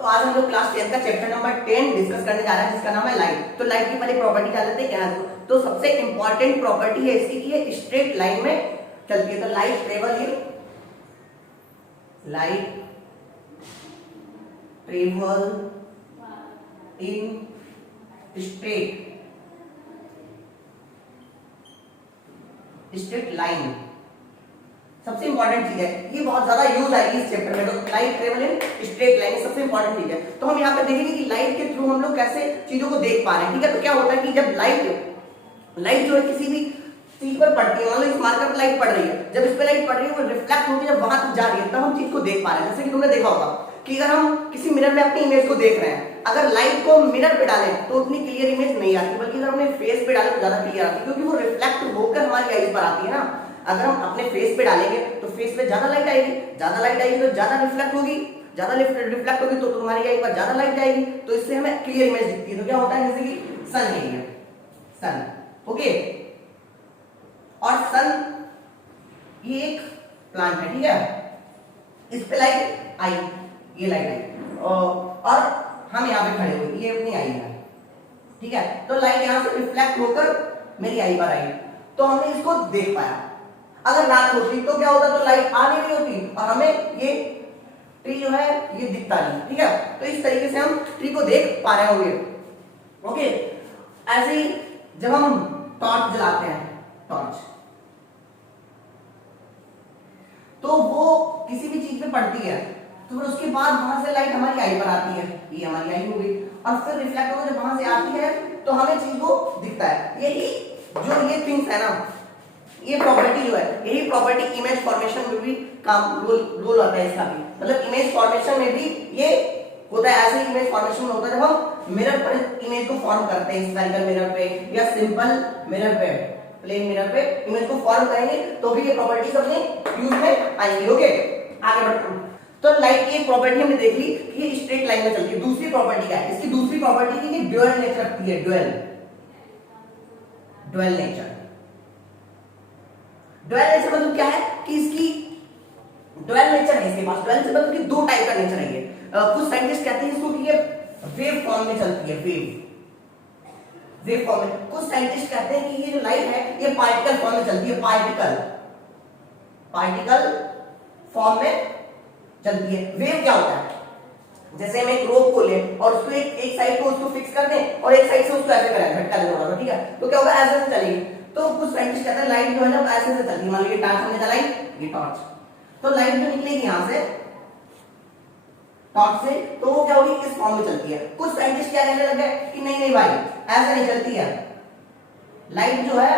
तो आज हम लोग क्लास 10 का चैप्टर नंबर 10 डिस्कस करने जा रहे हैं जिसका नाम है लाइट। तो लाइट की पहले प्रॉपर्टी क्या लेते हैं क्या है? तो सबसे इंपॉर्टेंट प्रॉपर्टी है इसकी कि ये स्ट्रेट लाइन में चलती है। तो light travel in straight line सबसे इंपॉर्टेंट चीज है, ये बहुत ज्यादा यूज आएगी इस चैप्टर में। तो light travel in straight line सबसे इंपॉर्टेंट चीज है। तो हम यहाँ पे देखेंगे कि लाइट के थ्रू हम लोग कैसे चीजों को देख पा रहे हैं। ठीक है, तो क्या होता है कि जब लाइट जो है किसी भी चीज पर पड़ती है, मान लो इस मार्कर पर लाइट पड़ रही है, जब इस पे लाइट पड़ रही है वो रिफ्लेक्ट होकर जब वहां तक जा रही है तब हम चीज को देख पा रहे हैं। जैसे कि तुमने देखा होगा कि अगर हम किसी मिरर में अपनी इमेज को देख रहे हैं, अगर लाइट को मिरर पे डालें तो उतनी क्लियर इमेज नहीं आती, बल्कि अगर हमने फेस पे डालें तो ज्यादा क्लियर आती है, क्योंकि वो रिफ्लेक्ट होकर हमारी आईज पर आती है ना। अगर हम अपने फेस पे डालेंगे तो फेस पे ज्यादा लाइट आएगी, तो ज्यादा रिफ्लेक्ट होगी, तो तुम्हारी आई पर ज्यादा लाइट जाएगी, तो इससे हमें क्लियर इमेज दिखती है। तो क्या होता है जैसे कि सन है ये सन, ओके, और सन ये एक प्लांट है, ठीक है, इस पे लाइट आई, ये लाइट आई और हम यहाँ पे खड़े हुए, ये अपनी आई है, ठीक है। तो लाइट यहाँ से रिफ्लेक्ट होकर मेरी आई पर आई, तो हमने इसको देख पाया। अगर रात होती तो क्या होता, तो लाइट आ नहीं रही होती और हमें ये ट्री जो है ये दिखता नहीं, ठीक है। तो इस तरीके से हम ट्री को देख पा रहे होंगे, ओके। ऐसे ही जब हम टॉर्च जलाते हैं, टॉर्च, तो वो किसी भी चीज पे पड़ती है, तो फिर उसके बाद वहां से लाइट हमारी आई पर आती है, ये हमारी आई हो गई, और फिर रिफ्लेक्ट होकर जब वहां से आती है तो हमें चीज को दिखता है। यही जो ये थिंग्स है ना, ये प्रॉपर्टी जो है, यही प्रॉपर्टी इमेज फॉर्मेशन में भी काम रोल होता है इसका भी। मतलब इमेज फॉर्मेशन में भी ये होता है। ऐसे इमेज फॉर्मेशन में होता है जब हम मिरर पर इमेज को फॉर्म करते हैं, स्फेरिकल मिरर पे या सिंपल मिरर पे, प्लेन मिरर पे इमेज को फॉर्म करेंगे तो भी ये प्रॉपर्टीज अपने यूज में आएंगी, ओके। आगे बढ़ते हैं। तो लाइट की एक प्रॉपर्टी हमने देख ली कि ये स्ट्रेट लाइन में चलती है। दूसरी प्रॉपर्टी क्या है इसकी? दूसरी प्रॉपर्टी की ड्यूअल नेचर रखती है, ड्यूअल नेचर। ड्यूअल नेचर मतलब क्या है कि इसकी ड्यूअल नेचर है इसके पास। ड्यूअल नेचर मतलब कि दो टाइप का नेचर है ये। कुछ साइंटिस्ट कहते हैं इसको कि ये वेव फॉर्म में चलती है, वेव फॉर्म में। कुछ साइंटिस्ट कहते हैं कि ये जो लाइट है ये पार्टिकल फॉर्म में चलती है, पार्टिकल फॉर्म में चलती है। वेव क्या होता है? जैसे हम एक रोप को लें और उसको एक साइड को उसको फिक्स कर दें और एक साइड से उसको ऐसे करें, झटका देना, ठीक है, तो क्या होगा, ऐसे से चलेगी। तो कुछ साइंटिस्ट कहते हैं लाइट जो है ना ऐसे से चलती है। मान लो ये टॉर्च हमने जलाई, ये टॉर्च, तो लाइट जो निकलेगी यहां से टॉर्च से, तो वो क्या होगी, इस फॉर्म में चलती है। कुछ साइंटिस्ट क्या कहने लगे कि नहीं भाई ऐसे नहीं चलती है, लाइट जो है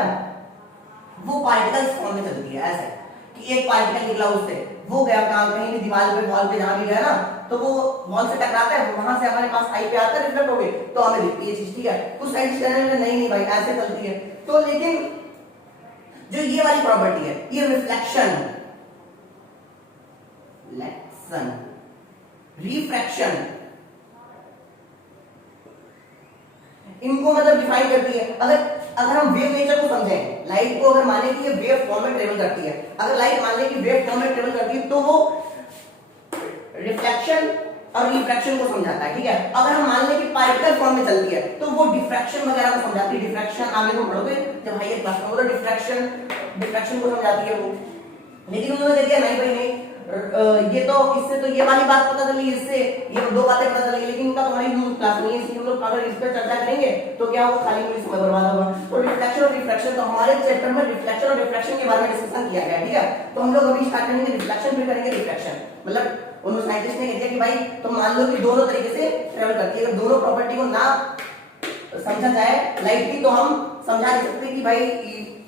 वो पार्टिकल्स फॉर्म में चलती है। ऐसे कि एक पार्टिकल निकला उससे, वो गया कहीं भी दीवार पे, वॉल पे, जहां भी गया ना, तो वो वॉल से टकराता है, वहां से हमारे पास आई पे आता है, रिफ्लेक्ट हो गई, तो हमें दिखती है चीज, ठीक है। कुछ साइंटिस्ट कहने लगे नहीं भाई ऐसे चलती है। तो लेकिन जो ये वाली प्रॉपर्टी है, ये रिफ्लेक्शन, रिफ्रैक्शन, इनको मतलब डिफाइन करती है। अगर हम वेव नेचर को समझें, लाइट को अगर माने कि ये वेव फॉर्म में ट्रेवल करती है, अगर लाइट मान ले कि वेव फॉर्म में ट्रेवल करती है तो वो रिफ्लेक्शन और रिफ्रैक्शन को समझाता है, ठीक है। अगर हम मान ले कि पार्टिकल फॉर्म में चलती है तो वो डिफ्रैक्शन वगैरह को समझाती है। डिफ्रैक्शन आगे को पढ़ोगे जब हायर क्लास में, तो डिफ्रैक्शन को समझाती है वो। लेकिन उन्होंने देखा नहीं भाई नहीं, ये तो इससे तो ये वाली बात पता चली, इससे ये दो बातें पता चली, लेकिन इनका तुम्हारी यूज क्लास नहीं है, इसलिए हम लोग अगर इस पर चर्चा करेंगे तो क्या होगा, खाली मेरी समय बर्बाद होगा। तो रिफ्लेक्शन और रिफ्रैक्शन, तो हमारे चैप्टर में रिफ्लेक्शन और रिफ्रैक्शन के बारे में डिस्कशन किया गया है, ठीक है। तो हम लोग अभी स्टार्ट करेंगे रिफ्लेक्शन, फिर करेंगे रिफ्रैक्शन। मतलब उन साइंटिस्ट ने कह दिया कि भाई तुम मान लो कि दोनों तरीके से ट्रेवल करती है। अगर दोनों प्रॉपर्टी को ना समझा जाए लाइट की, तो हम समझा नहीं सकते कि भाई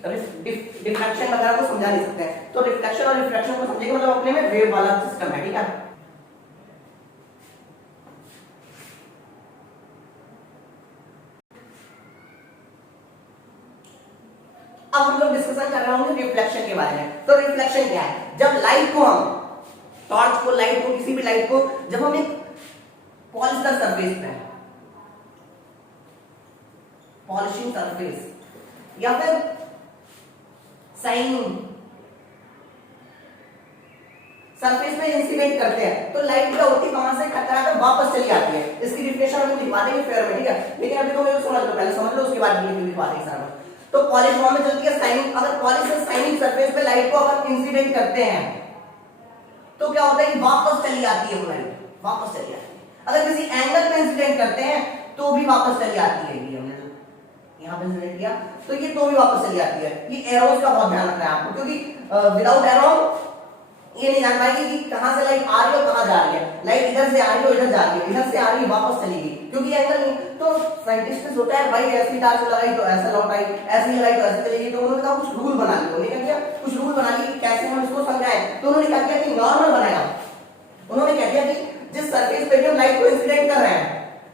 डिफ्रैक्शन वगैरह को समझा नहीं सकते हैं। तो रिफ्लेक्शन और रिफ्रैक्शन को समझेंगे, मतलब अपने में वेव वाला सिस्टम है, ठीक है। अब हम लोग डिस्कशन कर रहे होंगे रिफ्लेक्शन के बारे में। तो रिफ्लेक्शन क्या है? जब लाइट को हम टॉर्च को, लाइट को, किसी भी लाइट को जब हम एक पॉलिशर सरफेस पे, पॉलिशिंग सरफेस या फिर शाइनिंग सरफेस पे इंसिडेंट करते हैं तो लाइट क्या होती है, वहां से टकरा कर वापस चली आती है। इसकी डिफिनेशन हम लिखवा देंगे फेयर में, ठीक है, लेकिन अभी तो मेरे को समझ लो, पहले समझ लो उसके बाद लिखवा देंगे सारा। तो पॉलीफॉर्म में चलती है शाइनिंग, अगर पॉली से शाइनिंग सरफेस पे लाइट को अगर इंसिडेंट करते हैं तो क्या होता है कि वापस चली आती है वो लाइट, वापस चली आती है। अगर किसी एंगल पे इंसिडेंट करते हैं तो भी वापस चली आती है, ये हमने यहाँ पे इंसिडेंट किया तो ये तो भी वापस चली आती है। ये एरोस का बहुत ध्यान रखना है आपको, क्योंकि विदाउट एरो ये नहीं जान पाएगी कि कहां से लाइट आ रही है और कहां जा रही है। लाइट इधर से आ रही है और इधर जा रही है, इधर से आ रही है वापस चली गई, क्योंकि एंगल नहीं। तो साइंटिस्ट सोचा है भाई ऐसी टार्च लगाई तो ऐसा लौट आई, ऐसी लगाई तो ऐसे चलेगी, तो उन्होंने कहा कुछ रूल बना लिया। उन्होंने क्या किया, कुछ रूल बना लिए कि कैसे हम इसको समझाएं। तो उन्होंने क्या किया कि नॉर्मल बनाया। उन्होंने क्या किया कि जिस सरफेस पे हम लाइट को इंसिडेंट कर रहे हैं,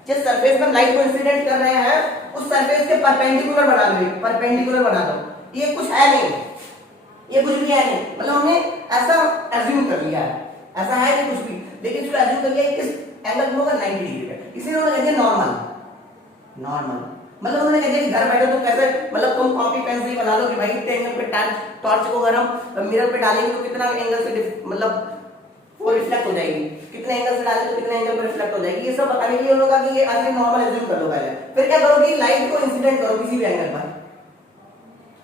जिस सरफेस पे हम लाइट को इंसिडेंट कर रहे हैं उस सरफेस के परपेंडिकुलर बना लो, परपेंडिकुलर बना दो। ये कुछ है नहीं, ये कुछ भी है नहीं, मतलब हमने ऐसा एज्यूम कर लिया है, ऐसा है नहीं कुछ भी, लेकिन इसको एज्यूम कर लिया कि किस एंगल होगा 90 डिग्री पे, इसीलिए उन्होंने कह दिया नॉर्मल। नॉर्मल मतलब उन्होंने कह दिया कि घर बैठे तुम कैसे, मतलब तुम कॉपी पेन से बना लो कि भाई इतने एंगल पे टॉर्च को अगर हम मिरर पे डालेंगे तो कितना एंगल से मतलब वो रिफ्लेक्ट हो जाएगी, कितने एंगल से डालेंगे तो कितने एंगल पर रिफ्लेक्ट हो जाएगी। ये सब बताने के लिए उन्होंने कहा कि ये ऐसे नॉर्मल एज्यूम कर लो पहले, फिर क्या करो कि लाइट को इंसिडेंट करो किसी भी एंगल पर।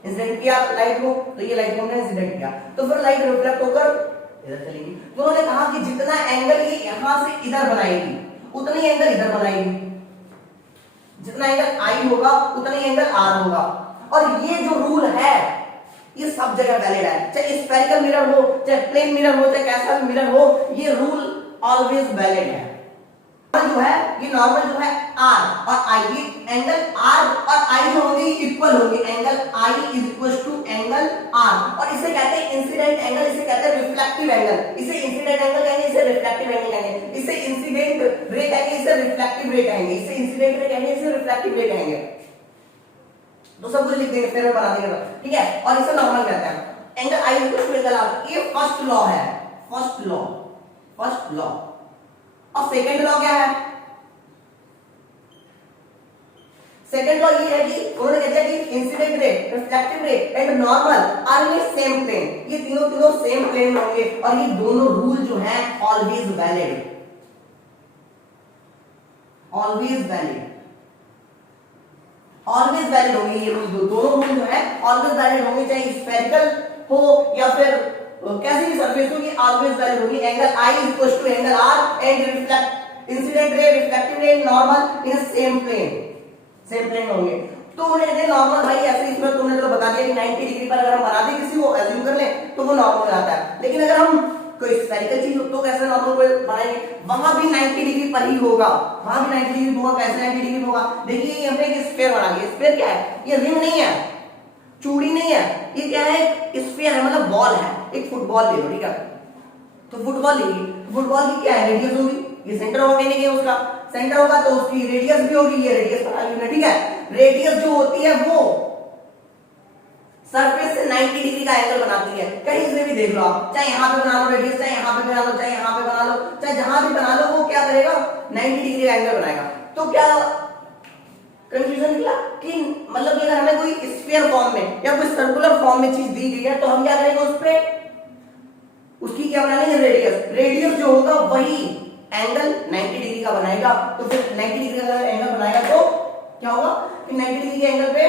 इंसिडेंट किया लाइट को तो ये लाइट को हमने इंसिडेंट किया तो फिर लाइट रिफ्लेक्ट होकर इधर चलेगी। तो उन्होंने कहा कि जितना एंगल ये यहां से इधर बनाएगी उतनी एंगल इधर बनाएगी, जितना एंगल आई होगा उतना ही एंगल आर होगा। और ये जो रूल है ये सब जगह वैलिड है, चाहे स्फेरिकल मिरर हो, चाहे प्लेन मिरर हो, चाहे कैसा भी मिरर हो, ये रूल ऑलवेज वैलिड है। जो है ये नॉर्मल जो है आर और आई, ये एंगल आर और आई जो होंगे इक्वल होंगे, angle I is equal to angle R. और इसे कहते हैं इंसिडेंट एंगल, इसे कहते हैं रिफ्लेक्टिव एंगल। इसे इंसिडेंट एंगल कहेंगे, इसे रिफ्लेक्टिव एंगल कहेंगे, इसे इंसिडेंट रे कहेंगे, इसे रिफ्लेक्टिव रे कहेंगे, इसे इंसिडेंट रे कहेंगे, इसे रिफ्लेक्टिव रे कहेंगे। तो सब कुछ लिख देंगे फिर बना देंगे, ठीक है। और इसे नॉर्मल कहते हैं, angle I is equal to angle R. ये फर्स्ट लॉ है, फर्स्ट लॉ, फर्स्ट लॉ। और सेकंड लॉ क्या है? सेकंड लॉ ये है कि उन्होंने कहा कि incident ray, reflective ray and normal are in same plane. ये तीनों तीनों सेम प्लेन में होंगे और ये दोनों रूल जो है always valid, always valid, always valid होंगे। ये रूल दोनों रूल जो है ऑलवेज वैलिड होंगे, चाहे स्फेरिकल हो या फिर कैसी भी सरफेस हो, ये ऑलवेज वैलिड होगी। Angle I is equal to angle r and reflect incident ray, reflective ray, normal in same plane, same plane होंगे। तो उन्हें नॉर्मल भाई ऐसे इसमें तुमने तो बता दिया कि 90 डिग्री पर अगर हम बना दें किसी को एज्यूम कर ले तो वो नॉर्मल हो जाता है। लेकिन अगर हम कोई स्फेरिकल चीज तो कैसे नॉर्मल को बनाएंगे, वहां भी 90 डिग्री पर ही होगा, वहां भी 90 डिग्री होगा। कैसे 90 डिग्री होगा? देखिए हमने एक स्फीयर बना लिया। स्फीयर क्या है? ये रिंग नहीं है, चूड़ी नहीं है, ये क्या है? स्फीयर है, मतलब बॉल है। एक फुटबॉल ले लो, ठीक है, तो फुटबॉल लेगी, फुटबॉल की क्या है? रेडियस होगी, ये सेंटर होगा कहीं नहीं, उसका सेंटर होगा तो उसकी रेडियस भी होगी, ये रेडियस बता ली, ठीक है। रेडियस जो होती है वो सरफेस से 90 डिग्री का एंगल बनाती है। कहीं से भी देख लो आप, चाहे यहां पे बना लो रेडियस, चाहे यहां पे बना लो, चाहे यहां पे बना लो, चाहे जहां भी बना लो, वो क्या करेगा? 90 डिग्री का एंगल बनाएगा। तो क्या कंफ्यूजन निकला कि मतलब अगर हमें कोई स्फीयर फॉर्म में या कोई सर्कुलर फॉर्म में चीज दी गई है तो हम क्या करेंगे? उस पे उसकी क्या बनाएंगे? रेडियस। रेडियस जो होगा वही एंगल 90 डिग्री का बनाएगा। तो फिर 90 डिग्री का एंगल बनाएगा तो क्या होगा कि 90 डिग्री के एंगल पे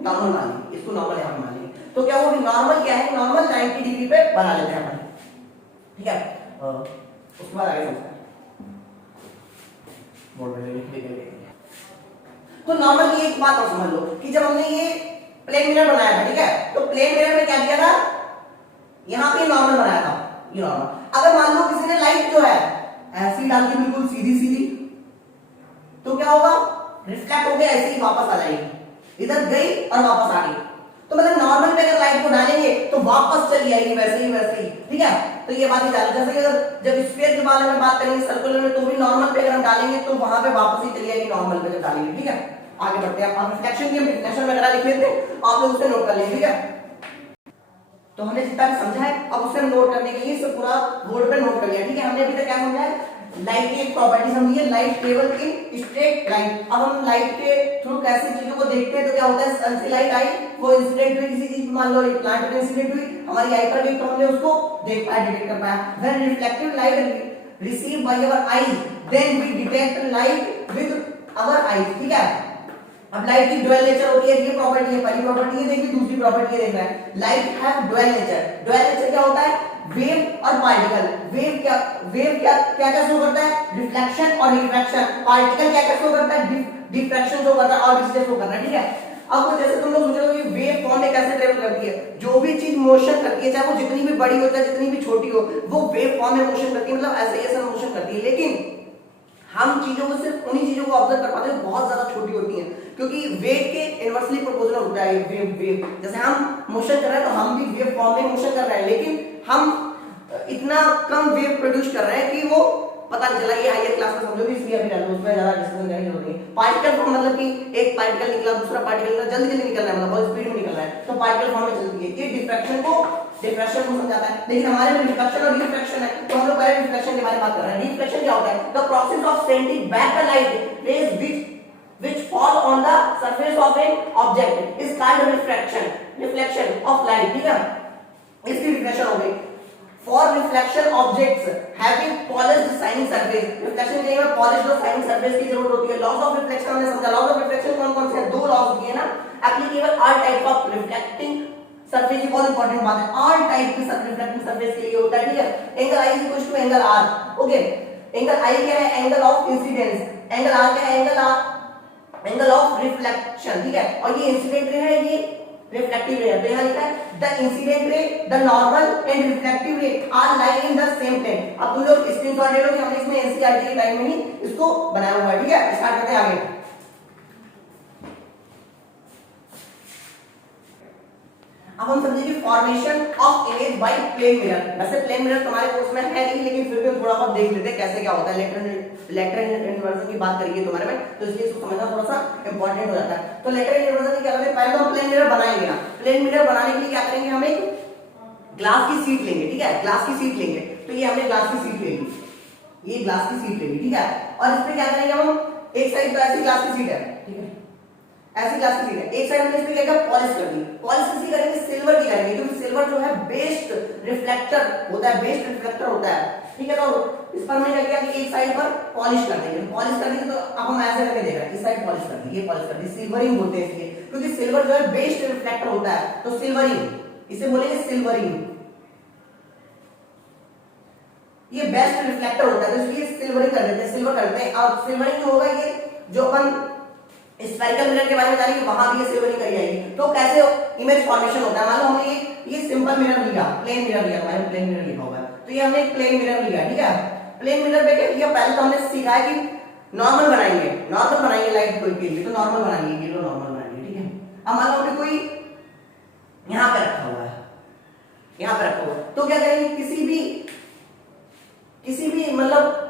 नॉर्मल मान लीजिए, इसको नॉर्मल यहां मान लीजिए। तो क्या होगा? नॉर्मल क्या है? नॉर्मल 90 डिग्री पे बना लेते हैं अपन, ठीक है। उसके बाद आगे चलते हैं। तो नॉर्मल की एक बात और समझ लो कि जब हमने ये प्लेन मिरर बनाया था, ठीक है, तो प्लेन मिरर में क्या किया था? यहां पे नॉर्मल बनाया था, ये नॉर्मल। अगर मान लो किसी ने लाइट जो है ऐसी डाल दी बिल्कुल सीधी सीधी, तो क्या होगा? रिफ्लेक्ट होकर ऐसे ही वापस आ जाएगी, इधर गई और वापस आ गई। तो मतलब नॉर्मल पे अगर लाइट को डालेंगे तो वापस चली आएगी वैसे ही, ठीक है। तो ये बात ही चालू, जैसे कि अगर जब स्फीयर के बारे में बात करेंगे सर्कुलर में, तो भी नॉर्मल पे अगर हम डालेंगे तो वहां पे वापस ही चली आएगी नॉर्मल पे जब डालेंगे, ठीक है। आगे बढ़ते हैं। आप रिफ्लेक्शन की डेफिनेशन वगैरह लिख लेते हैं, आप लोग उसे नोट कर लेंगे, ठीक है। तो हमने जितना भी समझा है अब उसे नोट करने के लिए इसे पूरा बोर्ड पे नोट कर लिया, ठीक है। हमने अभी तक क्या समझा है? लाइट की एक प्रॉपर्टी समझिए, light travel in straight line. अब हम लाइट के थ्रू कैसे चीजों को देखते हैं, तो क्या होता है, सन से लाइट आई, वो इंसिडेंट हुई किसी चीज, मान लो प्लांट पर इंसिडेंट हुई, हमारी आई पर गई, तो हमने उसको देख पाया, डिटेक्ट कर पाया। When reflective light receive by our eyes, then we detect light with our eyes, ठीक है। अब लाइट की ड्यूअल नेचर होती है, ये प्रॉपर्टी है, पहली प्रॉपर्टी है देखिए, दूसरी प्रॉपर्टी है देख रहा है, light have dual nature. Dual nature क्या होता है, वेव और पार्टिकल। वेव क्या क्या क्या शो करता है, रिफ्लेक्शन और रिफ्रैक्शन। पार्टिकल क्या क्या शो करता है, डिफ्रैक्शन शो करता है और डिस्टेंस शो करता है, ठीक है। अब जैसे तुम लोग सोच रहे हो कि वेव फॉर्म में कैसे ट्रेवल करती है, जो भी चीज मोशन करती है, चाहे वो जितनी भी बड़ी हो चाहे जितनी भी छोटी हो, वो वेव फॉर्म में मोशन करती है, मतलब ऐसे मोशन करती है। लेकिन हम चीजों को सिर्फ उन्हीं चीजों को ऑब्जर्व कर पाते हैं बहुत ज्यादा छोटी होती हैं, क्योंकि वेव के इनवर्सली प्रोपोर्शनल होता है वेव। जैसे हम मोशन कर रहे हैं तो हम भी वेव फॉर्म में मोशन कर रहे हैं, लेकिन हम इतना कम वेव प्रोड्यूस कर रहे हैं कि वो पता नहीं चला। ये हायर क्लास में समझोगे, इसलिए अभी डालो, उसमें ज्यादा डिस्कशन करने की जरूरत नहीं। पार्टिकल फॉर्म मतलब कि एक पार्टिकल निकला, दूसरा पार्टिकल निकला, जल्दी निकल रहा है, मतलब बहुत स्पीड में निकल रहा है, तो पार्टिकल फॉर्म में चलती है। ये डिफ्रैक्शन को समझाता है। लेकिन हमारे में रिफ्लेक्शन और रिफ्रैक्शन है, तो हम लोग पहले रिफ्लेक्शन के बारे में बात कर रहे हैं। रिफ्लेक्शन क्या होता है, the process of sending back the light rays which fall on the surface of an object is called reflection of light, ठीक है। इसकी रिफ्लेक्शन हो गई। For reflection objects having polished shining surface, reflection के लिए हमें polished और shining surface की जरूरत होती है। लॉस ऑफ रिफ्लेक्शन हमने समझा, लॉस ऑफ रिफ्लेक्शन कौन कौन से हैं, दो लॉस दिए ना, applicable all type of reflecting surface, ये बहुत इंपॉर्टेंट बात है, ऑल टाइप के रिफ्लेक्टिंग सरफेस के लिए होता है, ठीक है। Angle I is equal to angle r, okay. Angle i क्या है, angle of incidence, angle r क्या है, एंगल ऑफ रिफ्लेक्शन, ठीक है। और ये इंसिडेंट रे है, ये रिफ्लेक्टिव रे है, तो यहां लिखा है the incident ray, the normal and reflective ray are lying in the same plane. अब तुम लोग स्क्रीनशॉट ले लो कि हमने इसमें एनसीईआरटी के टाइम में ही इसको बनाया हुआ है, ठीक है। स्टार्ट करते हैं आगे। अब हम समझेंगे formation of image by plane mirror. वैसे प्लेन मिरर तुम्हारे कोर्स में है नहीं, लेकिन फिर भी हम थोड़ा बहुत देख लेते हैं कैसे क्या होता है। लेटरल इन्वर्जन की बात करिए तुम्हारे में, तो इसलिए इसको समझना थोड़ा सा इंपॉर्टेंट हो जाता है। तो लेटरल इन्वर्जन की क्या करेंगे, पहले तो हम प्लेन मिरर बनाएंगे ना। प्लेन मिरर बनाने के लिए क्या करेंगे, हम एक ग्लास की शीट लेंगे, ठीक है। ग्लास की शीट लेंगे, तो ये हमने ग्लास की शीट ले ली, ये ग्लास की शीट लेंगे, ठीक है। और इस पे क्या करेंगे हम, एक साइड तो ऐसी ग्लास की शीट है, ठीक है, ऐसी ग्लास की शीट है, एक साइड हमने इस पे क्या किया, पॉलिश कर दी। पॉलिश किसी करेंगे, सिल्वर की करेंगे, क्योंकि सिल्वर जो है बेस्ट रिफ्लेक्टर होता है, बेस्ट रिफ्लेक्टर होता है, ठीक है। तो इस पर हमने क्या किया कि एक साइड पर पॉलिश कर देंगे। पॉलिश कर देंगे तो अब हम ऐसे करके देख रहे हैं, इस साइड पॉलिश कर दी, ये पॉलिश कर दी, सिल्वरिंग बोलते हैं इसलिए, क्योंकि सिल्वर जो है बेस्ट रिफ्लेक्टर होता है, तो सिल्वरिंग, इसे बोलेंगे सिल्वरिंग, ये बेस्ट रिफ्लेक्टर होता है, तो इसलिए सिल्वरिंग कर देते हैं, सिल्वर करते हैं। और सिल्वरिंग जो होगा, ये जो अपन स्फेरिकल मिरर के बारे में जानेंगे, वहां भी ये सिल्वरिंग करी जाएगी। तो कैसे इमेज फॉर्मेशन होता है, मान लो हमने ये सिंपल मिरर लिया, प्लेन मिरर लिया, हमारे प्लेन मिरर लिखा हुआ है, तो ये हमने एक प्लेन मिरर लिया, ठीक है। प्लेन मिरर पे क्या किया, पहले तो हमने सीखा है कि नॉर्मल बनाएंगे लाइट को के लिए, तो नॉर्मल बनाएंगे, ये लो नॉर्मल बनाएंगे, ठीक है। अब मान लो हमने कोई यहां पे रखा हुआ है, यहां पे रखा हुआ है, तो क्या करेंगे, किसी भी मतलब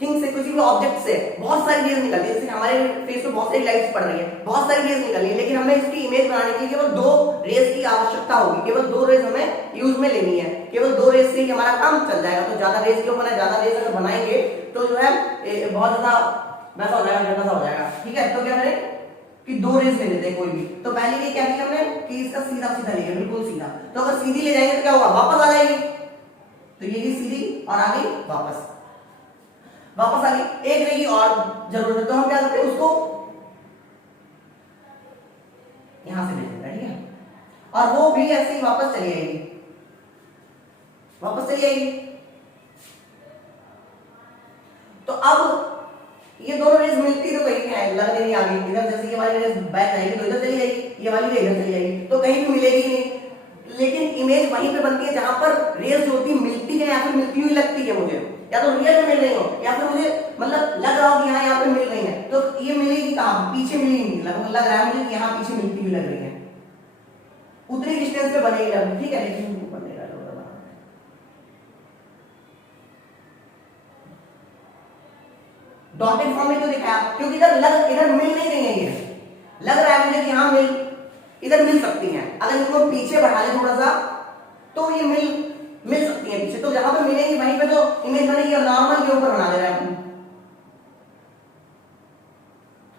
थिंग से, किसी भी ऑब्जेक्ट से बहुत सारी रेज निकलती है। जैसे हमारे फेस पे बहुत सारी लाइट्स पड़ रही है, बहुत सारी रेज निकल रही है, लेकिन हमें इसकी इमेज बनाने के लिए केवल दो रेज की आवश्यकता होगी, केवल दो रेज हमें यूज में लेनी है, केवल दो रेज से ही हमारा काम चल जाएगा। तो ज्यादा रेज क्यों बनाए, ज्यादा रेज अगर बनाएंगे तो जो है बहुत ज्यादा वैसा हो जाएगा, गंदा हो जाएगा, ठीक है। तो क्या करें कि दो रेज ले लेते हैं कोई भी। तो पहले ये क्या किया हमने कि इसका सीधा सीधा लिया, बिल्कुल सीधा। तो अगर सीधी ले जाएंगे तो क्या होगा, वापस आ जाएगी, तो ये भी सीधी और आ गई वापस आ गई। एक रहेगी और जरूरत है, तो हम क्या करते हैं, उसको यहां से भेज देते हैं, ठीक है। और वो भी ऐसे ही वापस चली आएगी, तो अब ये दोनों रेज मिलती तो कहीं है लग नहीं, आगे इधर जैसे ये वाली रेज बैक आएगी तो इधर चली जाएगी, ये वाली रेज इधर चली जाएगी, तो कहीं भी मिलेगी नहीं। लेकिन इमेज वहीं पे बनती है जहां पर रेज जो होती मिलती है, या फिर मिलती हुई लगती है मुझे, या तो रियल में मिल रही हो, या फिर मुझे मतलब लग रहा हो कि यहाँ पे मिल रही है। तो ये मिलेगी कहां, पीछे मिलेगी, लग रहा है मुझे कि यहाँ पीछे मिलती हुई लग रही है, उतनी डिस्टेंस पे बनेगी लगभग, ठीक है। लेकिन बनेगा डॉटेड फॉर्म में तो दिखाया, क्योंकि इधर मिल नहीं रही है, ये लग रहा है मुझे कि हाँ इधर मिल सकती हैं। अगर इनको पीछे बढ़ा ले थोड़ा सा तो ये मिल मिल सकती है पीछे, तो जहां पे मिलेंगी वहीं पे जो इमेज बनेगी नॉर्मल के ऊपर बना दे रहा है।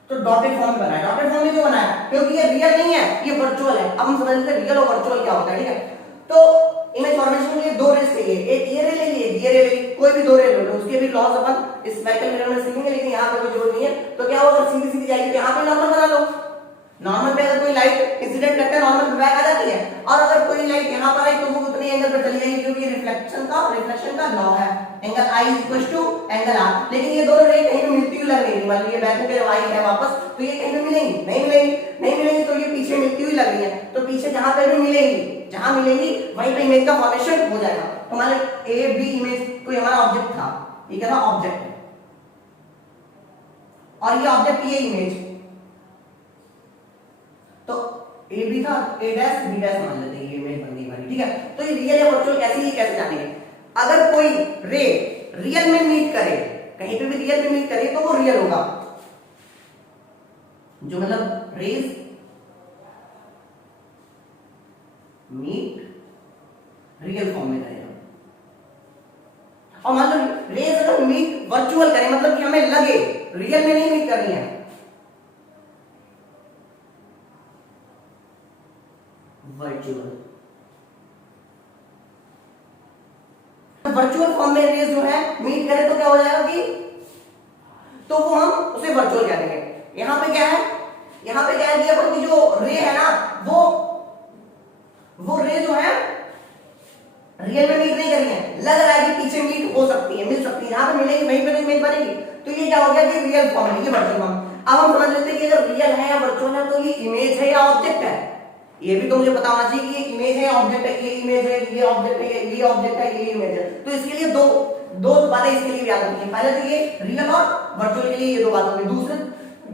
तो डॉटेड फॉर्म में बनाया, डॉटेड फॉर्म में क्यों बनाया, क्योंकि ये रियल नहीं है, ये वर्चुअल है। अब हम समझ लेते हैं रियल और वर्चुअल क्या होता है, ठीक है। तो इमेज फॉर्मेशन के लिए दो रेस चाहिए, एक ये रे ले ली, एक ये रे ले ली, कोई भी दो रे ले लो, उसके भी लॉज अपन स्पेक्ट्रल मिरर में सीखेंगे, लेकिन यहाँ पे कोई जरूरत नहीं है। तो क्या होगा, सीधी सीधी जाएगी, तो यहाँ पे नॉर्मल बना लो, नॉर्मल पे अगर कोई लाइट इंसिडेंट करता है नॉर्मल पे बैक आ जाती है, और अगर कोई लाइट यहाँ पर आई तो वो उतने एंगल पर चली जाएगी, क्योंकि रिफ्लेक्शन का लॉ है, angle I equal to angle R। लेकिन ये दोनों रे कहीं पे मिलती हुई लग रही है, मान लो ये बैक में Y है वापस, तो ये कहीं पे मिलेंगी नहीं मिलेंगी, तो ये पीछे मिलती हुई लग रही है, तो पीछे जहां पे भी मिलेंगी, जहां मिलेंगी वहीं पे इमेज का फॉर्मेशन हो जाएगा। तो मान लो A B इमेज कोई हमारा ऑब्जेक्ट था, ये क्या था, ऑब्जेक्ट, और ये ऑब्जेक्ट ये इमेज, तो A भी था, A डैश B डैश मान लेते हैं, ये इमेज बन गई हमारी, ठीक है। तो ये रियल या वर्चुअल कैसे जानेंगे, अगर कोई रे रियल में मीट करे, कहीं पे भी रियल में मीट करे तो वो रियल होगा, जो मतलब रेज मीट रियल फॉर्म में करेगा। और मान लो रेज अगर मीट वर्चुअल करे, मतलब कि हमें लगे रियल में नहीं मीट करनी है, वर्चुअल फॉर्म में रेज जो है मीट करे तो क्या हो जाएगा कि, तो वो हम उसे वर्चुअल कह देंगे। यहां पे क्या है, यहां पे क्या है कि अपन की जो रे है ना, वो रे जो है रियल में मीट नहीं करी है, लग रहा है कि पीछे मीट हो सकती है, मिल सकती है, जहां पे मिलेगी वहीं पे तो इमेज बनेगी, तो ये क्या हो गया कि रियल फॉर्म है, ये वर्चुअल फॉर्म। अब हम समझ लेते हैं कि अगर रियल है या वर्चुअल है, तो ये इमेज है या ऑब्जेक्ट है, ये भी तो मुझे पता होना चाहिए कि ये इमेज है ऑब्जेक्ट है, ये इमेज है, ये ऑब्जेक्ट है, ये ऑब्जेक्ट है, ये इमेज है। तो इसके लिए दो बातें इसके लिए याद रखनी है, पहले तो ये रियल और वर्चुअल के लिए ये दो बात होगी।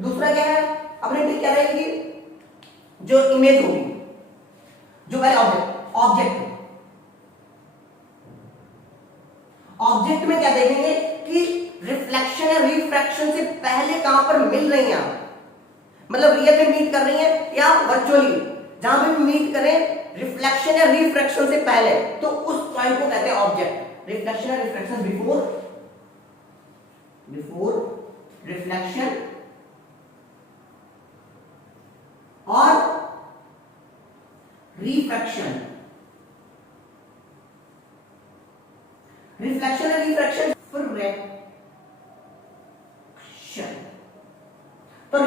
दूसरा क्या है, अपने ट्रिक क्या रहेगी, जो इमेज होगी, जो पहले ऑब्जेक्ट में क्या देखेंगे कि रिफ्लेक्शन या रिफ्रैक्शन से पहले कहां पर मिल रही हैं, मतलब रियल में मीट कर रही हैं या वर्चुअली, जहां पे मीट करें रिफ्लेक्शन या रिफ्रैक्शन से पहले, तो उस पॉइंट को कहते हैं ऑब्जेक्ट। रिफ्लेक्शन या रिफ्रैक्शन बिफोर रिफ्लेक्शन और रिफ्रैक्शन, रिफ्लेक्शन या रिफ्रैक्शन तो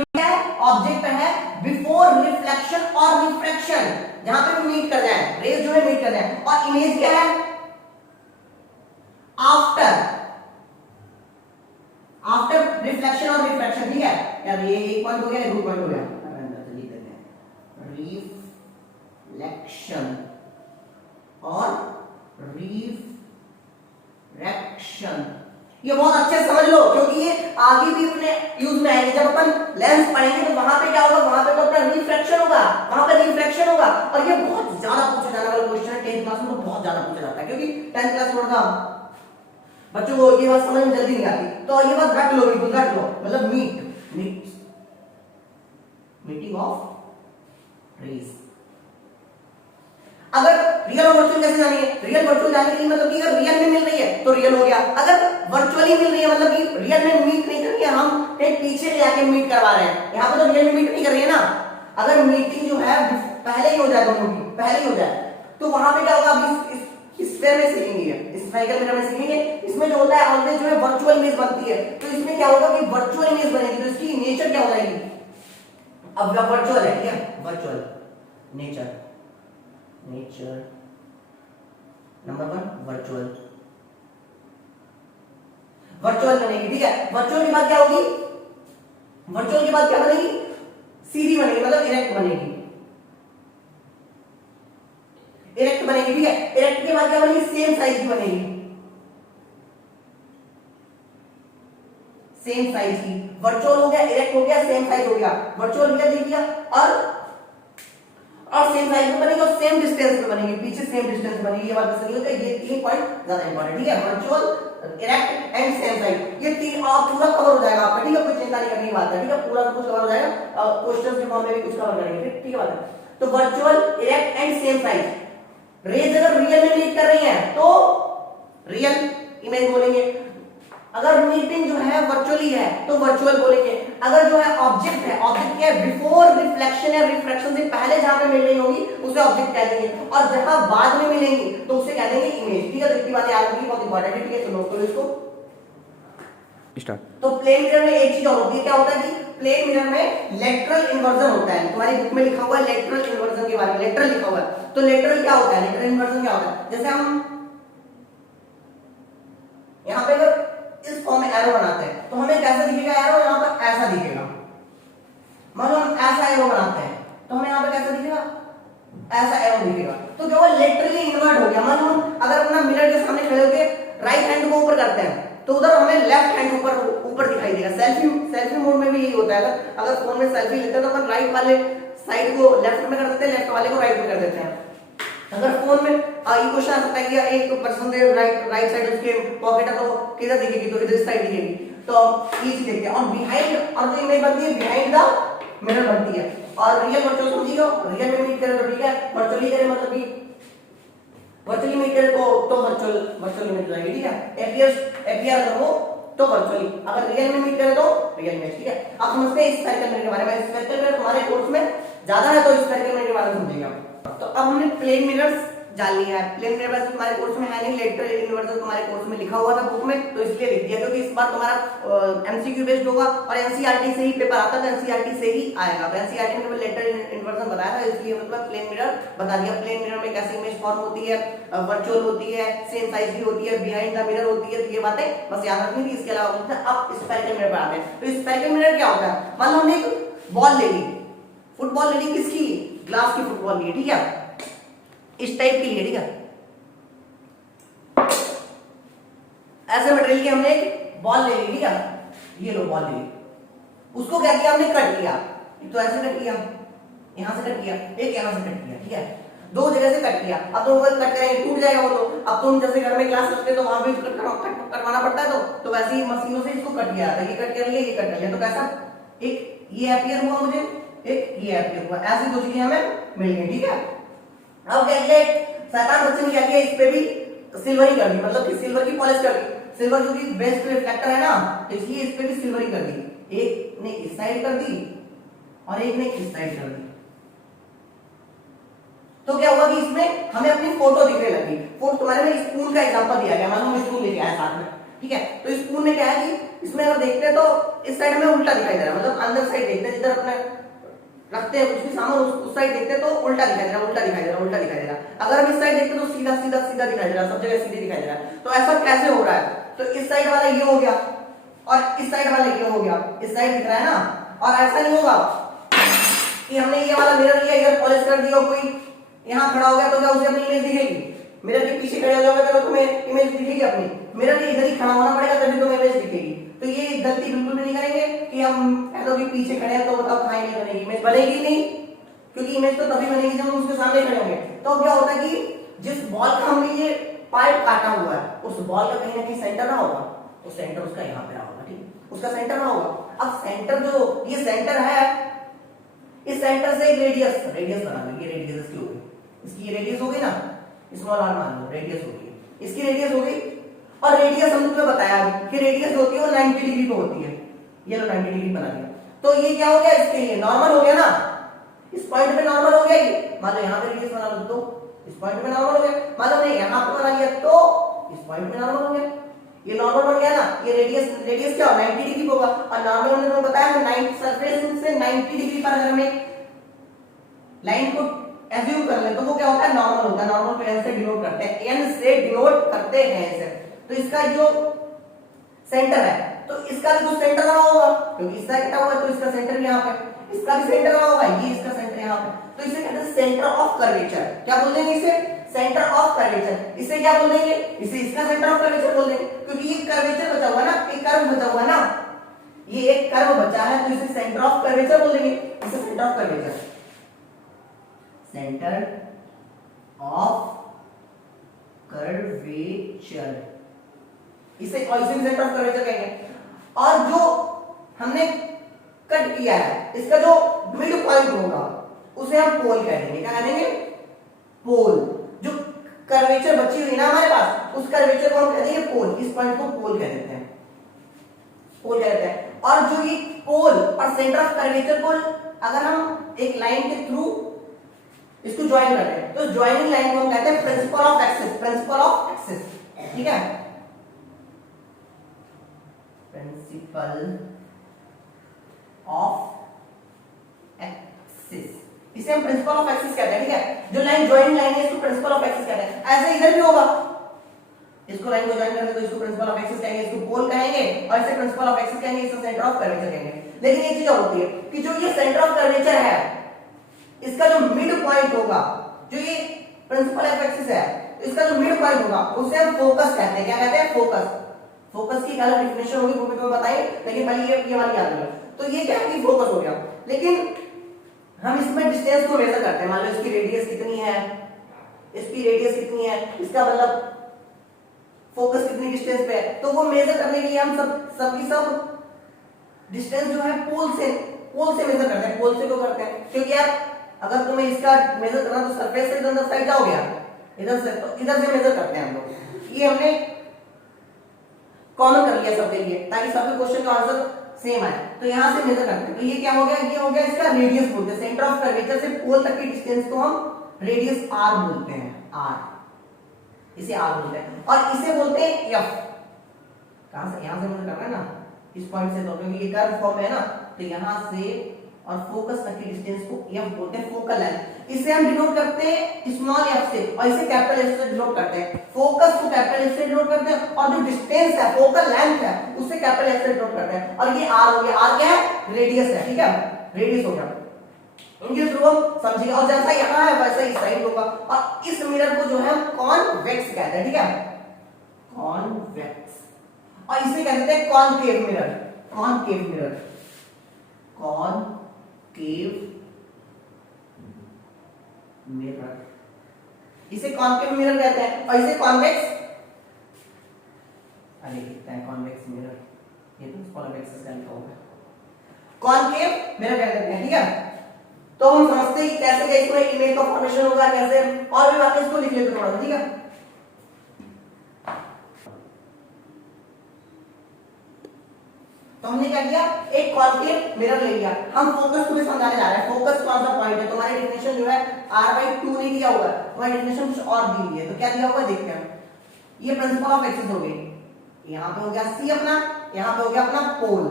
ऑब्जेक्ट है बिफोर रिफ्लेक्शन और रिफ्रैक्शन, जहां पे भी मीट कर जाए, रेज जो है मीट कर जाए, और इमेज क्या है आफ्टर रिफ्लेक्शन और रिफ्रैक्शन, ठीक है यार, ये एक पॉइंट हो गया, दो पॉइंट हो गया, लिख देते हैं रिफ्लेक्शन और रिफ्रैक्शन। ये बहुत अच्छे समझ लो, क्योंकि ये आगे भी अपने यूज में आएंगे, जब अपन लेंस पढ़ेंगे तो वहां पे क्या होगा, वहां पे तो अपना रिफ्रैक्शन होगा, वहां पे रिफ्लेक्शन होगा, और ये बहुत ज्यादा पूछा जाने वाला क्वेश्चन है, 10th क्लास में तो बहुत ज्यादा पूछा जाता है, क्योंकि 10th क्लास में था बच्चों को ये बात समझ में जल्दी नहीं आती, तो ये बात रट लो, बिल्कुल रट लो, मतलब मीटिंग ऑफ रेज। अगर रियल और वर्चुअल कैसे जानेंगे, रियल वर्चुअल जाने के लिए मतलब कि अगर रियल में मिल रही है तो रियल हो गया, अगर वर्चुअली मिल रही है मतलब कि रियल में मीट नहीं कर रही है, हम एक पीछे ले जाके मीट करवा रहे हैं, यहाँ पे तो रियल में मीट नहीं कर रही है ना, अगर मीटिंग जो है पहले ही हो जाए, दोनों की पहले ही हो जाए, तो वहां पे क्या होगा, अभी स्फीयर में सीखेंगे, स्फेरिकल मिरर में सीखेंगे, इसमें जो होता है ऑलवेज जो है वर्चुअल इमेज बनती है, तो इसमें क्या होगा कि वर्चुअल इमेज बनेगी, तो इसकी नेचर क्या हो जाएगी, अब वर्चुअल है, ठीक है, वर्चुअल नेचर नंबर 1 वर्चुअल बनेगी, ठीक है। वर्चुअल के बाद क्या होगी, वर्चुअल के बाद क्या बनेगी, सीधी बनेगी, मतलब इरेक्ट बनेगी, ठीक है। इरेक्ट के बाद क्या बनेगी, सेम साइज की बनेगी, सेम साइज की, वर्चुअल हो गया, इरेक्ट हो गया, सेम साइज हो गया, वर्चुअल क्या देख लिया, और सेम साइज में बनेगी और सेम डिस्टेंस में बनेगी, पीछे सेम डिस्टेंस बनेगी, ये बात सही होता है, ये 3 पॉइंट ज्यादा इंपॉर्टेंट, ठीक है, virtual, erect and same size, ये 3 आप पूरा कवर हो जाएगा आपका, ठीक है, कोई चिंता नहीं करने की बात है, ठीक है, पूरा कुछ कवर हो जाएगा, क्वेश्चंस के फॉर्म में भी कुछ कवर करेंगे, ठीक है बात है। तो virtual, erect and same size, rays अगर रियल में मीट कर रही हैं तो रियल इमेज बोलेंगे, अगर मीटिंग जो है वर्चुअली है तो वर्चुअल बोलेंगे, अगर जो है ऑब्जेक्ट है, ऑब्जेक्ट क्या है, बिफोर रिफ्लेक्शन या रिफ्रैक्शन से पहले जहां पे मिल रही होगी उसे ऑब्जेक्ट कह देंगे, और जहां बाद में मिलेंगी तो उसे कह देंगे इमेज। ठीक है, तो इतनी बातें याद रखिए, बहुत इंपॉर्टेंट है। ठीक है, चलो तो इसको स्टार्ट। तो प्लेन मिरर में एक चीज और होती है, क्या होता है कि प्लेन मिरर में लेटरल इन्वर्जन होता है। तुम्हारी बुक में लिखा हुआ है लेटरल इन्वर्जन के बारे में, लेटरल लिखा हुआ है। तो लेटरल क्या होता है, लेटरल इन्वर्जन क्या होता है, जैसे हम यहां पे अगर इस फॉर्म में एरो बनाते हैं तो हमें कैसा दिखेगा एरो, यहां पर ऐसा दिखेगा। मान लो हम ऐसा एरो बनाते हैं तो हमें यहां पे कैसा दिखेगा, ऐसा एरो दिखेगा। तो क्या हुआ, लेटरली इन्वर्ट हो गया। मान लो अगर अपना मिरर के सामने खड़े होकर राइट हैंड को ऊपर करते हैं तो उधर हमें लेफ्ट हैंड ऊपर दिखाई देगा। सेल्फी मोड में भी यही होता है। अगर फोन में सेल्फी लेते हैं तो अपन राइट वाले साइड को लेफ्ट में कर देते हैं, लेफ्ट वाले को राइट में कर देते हैं। अगर फोन में ये क्वेश्चन आ सकता है कि एक पर्सन दे राइट साइड उसके पॉकेट है तो किधर दिखेगी, तो इधर साइड दिखेगी। तो ये चीज देखते हैं। और बिहाइंड, और जो इमेज बनती है बिहाइंड द मिरर बनती है। और रियल वर्चुअल समझिएगा, रियल में मीट करें तो ठीक है, वर्चुअली करें मतलब कि वर्चुअली मीट करें तो वर्चुअल इमेज आएगी। ठीक है, एपीआर अगर हो तो वर्चुअली, अगर रियल में मीट करें तो रियल इमेज। ठीक है, आप समझते हैं स्फेरिकल मिरर के बारे में। स्फेरिकल मिरर हमारे कोर्स में ज्यादा है तो स्फेरिकल मिरर के बारे में समझिएगा। तो अब हमने प्लेन मिरर्स जान लिया है। प्लेन मिरर वैसे तुम्हारे कोर्स में है नहीं, लेटरल इन्वर्जन तुम्हारे कोर्स में लिखा हुआ था बुक में, तो इसलिए लिख दिया क्योंकि इस बार तुम्हारा एमसीक्यू बेस्ड होगा और एनसीईआरटी से ही पेपर आता था, एनसीईआरटी से ही आएगा। तो एनसीईआरटी में केवल लेटरल इन्वर्जन बताया था, इसलिए मतलब प्लेन मिरर बता दिया। प्लेन मिरर में कैसी इमेज फॉर्म होती है, वर्चुअल होती है, सेम साइज की होती है, बिहाइंड द मिरर होती है। तो ये बातें बस याद रखनी थी। इसके अलावा अब स्फेरिकल मिरर पर आते हैं। तो स्फेरिकल मिरर क्या होता है, मान लो हमने एक बॉल ले ली, फुटबॉल ले ली, किसकी, ग्लास की फुटबॉल ली, ठीक है, इस टाइप की लिए। ठीक है, ऐसे मटेरियल की हमने एक बॉल ले ली। ठीक है, ये लो बॉल ले ली, उसको क्या किया हमने, कट किया। तो ऐसे कट किया, यहां से कट किया, एक यहां से कट किया। ठीक है, दो जगह से कट किया। अब तो कट करेंगे टूट जाएगा वो। तो अब तुम जैसे घर में ग्लास रखते तो वहां भी कटवाना पड़ता है, तो वैसे ही मशीनों से इसको कट किया था। ये कट कर लिया, ये कट कर लिया, तो कैसा, एक ये एपियर हुआ मुझे, एक ये एपियर हुआ, ऐसी दो चीजें हमें मिल गई। ठीक है, अब क्या किया, शैतान बच्चे ने क्या किया, इस पे भी सिल्वरिंग कर दी, मतलब कि सिल्वर की पॉलिश कर दी। सिल्वर जो कि बेस्ट रिफ्लेक्टर है ना, तो इसलिए इस पे भी सिल्वरिंग कर दी। एक ने इस साइड कर दी और एक ने इस साइड कर दी। तो क्या हुआ कि इसमें हमें अपनी फोटो दिखने लगी। फोटो तुम्हारे में स्पून का एग्जांपल दिया गया, मान लो स्पून लेके आया साथ में। ठीक है, तो स्पून में क्या है कि इसमें अगर देखते हैं तो इस साइड में उल्टा दिखाई दे रहा है, मतलब अंदर साइड देखते हैं, जिधर अपने रखते हैं कुछ भी सामान, उस साइड देखते हैं तो उल्टा दिखाई दे रहा, उल्टा दिखाई दे रहा, उल्टा दिखाई दे रहा। अगर हम इस साइड देखते हैं तो सीधा सीधा सीधा दिखाई दे रहा, सब जगह सीधे दिखाई दे रहा है। तो ऐसा कैसे हो रहा है, तो इस साइड वाला ये हो गया और इस साइड वाला ये हो गया, इस साइड दिख रहा है ना। और ऐसा नहीं होगा कि हमने ये वाला मिरर लिया, इधर पॉलिश कर दिया, कोई यहाँ खड़ा हो गया तो क्या उसे अपनी इमेज दिखेगी। मिरर के पीछे खड़े हो जाओगे तो तुम्हें इमेज दिखेगी अपनी, मिरर के इधर ही खड़ा होना पड़ेगा तभी तुम्हें इमेज दिखेगी। तो ये गलती बिल्कुल भी नहीं करेंगे कि हम कह दो कि पीछे खड़े हैं तो बताओ कहाँ इमेज बनेगी, इमेज बनेगी नहीं, क्योंकि इमेज तो तभी बनेगी जब हम उसके सामने खड़े होंगे। तो क्या होता है कि जिस बॉल का हमने ये पार्ट काटा हुआ है, उस बॉल का कहीं ना कहीं सेंटर रहा होगा, तो सेंटर उसका यहाँ पे रहा होगा। ठीक, उसका सेंटर रहा होगा। अब सेंटर जो ये सेंटर है, इस सेंटर से एक रेडियस बना लो, ये रेडियस इसकी हो गई, इसकी ये रेडियस हो गई ना, स्मॉल आर मान लो, रेडियस हो गई, इसकी रेडियस हो गई। और रेडियस हमने तुम्हें बताया कि रेडियस होती है वो 90 डिग्री पे होती है, ये लो 90 डिग्री बना दिया। तो ये क्या हो गया, इसके लिए नॉर्मल हो गया ना, इस पॉइंट पे नॉर्मल हो गया। ये मान लो यहाँ पे रेडियस बना लो तो इस पॉइंट पे नॉर्मल हो गया, मान लो हमने यहाँ पे बना लिया तो इस पॉइंट पे नॉर्मल हो गया, ये नॉर्मल बन गया ना। ये रेडियस क्या हो, 90 डिग्री होगा। और नॉर्मल हमने तुम्हें बताया 90 सरफेस से 90 डिग्री पर अगर हमें लाइन को एज्यूम कर ले तो वो क्या होता है, नॉर्मल होता है। नॉर्मल को एन से डिनोट करते हैं, एन से डिनोट करते हैं इसे। तो इसका जो सेंटर है, तो इसका भी तो सेंटर रहा होगा क्योंकि इसका कटा हुआ है, तो इसका सेंटर यहाँ पे, इसका भी सेंटर रहा होगा, ये इसका सेंटर यहाँ पे। तो इसे कहते हैं सेंटर ऑफ कर्वेचर। क्या बोल देंगे इसे, सेंटर ऑफ कर्वेचर। इसे क्या बोल देंगे, इसे इसका सेंटर ऑफ कर्वेचर बोल देंगे, क्योंकि ये कर्वेचर बचा हुआ ना, एक कर्व बचा हुआ ना, ये एक कर्व बचा है, तो इसे सेंटर ऑफ कर्वेचर बोल देंगे। इसे centre of curvature, centre of curvature, इसे सेंटर ऑफ कर्वेचर कहेंगे। और जो हमने कट किया है, इसका जो मिड पॉइंट होगा उसे हम पोल कह देंगे। क्या कह देंगे, पोल। जो कर्वेचर बची हुई ना हमारे पास, उस कर्वेचर को हम कहते हैं पोल, इस पॉइंट को पोल कह देते हैं, पोल कह देते हैं। और जो ये पोल और सेंटर ऑफ कर्वेचर को अगर हम एक लाइन के थ्रू इसको ज्वाइन करते हैं तो ज्वाइनिंग लाइन को हम कहते हैं principle of axis, principle of axis, ठीक है, प्रिंसिपल ऑफ एक्सिस, इसे हम प्रिंसिपल ऑफ एक्सिस कहते हैं, ठीक है। जो लाइन ज्वाइनिंग लाइन है इसको प्रिंसिपल ऑफ एक्सिस कहते हैं। ऐसे इधर भी होगा, इसको लाइन को ज्वाइन करेंगे तो इसको प्रिंसिपल ऑफ एक्सिस कहेंगे, इसको पोल कहेंगे और इसे प्रिंसिपल ऑफ एक्सिस कहेंगे, इसे सेंटर ऑफ कर्वेचर कहेंगे। लेकिन एक चीज और होती है कि जो ये सेंटर ऑफ कर्वेचर है इसका जो मिड पॉइंट होगा, जो ये प्रिंसिपल ऑफ एक्सिस है इसका जो मिड पॉइंट होगा उसे हम फोकस कहते हैं। क्या कहते हैं? फोकस। फोकस की अलग डेफिनेशन होगी वो भी तुम्हें बताएं, लेकिन पहले ये वाली याद रखो। तो ये क्या है कि फोकस हो गया, लेकिन हम इसमें डिस्टेंस को मेजर करते हैं। मान लो इसकी रेडियस कितनी है, इसकी रेडियस कितनी है, इसका मतलब फोकस कितनी डिस्टेंस पे है, तो वो मेजर करने के लिए हम सब डिस्टेंस जो है पोल से मेजर करते हैं। पोल से क्यों करते हैं? क्योंकि आप अगर तुम्हें इसका मेजर करना तो सरफेस से इधर साइड जाओगे आप इधर से, तो इधर से मेजर करते हैं हम लोग। ये हमने कॉमन कर लिया सबके लिए ताकि सबके क्वेश्चन का आंसर सेम आए, तो यहां से मेजर करते हैं। तो ये क्या हो गया? ये हो गया इसका रेडियस बोलते हैं। सेंटर ऑफ कर्वेचर से पोल तक की डिस्टेंस को हम रेडियस आर बोलते हैं, आर, इसे आर बोलते हैं। और इसे बोलते हैं एफ। कहां से? यहां से मेजर करना है ना, इस पॉइंट से, तो क्योंकि ये कर्व फॉर्म है ना, तो यहां से और फोकस तक की डिस्टेंस को एफ बोलते हैं, फोकल लेंथ। इसे हम डिनोट करते हैं स्मॉल एफ से और इसे कैपिटल एफ से डिनोट करते हैं। फोकस को कैपिटल एफ से डिनोट करते हैं और जो डिस्टेंस है, फोकल लेंथ है, उसे कैपिटल एफ से डिनोट करते हैं। और ये आर हो गया। आर क्या है? रेडियस है, ठीक है, रेडियस हो गया। इनके थ्रू हम समझिए। और जैसा यहाँ है वैसा इस साइड होगा। और इस मिरर को जो है हम कॉन्वेक्स कहते हैं, ठीक है, कॉन्वेक्स। और इसे कहते हैं concave mirror, concave mirror, concave mirror, इसे कॉनकेव मिरर कहते हैं। और इसे कॉन्वेक्स, अरे लिखते हैं कॉन्वेक्स मिरर, ये तो कॉन्वेक्स का लिखा होगा, कॉनकेव मिरर कहते हैं, ठीक है। तो हम समझते हैं कि कैसे कैसे इमेज का फॉर्मेशन होगा, कैसे, और भी बातें इसको लिख लेते थोड़ा सा, ठीक है। तो हमने क्या किया? एक कॉनकेव मिरर ले लिया। हम फोकस को भी समझाने जा रहे हैं। फोकस कौन सा पॉइंट है? तुम्हारी डेफिनेशन जो है r/2 नहीं दिया हुआ है, तुम्हारी डेफिनेशन कुछ और दी हुई है। तो क्या दिया हुआ है देखते हैं। ये प्रिंसिपल ऑफ एक्सिस हो गई, यहाँ पे हो गया C अपना, यहाँ पे हो गया अपना पोल,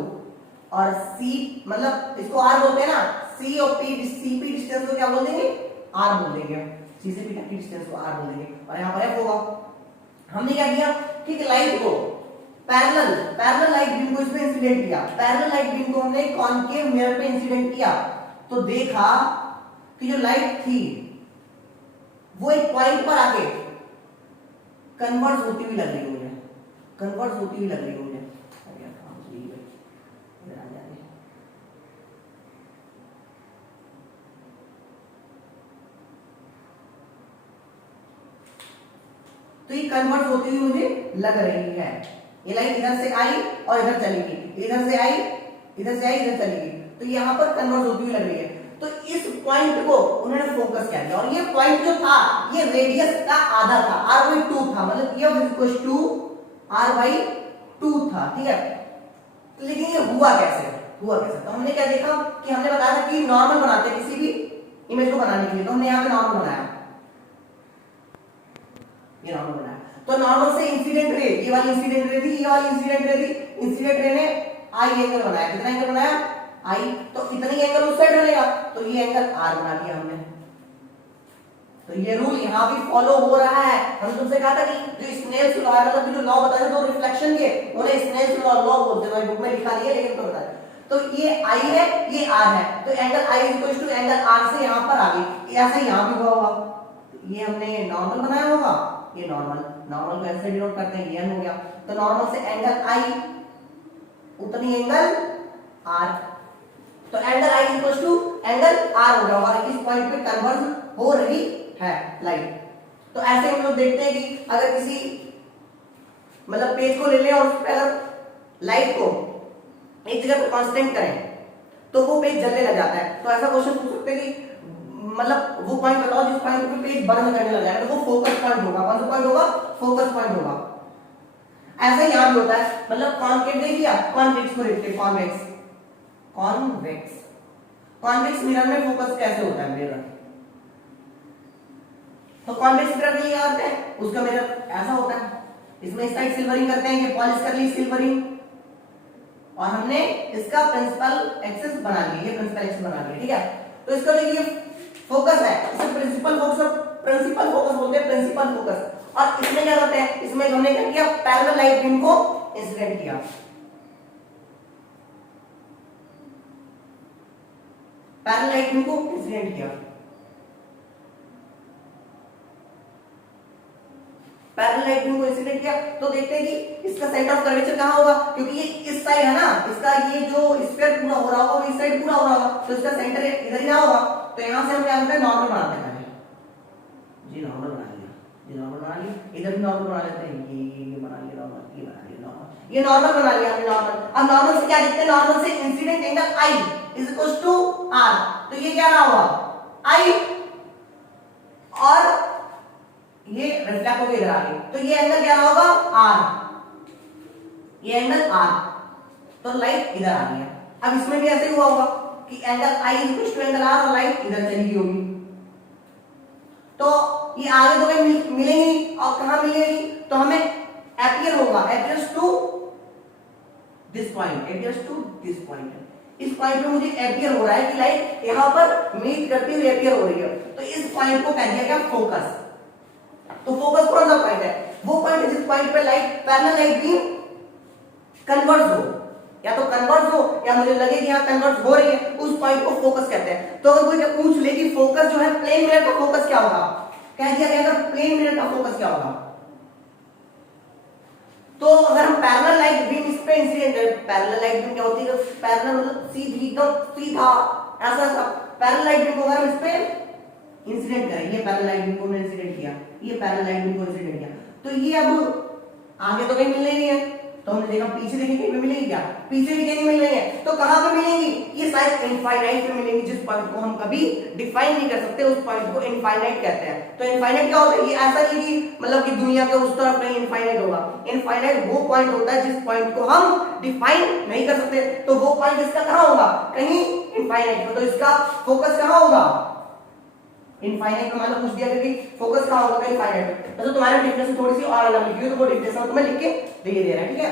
और C मतलब इसको R बोलते हैं ना, C और CP डिस्टेंस को क्या बोल देंगे? R बोल देंगे। C से P तक की डिस्टेंस को R बोल देंगे। और यहाँ पर F होगा। हमने क्या किया? ठीक, लाइट को पैरेलल लाइट बीम को इसमें इंसिडेंट किया। पैरेलल लाइट बीम को हमने कॉनकेव मिरर पे इंसिडेंट किया, तो देखा कि जो लाइट थी वो एक पॉइंट पर आके कन्वर्ज होती हुई लग रही मुझे, कन्वर्ज होती हुई लग रही मुझे। तो ये कन्वर्ज होती हुई मुझे लग रही है। ये लाइन इधर से आई और इधर चली गई, इधर से आई, इधर से आई, इधर चली गई, तो यहाँ पर कन्वर्ज होती हुई लग रही है। तो इस पॉइंट को उन्होंने फोकस किया गया। और ये पॉइंट जो था ये रेडियस का आधा था, r/2 था, मतलब ये r/2 था, ठीक है। लेकिन ये हुआ कैसे? तो हमने क्या देखा कि हमने बताया था कि नॉर्मल बनाते हैं किसी भी इमेज को बनाने के लिए। तो हमने यहाँ पे नॉर्मल बनाया, ये नॉर्मल बनाया। तो नॉर्मल से इंसिडेंट रे, ये वाली इंसिडेंट रे थी, ये वाली इंसिडेंट रे थी। इंसिडेंट रे ने आई एंगल बनाया। कितना एंगल बनाया? आई। तो इतनी एंगल उस साइड रहेगा, तो ये एंगल आर बना दिया हमने। तो ये रूल यहाँ भी फॉलो हो रहा है। हम तुमसे कहा था कि जो स्नेल्स लॉ है, मतलब जो लॉ बताए तो रिफ्लेक्शन के, उन्हें स्नेल्स लॉ बोलते हैं, बुक में लिखा नहीं है लेकिन तो बता। तो ये आई है, ये आर है, तो angle I equal to angle R से यहाँ पर आ गई। ऐसे यहाँ भी हुआ होगा। ये हमने नॉर्मल बनाया होगा, ये नॉर्मल को ऐसे डिनोट करते हैं, ये n हो गया। तो नॉर्मल से एंगल आई उतनी एंगल आर, तो angle I equal to angle R हो गया और इस पॉइंट पे कन्वर्ज हो रही है लाइट। तो ऐसे हम लोग देखते हैं कि अगर किसी मतलब पेज को ले लें और उस पर अगर लाइट को एक जगह पर कांस्टेंट करें तो वो पेज जलने लग जाता है। तो ऐसा क्वेश्चन पूछ सकते हैं कि मतलब वो पॉइंट बताओ जिस पॉइंट पे पेज बर्न करने लग जाएगा, तो वो फोकस पॉइंट होगा। कौन सा पॉइंट होगा? फोकस पॉइंट होगा। ऐसा ही यहां भी होता है, मतलब कॉन्केव देख लिया, कॉन्वेक्स को देखते हैं। कॉन्वेक्स कॉन्वेक्स कॉन्वेक्स मिरर में फोकस कैसे होता है मिरर? तो कॉन्वेक्स मिरर के लिए क्या करते हैं, उसका मिरर ऐसा होता है, इसमें इस साइड सिल्वरिंग करते हैं, ये पॉलिश कर ली सिल्वरिंग, और हमने इसका प्रिंसिपल एक्सिस बना लिया, ये प्रिंसिपल एक्सिस बना लिया, ठीक है। तो इसका जो ये फोकस है, इसे प्रिंसिपल फोकस बोलते हैं, प्रिंसिपल फोकस। और इसमें क्या करते हैं, इसमें हमने क्या किया, पैरेलल लाइट बीम को इंसिडेंट किया, पैरेलल लाइट बीम को इंसिडेंट किया। पैरेलल लाइट बीम को इंसिडेंट किया, तो देखते हैं कि इसका सेंटर ऑफ कर्वेचर कहां होगा, क्योंकि ये इस साइड है ना, इसका ये जो स्फीयर पूरा हो रहा होगा वो इस साइड पूरा हो रहा होगा, तो इसका सेंटर इधर ही ना होगा। तो यहां से हम क्या करते हैं, नॉर्मल बनाते हैं पहले जी, नॉर्मल बना लिया, ये नॉर्मल बना लिया, इधर भी नॉर्मल बना लेते हैं, ये बना लिया नॉर्मल, ये बना लिया नॉर्मल, ये नॉर्मल बना लिया हमने नॉर्मल। अब नॉर्मल से क्या देखते हैं, नॉर्मल से incident angle I is equal to R, तो ये क्या रहा होगा आई, और ये रिफ्लेक्ट होकर इधर आ गई, तो ये एंगल क्या होगा आर, ये एंगल आर, तो लाइट इधर आ गया। अब इसमें भी ऐसे ही हुआ होगा कि angle I equal to angle R, और लाइट इधर चली गई होगी, तो ये आगे तो कहीं मिलेंगी, और कहां मिलेगी, तो हमें एपियर होगा, appears to this point, appears to this point, इस पॉइंट पे मुझे एपियर हो रहा है कि लाइट यहां पर मीट करती हुई एपियर हो रही है, तो इस पॉइंट को कह दिया गया फोकस। तो फोकस कौन सा पॉइंट है, वो पॉइंट है जिस पॉइंट पे light parallel light beam converge हो, या तो कन्वर्ज हो या मुझे लगे कि यहां कन्वर्ज हो रही है, उस पॉइंट को फोकस कहते हैं। तो अगर कोई पूछ ले कि फोकस जो है प्लेन मिरर का फोकस क्या होगा, कह दिया गया अगर प्लेन मिरर का फोकस क्या होगा, तो अगर हम पैरेलल लाइट बीम इस पे इंसिडेंट है, पैरेलल लाइट बीम क्या होती है, पैरेलल मतलब सीधी एकदम सीधा ऐसा ऐसा, पैरेलल लाइट बीम को अगर हम इस पे इंसिडेंट करें, ये पैरेलल लाइट बीम को हमने इंसिडेंट किया, ये पैरेलल लाइट बीम को इंसिडेंट किया, तो ये अब आगे तो कहीं मिलने नहीं है, तो हमने देखा पीछे देखिए कहीं पे मिलेगी क्या, पीछे भी कहीं नहीं मिल रही है, तो कहां पे मिलेंगी, ये शायद इनफाइनाइट पे मिलेंगी, जिस पॉइंट को हम कभी डिफाइन नहीं कर सकते, उस पॉइंट को इनफाइनाइट कहते हैं। तो इनफाइनाइट क्या होता है, ये ऐसा नहीं कि मतलब कि दुनिया के उस तरफ कहीं इनफाइनाइट होगा, इनफाइनाइट वो पॉइंट होता है जिस पॉइंट को हम डिफाइन नहीं कर सकते, तो वो पॉइंट इसका कहां होगा, कहीं इनफाइनाइट, तो इसका फोकस कहां होगा, इनफाइनाइट को मतलब पूछ दिया कि फोकस कहां होगा, इनफाइनाइट। तो तुम्हारे डेफिनेशन थोड़ी सी और अलग लिखी है, तो वो डेफिनेशन तुम्हें लिख के दे रहा है, ठीक है।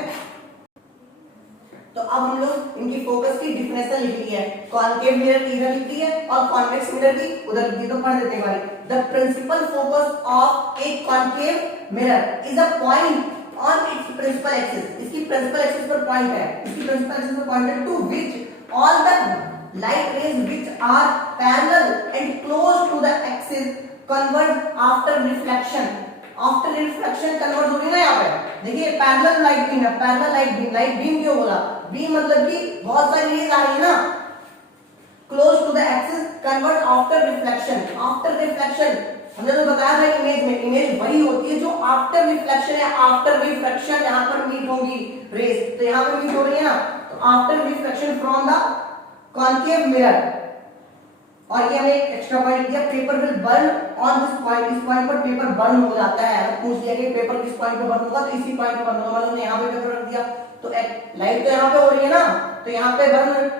तो अब हम लोग इनकी फोकस की डेफिनेशन लिख ली है, कॉन्केव मिरर इधर लिख दी है और कॉन्वेक्स मिरर की उधर लिख दी, तो पढ़ देते हैं भाई। The principal focus of a concave mirror is a point on its principal axis, इसकी प्रिंसिपल एक्सिस पर पॉइंट है, इसकी प्रिंसिपल एक्सिस पर पॉइंट है, to which all the light rays which are parallel and close to the axis converge after reflection, after reflection convert होगी ना, यहाँ पे देखिए पैरेलल लाइट बीम है, पैरेलल लाइट बीम क्यों बोला, बीम मतलब कि बहुत सारी रेज आ रही है ना, close to the axis convert after reflection, after reflection हमने तो बताया था इमेज में, इमेज वही होती है जो आफ्टर रिफ्लेक्शन है, आफ्टर रिफ्लेक्शन यहाँ पर मीट होगी रेज, तो यहाँ पर मीट हो रही है ना, तो after reflection from the concave mirror, और ये हमें एक्स्ट्रा पॉइंट दिया, paper will burn on this point, इस पॉइंट पर पेपर बर्न हो जाता है, पूछ लिया कि पेपर किस पॉइंट पे बर्न होगा, तो इसी पॉइंट पे बर्न होगा, मतलब यहाँ पे पेपर रख दिया, तो लाइट तो यहाँ पे हो रही है ना, तो यहाँ पे बर्न,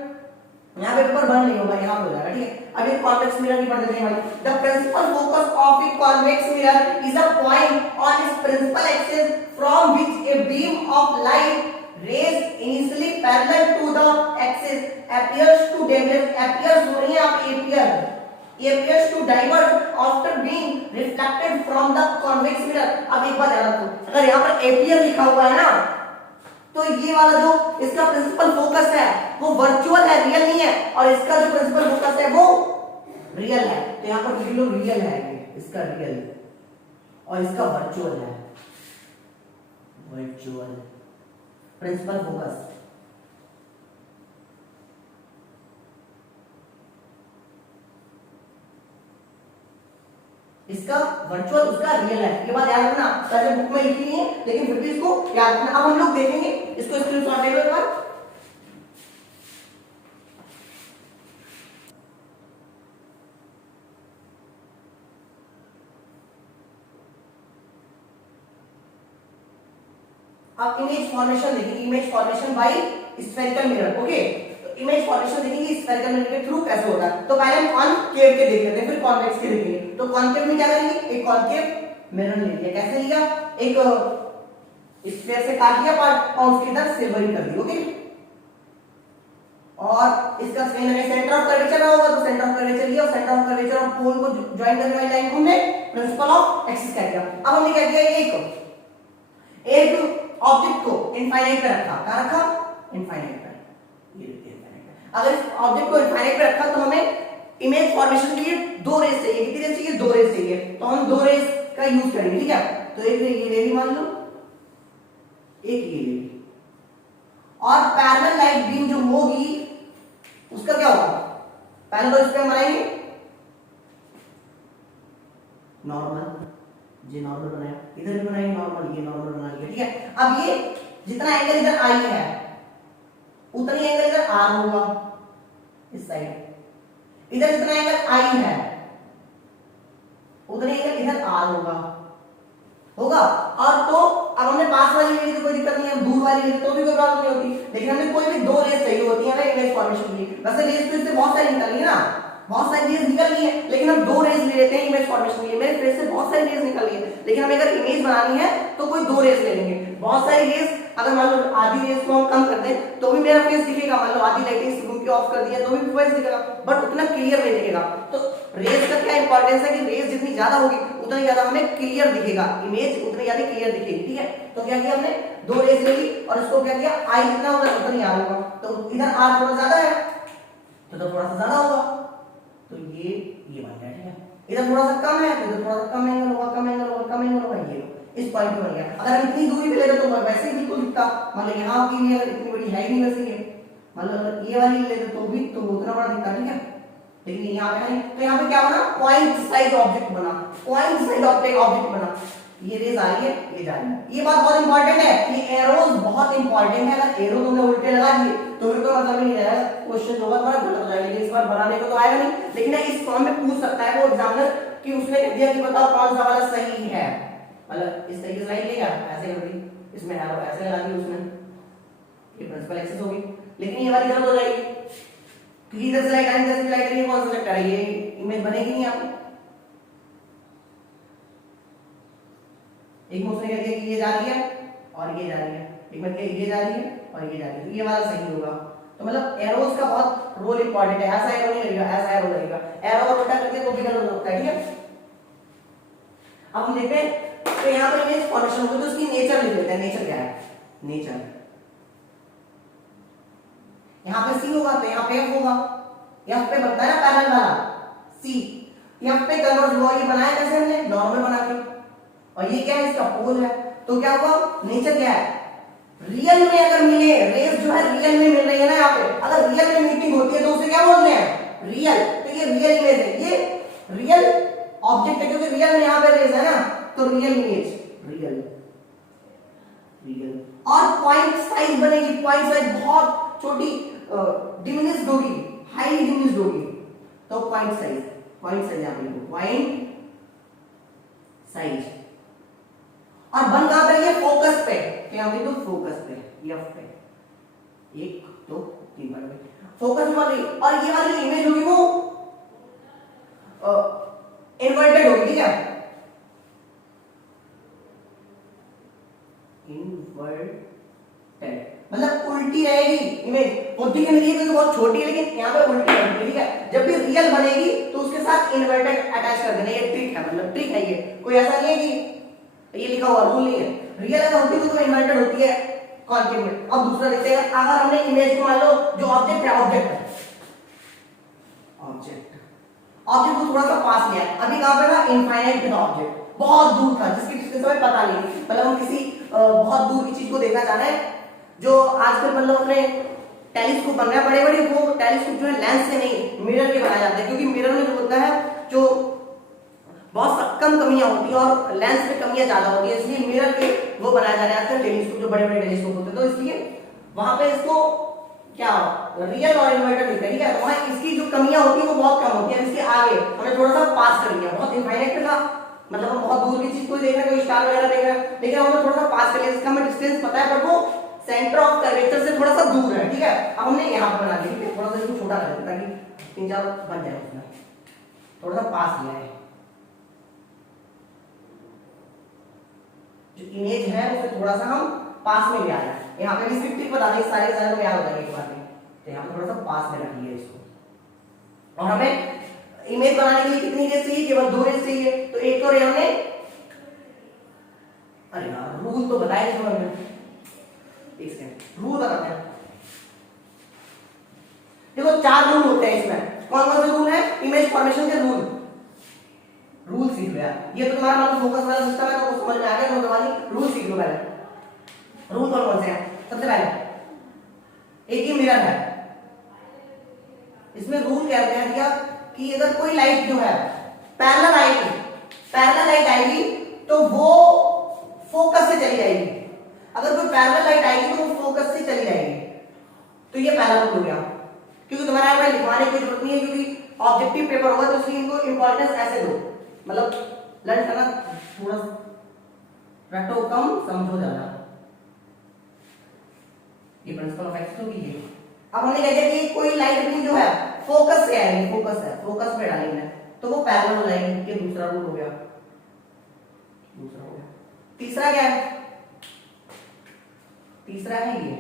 यहाँ पे पेपर बर्न नहीं होगा, यहाँ पे हो जाएगा, ठीक है। अभी कॉन्वेक्स मिरर की पढ़ देते हैं भाई। The principal focus of a convex mirror is a point on its principal axis from which a beam of light rays initially parallel to the axis appears to diverge, appears हो रही है आप appears to diverge after being reflected from the convex mirror। अब एक बात याद रखो, अगर यहाँ पर appear लिखा हुआ है ना, तो ये वाला जो इसका प्रिंसिपल फोकस है वो वर्चुअल है, रियल नहीं है, और इसका जो प्रिंसिपल फोकस है वो रियल है, तो यहाँ पर रियल है, इसका रियल और इसका वर्चुअल है, वर्चुअल प्रिंसिपल फोकस। इसका वर्चुअल उसका रियल है, ये बात याद रखना, पहले बुक में लिखी नहीं है लेकिन फिर भी इसको याद रखना। अब हम लोग देखेंगे, इसको स्क्रीनशॉट ले लो एक बार। अब इमेज फॉर्मेशन देखेंगे, image formation by spherical mirror. Okay, तो इमेज फॉर्मेशन देखेंगे स्फेरिकल मिरर के थ्रू कैसे होता है। तो पहले हम कॉनकेव के देख लेते हैं, फिर कॉन्वेक्स के देखेंगे। तो कॉनकेव में क्या करेंगे, एक कॉनकेव मिरर ले लिया। कैसे लिया, एक स्फीयर से काट लिया पार्ट और उसके इधर सिल्वरिंग कर दी। ओके, और इसका सेंटर ऑफ कर्वेचर होगा, तो सेंटर ऑफ कर्वेचर लिया और सेंटर ऑफ कर्वेचर और पोल को ज्वाइन करने वाली लाइन को हमने प्रिंसिपल ऑफ एक्सिस कह दिया। अब हमने क्या किया, एक ऑब्जेक्ट को इनफाइनाइट पे रखा। कहां रखा, इनफाइनाइट पे। ये देखिए इनफाइनाइट। अगर इस ऑब्जेक्ट को इनफाइनाइट पे रखा तो हमें इमेज फॉर्मेशन के लिए दो रेस चाहिए। कितनी रेस चाहिए, दो रेस चाहिए। तो हम दो रेस का यूज करेंगे। ठीक है, तो एक ये ले ली मान लो, एक ये ले ली, और पैरेलल लाइट बीम जो होगी उसका क्या होगा, पहले तो इस पे हम बनाएंगे नॉर्मल, ये नॉर्मल बनाया, इधर भी बनाएंगे नॉर्मल, ये नॉर्मल बना लिया। ठीक है, अब ये जितना एंगल इधर आई है उतनी एंगल इधर आर होगा इस साइड। इधर जितना एंगल आई है उतनी एंगल इधर आर होगा। और तो अब हमने पास वाली ले ली तो कोई दिक्कत नहीं है, दूर वाली ले ली तो भी कोई प्रॉब्लम नहीं होती। लेकिन हमें कोई भी दो रेस चाहिए होती है ना इमेज फॉर्मेशन के लिए। वैसे रेस तो इससे बहुत सारी निकल रही है ना, बहुत सारी रेस निकल रही है, लेकिन हम दो रेस ले लेते हैं इमेज फॉर्मेशन के लिए। मेरे फेस से बहुत सारी रेस निकल रही है, लेकिन हमें अगर इमेज बनानी है तो कोई दो रेस ले लेंगे। बहुत सारी रेस, अगर मान लो आधी रेस को हम कम कर दें तो भी मेरा फेस दिखेगा। मान लो आधी लाइटिंग रूम की ऑफ कर दिया तो भी फेस दिखेगा, बट उतना क्लियर नहीं दिखेगा। तो रेस का क्या इंपॉर्टेंस है कि रेस जितनी ज्यादा होगी उतना ज्यादा हमें क्लियर दिखेगा, इमेज उतनी ज्यादा क्लियर दिखेगी। ठीक है, तो क्या किया हमने, दो रेस ले ली और इसको क्या किया, आई जितना होगा उतना ही आर होगा। तो इधर आर थोड़ा ज्यादा है तो थोड़ा सा ज्यादा होगा, तो ये बन गया। ठीक है, इधर थोड़ा सा कम है तो इधर थोड़ा सा कम एंगल होगा, कम एंगल होगा, कम एंगल होगा, ये इस पॉइंट पे बन गया। अगर हम इतनी दूरी पे ले लेते तो वैसे ही बिल्कुल दिखता। मान लो यहाँ की अगर इतनी बड़ी है नहीं वैसे ये, मान लो अगर ये वाली ले लेते तो भी तो उतना बड़ा दिखता। ठीक है, लेकिन यहाँ पे नहीं, तो यहाँ पे क्या बना, पॉइंट साइज ऑब्जेक्ट बना, पॉइंट साइज ऑब्जेक्ट बना। ये रेज आ रही है, ये जा रही है। ये बात बहुत इंपॉर्टेंट है, ये एरोज बहुत इंपॉर्टेंट है। अगर एरो तुमने उल्टे लगा दिए तो फिर कोई मतलब नहीं रहेगा, क्वेश्चन होगा तुम्हारा गलत हो जाएगा। इस बार बनाने को तो आएगा नहीं, लेकिन इस फॉर्म में पूछ सकता है वो एग्जामिनर कि उसने कह दिया कि बताओ कौन सा वाला सही है। मतलब इस तरीके से लाइन लेगा, ऐसे कर दी, इसमें एरो ऐसे लगा दी उसने, ये प्रिंसिपल एक्सिस होगी। लेकिन ये वाली गलत हो जाएगी क्योंकि इधर से लाइट आनी, इधर से लाइट आनी, कौन सा सेक्टर है, ये इमेज बनेगी नहीं आपको। एक में उसने कह दिया कि ये जा रही है और ये जा रही है, एक में ये जा रही है और ये जा रही है, तो ये वाला सही होगा। तो मतलब एरोस का बहुत रोल इंपॉर्टेंट है। ऐसा एरो नहीं लगेगा, ऐसा एरो लगेगा, एरो और उल्टा करके तो भी गलत होता है। ठीक है, अब हम देखते हैं तो यहाँ पर इमेज फॉर्मेशन होगी तो उसकी नेचर लिख लेते हैं। नेचर क्या है, नेचर यहाँ पे सी होगा तो यहाँ पे एफ होगा, एफ पे बनता है ना पैरेलल वाला सी, एफ पे कन्वर्ज हुआ। ये बनाया कैसे हमने, नॉर्मल बना के, और ये क्या है, इसका पोल है। तो क्या हुआ, नेचर क्या है, रियल में अगर मिले, रेस जो है रियल में मिल रही है ना, यहाँ पे अगर रियल में मीटिंग होती है तो उसे क्या बोलते हैं, रियल। तो ये रियल इमेज है, ये रियल ऑब्जेक्ट है क्योंकि रियल में यहाँ पे रेस है ना, तो रियल इमेज, रियल रियल। और पॉइंट साइज बनेगी, पॉइंट साइज बहुत छोटी डिमिनिश्ड होगी, हाईली डिमिनिश्ड होगी। तो पॉइंट साइज यहाँ पे पॉइंट साइज। और बन कहां पे, ये फोकस पे, तो यहाँ पे तो फोकस पे, एफ पे, 1 2 3 बार में फोकस बन रही। और ये वाली इमेज होगी वो इन्वर्टेड होगी। ठीक है, इन्वर्टेड मतलब उल्टी रहेगी इमेज। होती है नहीं क्योंकि बहुत छोटी है, लेकिन यहाँ पे उल्टी रहेगी। ठीक है, जब भी रियल बनेगी तो उसके साथ इन्वर्टेड अटैच कर देना, ये ट्रिक है, मतलब ट्रिक है। ये कोई ऐसा नहीं है कि ये लिखा हुआ रूल नहीं है, रियल अगर होती है तो इन्वर्टेड होती है कॉन्केव में। अब दूसरा देखते हैं, अगर हमने इमेज को मान लो जो ऑब्जेक्ट है, ऑब्जेक्ट को थोड़ा सा पास लिया, अभी कहां पे था, इनफाइनाइट पे था ऑब्जेक्ट, बहुत दूर था जिसके समय पता नहीं, मतलब हम किसी बहुत दूर की चीज को देखना चाह रहे हैं। जो आजकल मतलब अपने टेलीस्कोप बन रहा है बड़े बड़े, वो टेलीस्कोप जो है लेंस से नहीं मिरर के बनाए जाते हैं, क्योंकि मिरर में जो होता है जो बहुत कम कमियां होती है और लेंस में कमियां ज्यादा होती है, इसलिए मिरर के वो बनाए जा रहे हैं आजकल टेलीस्कोप, जो बड़े बड़े टेलीस्कोप होते हैं। तो इसलिए वहां पे इसको क्या रियल और इन्वर्टेड लिखते हैं। ठीक है, तो वहां इसकी जो कमियां होती है वो बहुत कम होती है। इसके आगे हमने थोड़ा सा पास कर लिया, बहुत इनफाइनाइट पे था मतलब हम बहुत दूर की चीज को देख रहे हैं, कोई स्टार वगैरह देख रहे हैं, लेकिन हमें थोड़ा सा पास के लिए इसका हमें डिस्टेंस पता है, पर वो सेंटर ऑफ कर्वेचर से थोड़ा सा दूर है, ठीक है। अब हमने यहाँ पर बना दिया, ठीक है, थोड़ा सा इसको छोटा कर देते ताकि 3-4 बन जाए, उसमें थोड़ा सा पास लिया है, जो इमेज है उसे थोड़ा सा हम पास में ले आ रहे हैं। यहाँ पे भी सिर्फ बता दें, सारे को याद हो जाएंगे एक बार में, तो यहाँ पे थोड़ा सा पास में रख लिया इसको। और हमें इमेज बनाने के लिए कितनी रेस चाहिए? केवल 2 रेस चाहिए। तो एक तो रे हमने, अरे यार रूल तो बताया इसमें हमने, एक सेकंड रूल बताते हैं। देखो 4 रूल होते हैं इसमें। कौन कौन से रूल है? इमेज फॉर्मेशन के रूल सीख लो यार, ये तो तुम्हारा मतलब फोकस वाला सिस्टम है तो समझ में आ गया, तो तुम्हारी रूल सीख लो पहले। रूल कौन कौन से हैं? सबसे पहले एक ही मिरर है, इसमें रूल क्या कह दिया कि अगर कोई लाइट जो है पैरेलल लाइट आएगी तो वो फोकस से चली जाएगी। अगर कोई पैरेलल लाइट आएगी तो वो फोकस से चली जाएगी। तो ये पहला रूल हो गया, क्योंकि तुम्हारा यहाँ पर लिखवाने की जरूरत नहीं है, क्योंकि ऑब्जेक्टिव पेपर होगा तो इसलिए इनको इंपॉर्टेंस ऐसे दो, मतलब लर्न करना थोड़ा रटो कम समझो ज्यादा। ये प्रिंसिपल ऑफ एक्स तो भी है। अब हमने कह दिया कि कोई लाइट बीम जो है फोकस से आएगी, फोकस पे डालेंगे तो वो पैरेलल हो जाएगी। ये दूसरा रूल हो गया। तीसरा क्या है? तीसरा है ये,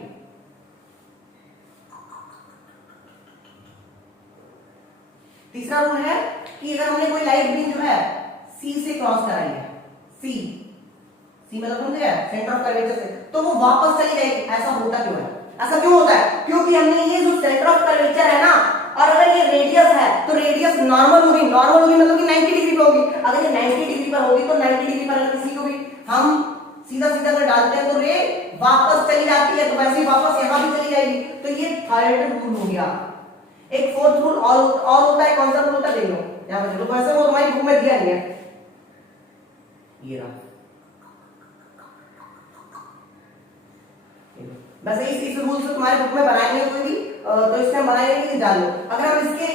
तीसरा रूल है कि अगर हमने कोई लाइट बीम जो है सी से क्रॉस कराई है, सी मतलब समझे सेंटर ऑफ कर्वेचर से, तो वो वापस चली जाएगी। ऐसा होता क्यों है? ऐसा क्यों होता है? क्योंकि हमने ये जो सेंटर ऑफ कर्वेचर है ना, और अगर ये रेडियस है तो रेडियस नॉर्मल होगी मतलब कि 90 डिग्री पे होगी। अगर ये 90 डिग्री पर होगी तो 90 डिग्री पर अगर किसी को भी हम सीधा अगर डालते हैं तो रे वापस चली जाती है, तो वैसे ही वापस यहां भी चली जाएगी। तो ये थर्ड रूल हो गया। एक फोर्थ रूल और होता है, कौन सा रूल होता है देख लो यहां पर, देखो वैसे वो तुम्हारी बुक में दिया नहीं है, ये रहा। वैसे इस रूल से तुम्हारे बुक में बनाएंगे कोई भी तो इसमें बनाएंगे कि डाल लो। अगर हम इसके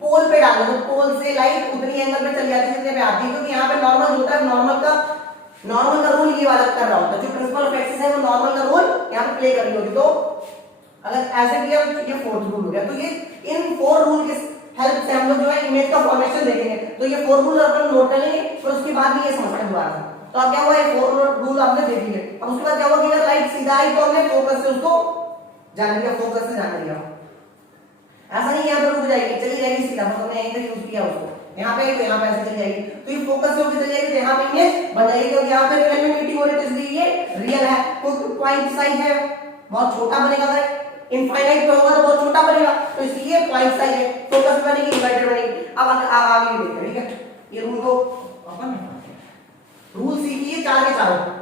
पोल पे डाल दो तो पोल से लाइट उतनी एंगल पे चली जाती है जितने पे आती है, क्योंकि यहाँ पे नॉर्मल होता है। नॉर्मल का रोल ये वाला कर रहा होता है, जो प्रिंसिपल ऑफ एक्सिस है वो नॉर्मल का रोल यहाँ पे प्ले कर रही होगी। तो अगर ऐसे किया तो ये फोर्थ रूल हो गया। तो ये इन 4 रूल के हेल्प से हम लोग जो है इमेज का फॉर्मेशन देखेंगे। तो ये 4 रूल अपन नोट कर लेंगे, फिर उसके बाद भी ये समझते हैं दोबारा। तो अब क्या हुआ, ये 4 रूल आपने देख लिए। अब उसके बाद क्या हुआ कि अगर लाइट सीधा आई तो हमने फोकस से उसको जाने दिया, फोकस से जाने दिया। ऐसा नहीं यहाँ पे रुक जाएगी, चली जाएगी सीधा, हमने यहीं तक यूज किया उसको, यहाँ पे तो यहाँ पे ऐसे चली जाएगी। तो ये फोकस से होकर चली जाएगी तो यहाँ पे इमेज बन जाएगी। तो यहाँ पे रियल में मीटिंग हो रही है इसलिए ये रियल है। तो पॉइंट साइज है बहुत छोटा बनेगा, अगर इनफाइनाइट पे होगा तो बहुत छोटा बनेगा, तो इसलिए पॉइंट साइज है। फोकस बनेगी, इन्वर्टेड बनेगी। अब आगे देखते हैं, ठीक है। ये रूल को अपन रूल सीखिए 4 के 4।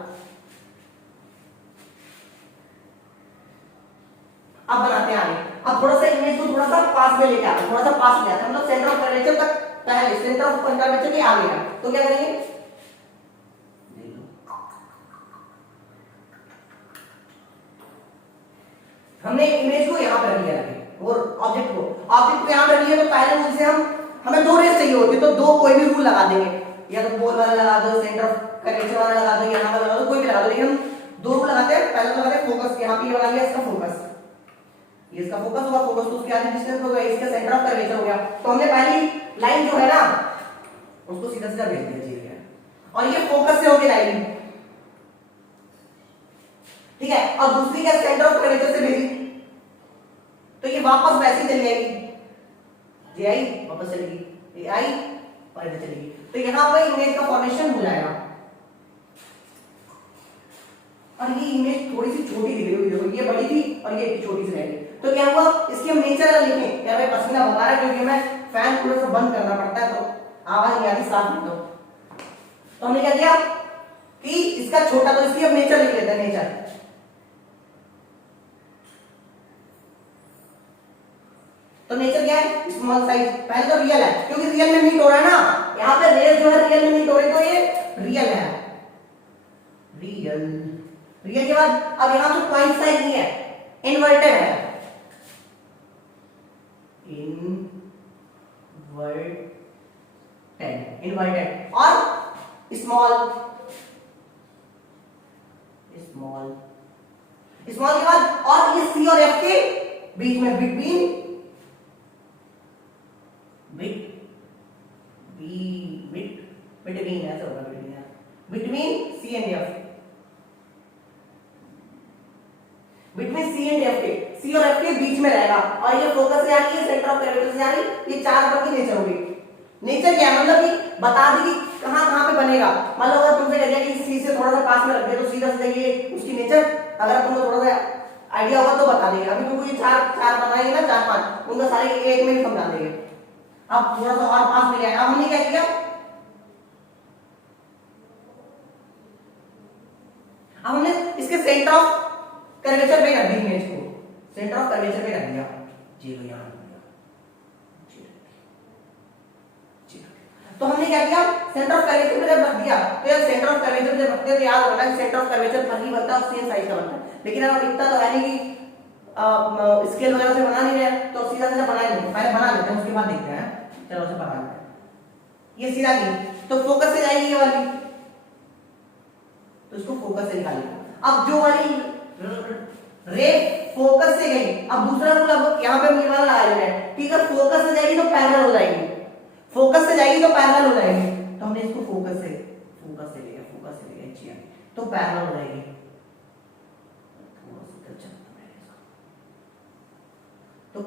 अब बनाते हैं आगे। अब थोड़ा सा इमेज को थोड़ा सा पास में लेके आते हैं, थोड़ा सा पास ले आते हैं, मतलब सेंटर ऑफ कर्वेचर तक, पहले सेंटर ऑफ कर्वेचर के आगे है। तो क्या करेंगे, हमने इमेज को यहां पर रख लिया और ऑब्जेक्ट को यहां पर रख लिया। तो पहले रूल से हमें 2 रेस चाहिए होती है, तो 2 कोई भी रूल लगा देंगे, या तो पोल वाला लगा दो, सेंटर ऑफ कर्वेचर वाला लगा दो, यहां पर लगा दो, कोई भी लगा दो। लेकिन हम 2 रूल लगाते हैं। पहले लगाते हैं फोकस, यहां पे ये लगा लिया इसका फोकस, ये इसका फोकस होगा, फोकस तो उसके आगे डिस्टेंस होगा, इसका सेंटर ऑफ कर्वेचर हो गया। तो हमने पहली लाइन जो है ना उसको सीधा सीधा भेज दिया चाहिए, और ये फोकस से होके लाइन, ठीक है। और दूसरी क्या, सेंटर ऑफ कर्वेचर से भेजी, तो ये वापस वैसे ही चली जाएगी, ये आई वापस चलेगी, ये आई और इधर चलेगी। तो यहां पर इमेज का फॉर्मेशन हो जाएगा। और ये इमेज थोड़ी सी छोटी दिख रही होगी, देखो ये बड़ी थी और ये छोटी सी रहेगी। तो क्या हुआ, इसकी हम नेचर लिखें, क्या भाई पसीना बता रहा है क्योंकि हमें फैन थोड़ा सा बंद करना पड़ता है तो आवाज नहीं आती साफ में। तो हमने क्या किया कि इसका छोटा, तो इसकी हम नेचर लिख लेते हैं, नेचर। तो नेचर क्या है, स्मॉल साइज। पहले तो रियल है क्योंकि रियल में मीट हो रहा है ना, यहाँ पे रेस जो है रियल में मीट हो रही, तो ये रियल है, रियल के बाद अब यहां तो पॉइंट साइज नहीं है, इन्वर्टेड है, इन्वर्टेड और स्मॉल स्मॉल स्मॉल के बाद और इस सी और एफ के बीच में बिटवीन बिटवीन ऐसा होगा, between C and F, between C and F के, सी और एफ के बीच में रहेगा। और ये फोकस से आ रही है, सेंटर ऑफ ग्रेविटी से आ रही है। ये चार नंबर की नेचर होगी। नेचर क्या है, मतलब कि बता दी कि कहां कहां पे बनेगा। मान लो अगर तुमसे कह दिया कि सी से थोड़ा सा पास में रख दे तो सीधा सीधा ये उसकी नेचर अगर तुमको थोड़ा सा आइडिया होगा तो बता देंगे। अभी तुमको ये चार चार बनाएंगे ना, चार पांच, उनका सारे एक में ही समझा देंगे। अब थोड़ा सा और पास में गया, अब हमने क्या किया, अब हमने इसके सेंटर ऑफ कर्वेचर पे रख दी इमेज को, सेंटर ऑफ कर्वेचर पे रख दिया, जीरो यहां रख दिया। तो हमने क्या किया, सेंटर ऑफ कर्वेचर पे जब रख दिया तो यार सेंटर ऑफ कर्वेचर जब रखते हैं तो याद रखना कि सेंटर ऑफ कर्वेचर पर ही बनता है और सेम साइज का बनता है। लेकिन अब इतना तो है नहीं कि स्केल वगैरह से बना नहीं रहे तो सीधा सीधा बना लेते हैं, पहले बना लेते हैं उसके बाद देखते हैं। चलो उसे बना लेते हैं। ये सीधा की तो फोकस से जाएगी ये वाली, तो इसको फोकस से निकालेंगे। अब जो वाली रे फोकस से गई, अब दूसरा रूल अब यहां पे ये वाला लगा लेना है कि अगर फोकस से जाएगी तो पैरेलल हो जाएगी, फोकस से जाएगी तो पैरेलल हो जाएगी। तो हमने इसको फोकस से लिया, फोकस से लिया जी, तो पैरेलल हो जाएगी। तो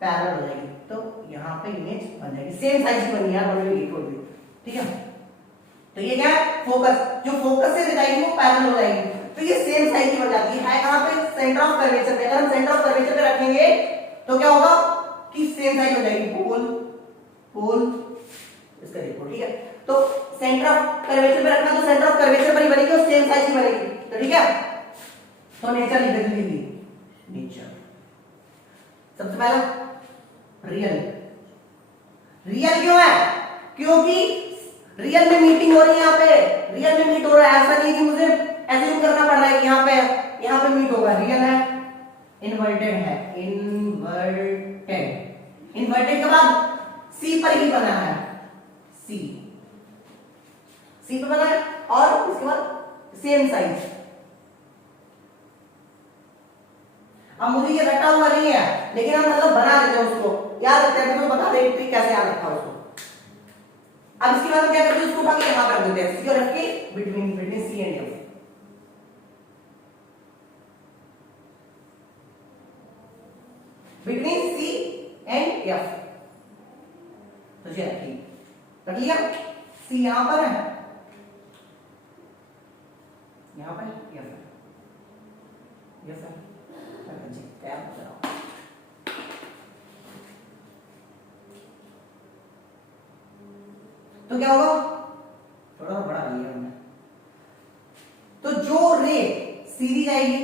पैरेलल हो जाएगी, तो यहां पे इमेज बन जाएगी, सेम साइज की बनी यार, बन गई, ठीक है। तो ये क्या है, फोकस, जो फोकस से जाएगी वो पैरेलल हो जाएगी, तो ये सेम साइज की बन जाती है। कहां पे, सेंटर ऑफ कर्वेचर पे। अगर हम सेंटर ऑफ कर्वेचर पे रखेंगे तो क्या होगा कि सेम साइज हो जाएगी, पोल इसका देखो, ठीक है। तो सेंटर ऑफ कर्वेचर पे रखना तो सेंटर ऑफ कर्वेचर पर ही बनेगी और सेम साइज की बनेगी, तो ठीक है। तो नेचर लिख दी, नेचर सबसे पहला रियल। रियल क्यों है, क्योंकि रियल में मीटिंग हो रही है, यहाँ पे रियल में मीट हो रहा है। ऐसा नहीं कि मुझे एज्यूम करना पड़ रहा है कि यहाँ पे मीट होगा। रियल है, इन्वर्टेड है, इन्वर्टेड के बाद सी पर ही बना है, सी पर बना है, और उसके बाद सेम साइज। अब मुझे ये रटा हुआ नहीं है, लेकिन हम मतलब बना लेते हैं उसको, याद रखते हैं, तो बता दें कि कैसे याद रखा उसको। अब इसके बाद हम क्या करते हैं, उसको उठा के यहां कर देते हैं, सी और एफ के between C and F, between C and F. तो ये रख लिया, सी यहां पर है, यहां पर एफ है, एफ है, जी टैब कराओ। तो क्या होगा, थोड़ा बड़ा लिया हमने, तो जो रे सीधी जाएगी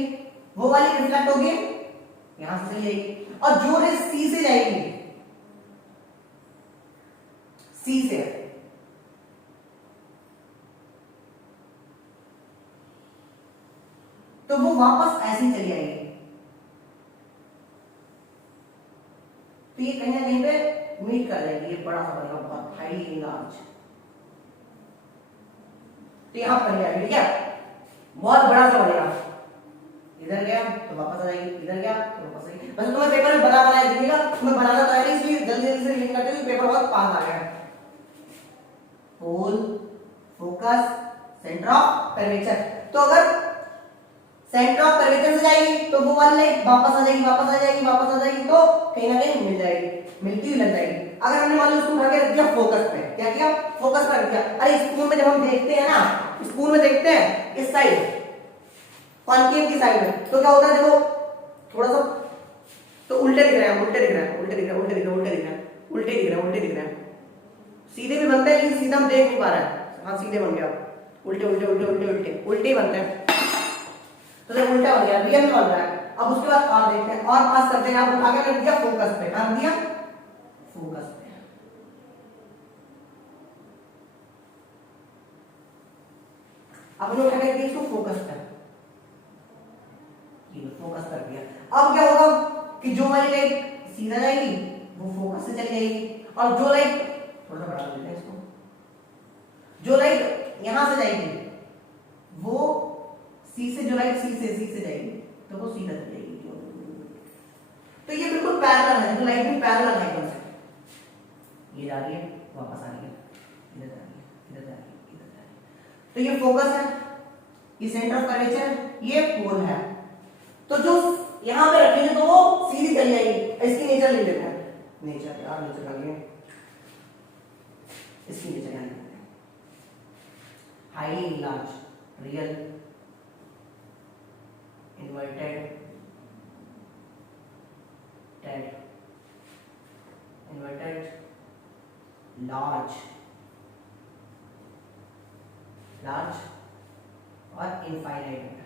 वो वाली रिफ्लेक्ट होगी यहां से चली जाएगी, और जो रे सी से जाएगी, सी से, तो वो वापस ऐसे ही चली जाएगी। तो ये कहीं ना कहीं पे मीट कर जाएगी, ये बड़ा सा बनेगा, बहुत हाईली लार्ज। तो यहां पर गया, ठीक है, बहुत बड़ा सा बनेगा। इधर गया तो वापस आ जाएगी, इधर गया तो वापस आएगी। बस तुम्हें पेपर में बना दीजिएगा, तुम्हें बनाना तो है नहीं, इसलिए जल्दी जल्दी से लिख करते हैं, पेपर बहुत पास आ गया है। पोल, फोकस, सेंटर ऑफ कर्वेचर। तो अगर सेंटर ऑफ कर्वेचर से जाएगी तो वो वाली लाइट वापस आ जाएगी, वापस आ जाएगी, वापस आ जाएगी, तो कहीं ना कहीं मिल जाएगी, मिलती हुई लग जाएगी। अगर हमने मान लो इसको उठा के रख दिया फोकस पे, क्या किया, फोकस पर रख दिया। अरे स्पून में जब हम देखते हैं ना, स्पून में देखते हैं इस साइड, कॉन्केव की साइड में, तो क्या होता है, देखो थोड़ा सा तो उल्टे दिख रहे हैं, उल्टे दिख रहे हैं, उल्टे दिख रहे हैं, उल्टे दिख रहे हैं, उल्टे दिख रहे हैं, उल्टे दिख रहे हैं, उल्टे दिख रहे हैं। सीधे भी बनते हैं लेकिन सीधा हम देख नहीं पा रहे हैं। हाँ सीधे बन गया, उल्टे उल्टे उल्टे उल्टे उल्टे उल्टे ही बनते हैं। तो जब उल्टा बन गया, रियल में बन रहा है। अब उसके बाद और देखते हैं, और पास करते हैं। आप उठा के रख दिया फोकस पे, रख दिया फोकस पे, अब उठा के रख दिया इसको फोकस पे, ये फोकस कर दिया। अब क्या होगा कि जो वाली लाइट सीधा जाएगी वो फोकस से चली जाएगी, और जो लाइट थोड़ा सा बढ़ा देते हैं इसको, जो लाइट यहां से जाएगी वो सी से, जो लाइट सी से जाएगी तो वो सीधा चली जाएगी। तो ये बिल्कुल पैरेलल है, तो लाइट भी पैरेलल है एकदम से। ये जा रही है, वापस आ रही है, इधर जा रही है, इधर जा रही है, इधर जा रही है। तो ये फोकस है, ये सेंटर ऑफ कर्वेचर, ये पोल है। तो जो यहां पे रखेंगे तो वो सीधी चली जाएगी। इसकी नेचर ले लेते हैं, नेचर यार नेचर आ गया, इसकी नेचर यहां लेते हैं। Highly large, real, inverted, Ted, inverted, large, large और इनफाइनाइट।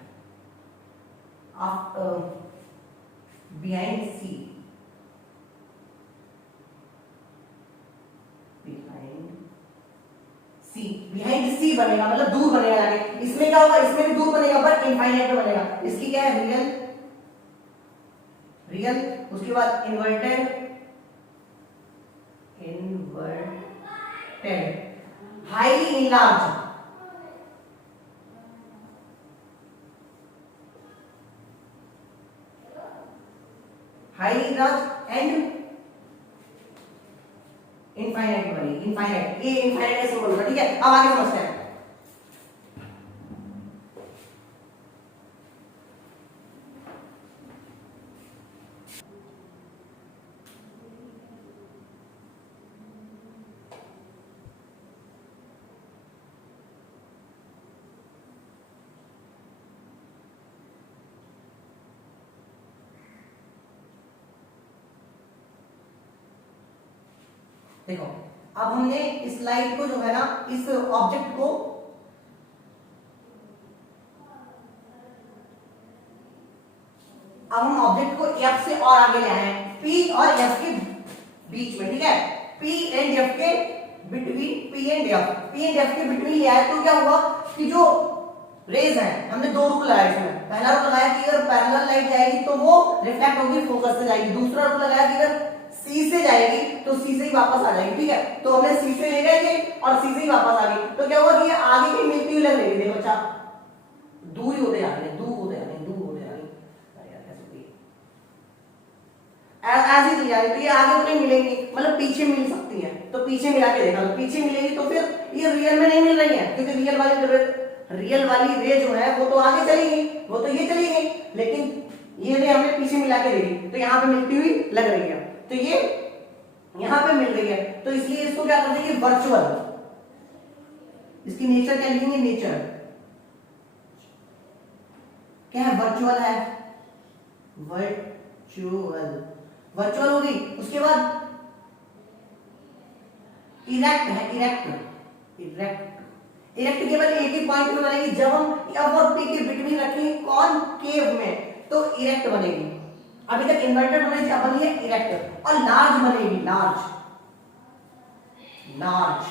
बिहाइंड सी, बिहाइंड सी बनेगा, मतलब दूर बनेगा आगे। इसमें क्या होगा, इसमें भी दूर बनेगा बट इनफाइनाइट में बनेगा। इसकी क्या है, रियल, रियल, उसके बाद inverted, inverted, highly enlarge, highly enlarge and infinite बनेगी। इनफाइनाइट, ये इनफाइनाइट का सिंबल होगा, ठीक है। अब आगे समझते हैं। देखो अब हमने इस लाइट को जो है ना, इस ऑब्जेक्ट को अब हम ऑब्जेक्ट को एफ से और आगे ले आए हैं, पी और एफ के बीच में, ठीक है। पी एंड एफ के बिटवीन, पी एंड एफ के बिटवीन ले आए। तो क्या हुआ कि जो रेज है, हमने दो रूल लगाया इसमें। पहला रूल लगाया कि अगर पैरेलल लाइट जाएगी तो वो रिफ्लेक्ट होगी, फोकस से जाएगी। दूसरा रूल लगाया कि अगर सी से जाएगी तो सी से ही वापस आ जाएगी, ठीक है। तो हमने सी से ले गए थे और सी से ही वापस आ गई। तो क्या हुआ कि ये आगे की मिलती हुई लग रही है, देखो अच्छा दूर ही होते जा रहे हैं, दूर होते जा रहे हैं, दूर होते जा रहे हैं। अरे यार कैसे होती है, ऐसे ही जा रही है। तो ये आगे तो नहीं मिलेंगी, मतलब पीछे मिल सकती है। तो पीछे मिला के देखा, तो पीछे मिलेगी तो फिर ये रियल में नहीं मिल रही है, क्योंकि रियल वाली रे जो है वो तो आगे चलेगी, वो तो ये चलेगी, लेकिन ये रे हमने पीछे मिला के देखी तो यहाँ पे मिलती हुई लग रही है। तो ये यहां पे मिल रही है, तो इसलिए इसको क्या करते हैं, वर्चुअल। इसकी नेचर क्या लिखेंगे, नेचर क्या है, वर्चुअल है, वर्चुअल, वर्चुअल होगी। उसके बाद इरेक्ट है, इरेक्ट, इरेक्ट, इरेक्ट केवल एक ही पॉइंट में बनेगी, जब हम एफ और पी के बिटवीन रखेंगे कॉनकेव में तो इरेक्ट बनेगी। अभी तक इन्वर्टेड बनी थी, अब बनी है इरेक्ट। और लार्ज बनेगी, लार्ज, लार्ज,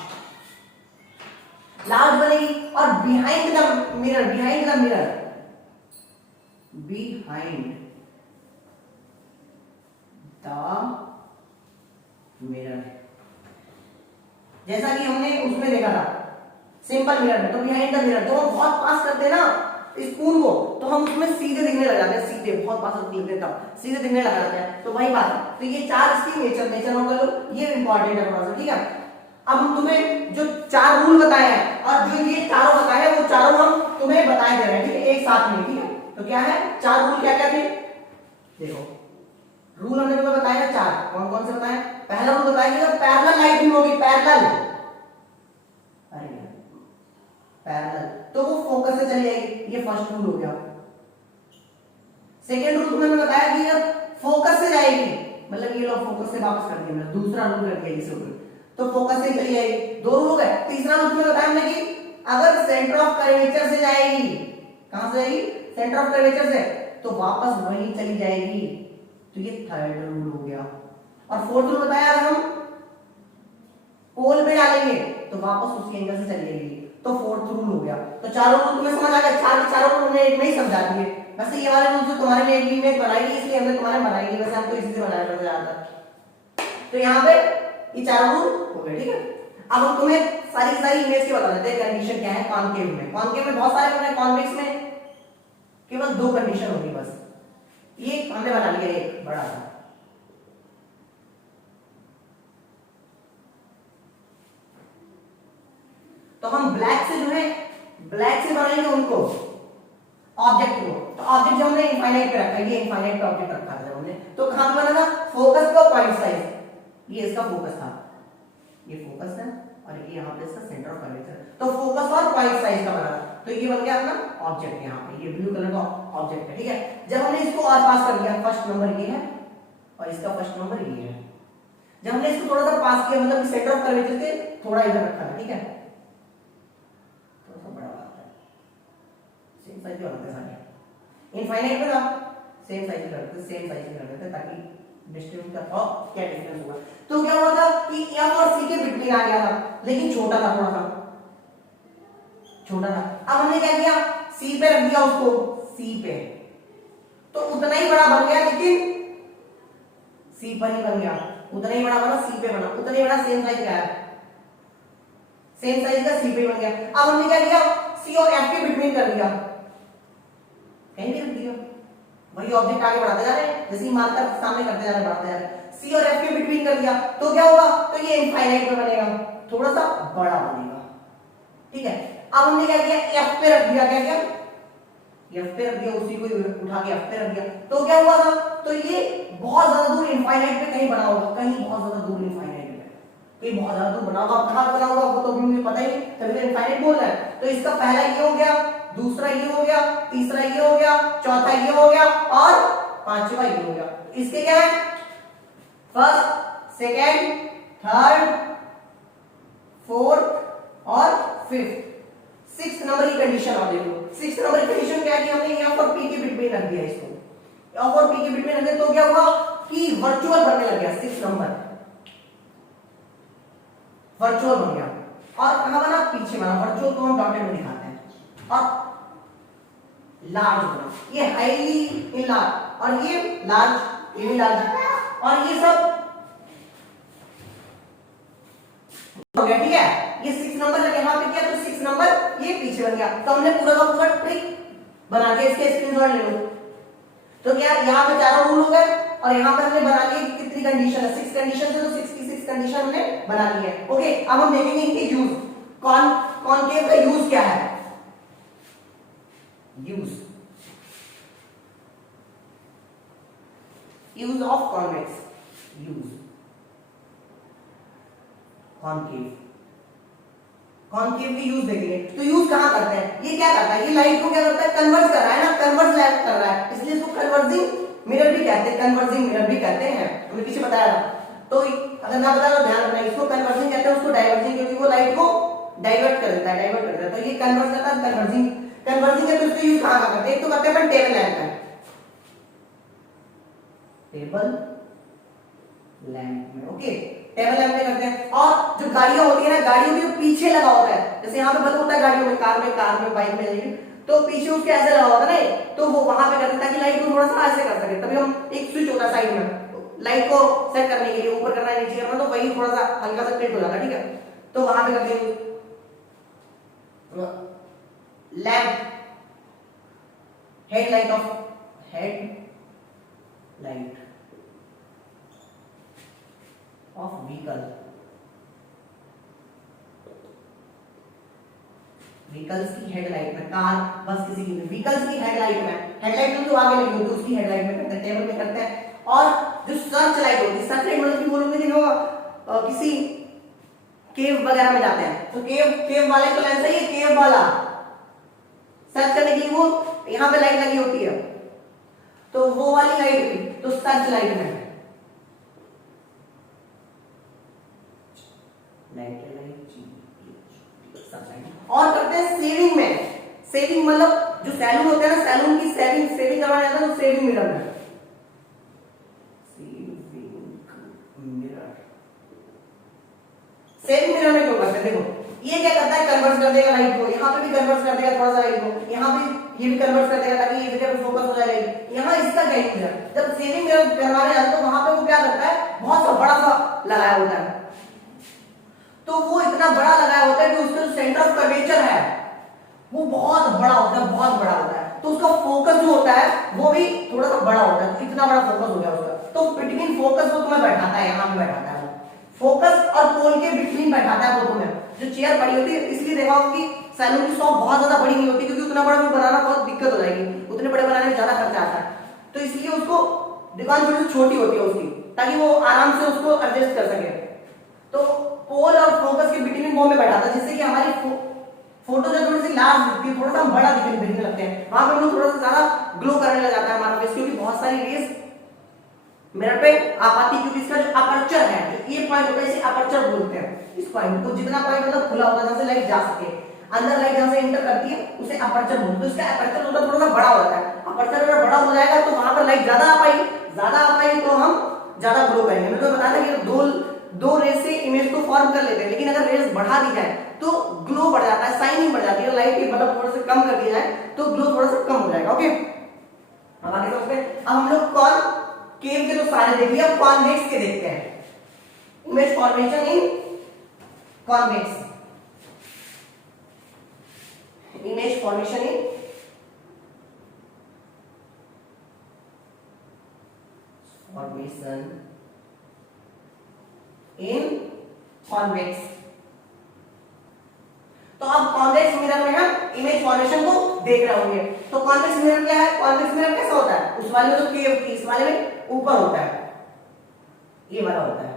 लार्ज बनेगी। और behind the mirror, behind the mirror, behind the mirror, जैसा कि हमने उसमें देखा था सिंपल मिरर में। तो बिहाइंड द मिरर, तो हम बहुत पास करते हैं ना स्पून को, तो हम उसमें सीधे दिखने लग जाते हैं, सीधे बहुत पास लिख देता हूं, सीधे दिखने लग जाते हैं। तो वही बात है। तो ये चार इसकी नेचर, नेचर होगा लो, ये इंपॉर्टेंट है थोड़ा सा, ठीक है। अब हम तुम्हें जो चार रूल बताए हैं और जो ये चारों बताए हैं वो चारों हम तुम्हें बताए दे रहे हैं, ठीक है, एक साथ में, ठीक है। तो क्या है, चार रूल क्या क्या थे, देखो रूल हमने तुम्हें बताया है चार। कौन कौन से बताए, पहला रूल बताया कि पैरेलल लाइट बीम होगी, पैरेलल, अरे पैरेलल, तो वो फोकस से चली जाएगी, ये फर्स्ट रूल हो गया। सेकेंड रूल तुमने बताया कि जब फोकस से जाएगी, मतलब ये लोग फोकस से वापस कर दिया, दूसरा रूल कर दिया इसे, तो फोकस से चली जाएगी, दो रूल हो गए। तीसरा रूल तुमने बताया हमने कि अगर सेंटर ऑफ कर्वेचर से जाएगी, कहां से जाएगी, सेंटर ऑफ कर्वेचर से, तो वापस वहीं चली जाएगी, तो ये थर्ड रूल हो गया। और फोर्थ रूल बताया अगर हम पोल पे डालेंगे तो वापस उसी एंगल से चली जाएगी, तो फोर्थ रूल हो गया। तो चारों रूल तुम्हें समझ आ गया, चारों रूल हमने एक में ही समझा दिए। वैसे ये वाले रूल जो तुम्हारे लिए एक में बनाई गई, इसलिए हमने तुम्हारे बनाई गई, वैसे हमको इसी से बनाया जाता है। तो यहाँ पे ये चारों रूल हो गए, ठीक है। अब हम तुम्हें सारी सारी इमेज के बता देते हैं कंडीशन क्या है कॉनकेव में। कॉनकेव में बहुत सारे होते हैं, कॉन्वेक्स में केवल 2 कंडीशन होगी बस। ये हमने बना लिया एक बड़ा सा। तो हम ब्लैक से जो है ब्लैक से बनाएंगे उनको ऑब्जेक्ट को। तो ऑब्जेक्ट जो हमने इनफाइनाइट पे रखा है, ये इनफाइनाइट पे ऑब्जेक्ट रखा था हमने, तो कहां पे बना था फोकस पे पॉइंट साइज, ये इसका फोकस था, ये फोकस है और ये यहां पे इसका सेंटर ऑफ कर्वेचर। तो फोकस और पॉइंट साइज का बना, तो ये बन गया अपना ऑब्जेक्ट। यहां पे ये ब्लू कलर का ऑब्जेक्ट है, ठीक है। जब हमने इसको और पास कर दिया, फर्स्ट नंबर ये है और इसका फर्स्ट नंबर ये है। जब हमने इसको थोड़ा सा पास किया, मतलब सेंटर ऑफ कर्वेचर से थोड़ा इधर रखा है, ठीक है, थोड़ा सा बड़ा बनाता है, सेम साइज का बनाते हैं सारे। इनफाइनाइट में ना सेम साइज का रखते हैं, सेम साइज का रखते हैं ताकि डिस्टेंस का और क्या डिफरेंस होगा। तो क्या हुआ था कि एम और सी के बिटवीन आ गया था, लेकिन छोटा था, थोड़ा सा छोटा था। अब हमने क्या किया, सी पे रख दिया उसको, सी पे, तो उतना ही बड़ा बन गया, लेकिन सी पर ही बन गया, उतना ही बड़ा बना, सी पे बना, उतना ही बड़ा, सेम साइज का है, सेम साइज का सी पे बन गया। अब हमने क्या किया, सी और एफ के बिटवीन कर दिया, कहीं भी रख दिया, वही ऑब्जेक्ट आगे बढ़ाते जा रहे हैं, जैसे मार्कर सामने करते जा रहे हैं, बढ़ाते जा रहे हैं। सी और एफ के बिटवीन कर दिया, तो क्या होगा, तो ये इनफाइनाइट में बनेगा, थोड़ा सा बड़ा बनेगा, ठीक है। अब हमने क्या किया, एफ पे रख दिया, क्या किया, एफ पे रख दिया, उसी को उठा के एफ पे रख दिया, तो क्या हुआ था, तो ये बहुत ज्यादा दूर इनफाइनाइट पे कहीं बना होगा, कहीं बहुत ज्यादा दूर इनफाइनाइट में, कहीं बहुत ज्यादा दूर बना होगा। अब कहां बना होगा वो तो अभी मुझे पता ही नहीं, तभी तो इनफाइनाइट बोल रहा है। तो इसका पहला ये हो गया, दूसरा ये हो गया, तीसरा ये हो गया, चौथा ये हो गया और पांचवा ये हो गया। इसके क्या है, फर्स्ट, सेकंड, थर्ड, फोर्थ और फिफ्थ, 6th नंबर की कंडीशन आ गई। 6th नंबर की कंडीशन क्या है, हमने एफ और पी के बिटवीन रख दिया इसको, एफ और पी के बिटवीन रख दिया, तो क्या हुआ कि वर्चुअल बनने लग गया, 6th नंबर वर्चुअल बन गया। और कहां बना, पीछे बना, वर्चुअल को हम डॉटेड में दिखाते हैं, और लार्ज बना, ये हाईली इन लार्ज, और ये लार्ज, ये भी लार्ज, और ये सब हो गया, ठीक है। ये 6 नंबर जब यहां पे किया तो 6 नंबर ये पीछे बन गया। तो हमने पूरा का पूरा ट्रिक बना दिया, इसके स्क्रीनशॉट ले लो। तो क्या यहां पे चारों रूल हो गए, और यहां पे हमने बना लिए कितनी कंडीशन है, 6 कंडीशन है, तो 6 की 6 कंडीशन हमने बना ली है। ओके, अब हम देखेंगे इनके यूज, कॉनकेव का यूज क्या है, use of convex, use concave की यूज देखेंगे। तो यूज कहां करते हैं, ये क्या करता है, ये लाइट को क्या करता है, कन्वर्ट कर रहा है ना, कन्वर्ट कर रहा है, इसलिए इसको कन्वर्जिंग मिरर भी कहते हैं, कन्वर्जिंग मिरर भी कहते हैं, हमने पीछे बताया था। तो अगर ना बताया तो ध्यान रखना, इसको कन्वर्जिंग कहते हैं, उसको डाइवर्जिंग, क्योंकि वो लाइट को डाइवर्ट कर देता है, डाइवर्ट कर देता है। तो ये कन्वर्ट करता है, कन्वर्जिंग, कन्वर्जिंग है, तो इसको यूज कहां करते हैं, एक तो करते हैं टेबल लैंप में, टेबल लैंप में, ओके, टेबल लैंप में करते हैं। और जो गाड़ियां होती है ना, गाड़ियों के पीछे लगा होता है, जैसे यहाँ पे बल्ब होता है गाड़ियों में, कार में बाइक में, तो पीछे उसके ऐसे लगा होता है ना, तो वो वहां पे करते हैं ताकि लाइट को थोड़ा सा ऐसे कर सके। तभी हम एक स्विच होता है साइड में, लाइट को सेट करने के लिए, ऊपर करना है नीचे करना, तो वही थोड़ा सा हल्का सा टिल्ट हो जाता है, ठीक है। तो वहां पे करते हैं लैंप, हेडलाइट ऑफ व्हीकल्स की हेडलाइट में, कार, बस, किसी की व्हीकल्स की हेडलाइट में, हेडलाइट तो आगे लगी होती है, उसकी हेडलाइट में करते हैं, टेबल में करते हैं। और जो सर्च लाइट होती है, सर्च लाइट मतलब कि वो लोग देखो किसी केव वगैरह में जाते हैं, तो केव वाले को लेंस है, ये केव वाला सर्च करने के लिए वो यहाँ पे लाइट लगी होती है, तो वो वाली लाइट भी, तो सर्च लाइट में और करते हैं सेविंग में, सेविंग मतलब जो सैलून होते हैं ना, सैलून की सेविंग करवाना जाता है, तो सेविंग मिरर में, सेविंग मिरर में क्यों करते हैं, देखो ये क्या करता है, कन्वर्ट कर देगा लाइट को, यहाँ पे भी कन्वर्ट कर देगा थोड़ा सा लाइट को, यहाँ भी ये भी कन्वर्ट कर देगा ताकि ये जगह पे फोकस हो जाए लाइट। यहाँ इसका क्या यूज है, जब सेविंग मिरर करवाने जाते हैं तो वहां पे वो क्या करता है, बहुत सा बड़ा सा लगाया होता है, तो वो इतना इतना बड़ा लगाया होता है कि उसका जो सेंटर ऑफ कर्वेचर है वो बहुत बड़ा होता है, बहुत बड़ा होता है, तो उसका फोकस जो होता है वो भी थोड़ा सा बड़ा होता है, तो इतना बड़ा फोकस हो गया उसका, तो बिटवीन फोकस वो तुम्हें बैठाता है, यहाँ पे बैठाता है वो फोकस और पोल के बिटवीन बैठाता है वो तुम्हें। जो चेयर बड़ी होती है, इसलिए देखा होगा कि सैलून की शॉप बहुत ज्यादा बड़ी नहीं होती, क्योंकि उतना बड़ा भी बनाना बहुत दिक्कत हो जाएगी, उतने बड़े बनाने में ज्यादा खर्चा आता है, तो इसलिए उसको दुकान थोड़ी छोटी होती है उसकी, ताकि वो आराम से उसको एडजस्ट कर सके। तो पोल और फोकस के बिटवीन वो में बैठाता है, जिससे कि हमारी फोटो जो थोड़ी सी लार्ज दिखती है, थोड़ा सा हम बड़ा दिखने लगते हैं, वहां पे हम लोग थोड़ा सा ज्यादा ग्लो करने लग जाता है हमारा फेस, क्योंकि बहुत सारी रेज मिरर पे आ पाती, क्योंकि इसका जो अपर्चर है, जो ये पॉइंट होता है, इसे अपर्चर बोलते हैं। इस पॉइंट को जितना पॉइंट मतलब खुला होता है, जहां से लाइट जा सके, अंदर लाइट जहां से एंटर करती है, उसे अपर्चर बोलते हैं। तो इसका अपर्चर होता थोड़ा सा बड़ा होता है, अपर्चर अगर बड़ा हो जाएगा तो वहां पर लाइट ज्यादा आ पाएगी, तो हम ज्यादा ग्लो करेंगे। मैं तो बताया कि दो रेज से इमेज को फॉर्म कर लेते हैं, लेकिन अगर रेज बढ़ा दी जाए तो ग्लो बढ़ जाता है, शाइनिंग बढ़ जाती है, लाइट की मतलब थोड़ा सा कम कर दिया जाए तो ग्लो थोड़ा सा कम हो जाएगा। ओके, अब आगे समझते हैं। अब हम लोग केव के तो सारे देख लिया, कॉन्वेक्स के देखते हैं। इमेज फॉर्मेशन इन कॉन्वेक्स, इमेज फॉर्मेशन इन कॉन्वेक्स। तो अब कॉन्वेक्स मिरर में हम इमेज फॉर्मेशन को देख रहे होंगे। तो कॉन्वेक्स मिरर क्या है? कॉन्वेक्स मिरर कैसा होता है? उस वाले में तो केव की, इस वाले में ऊपर होता है, ये वाला होता है,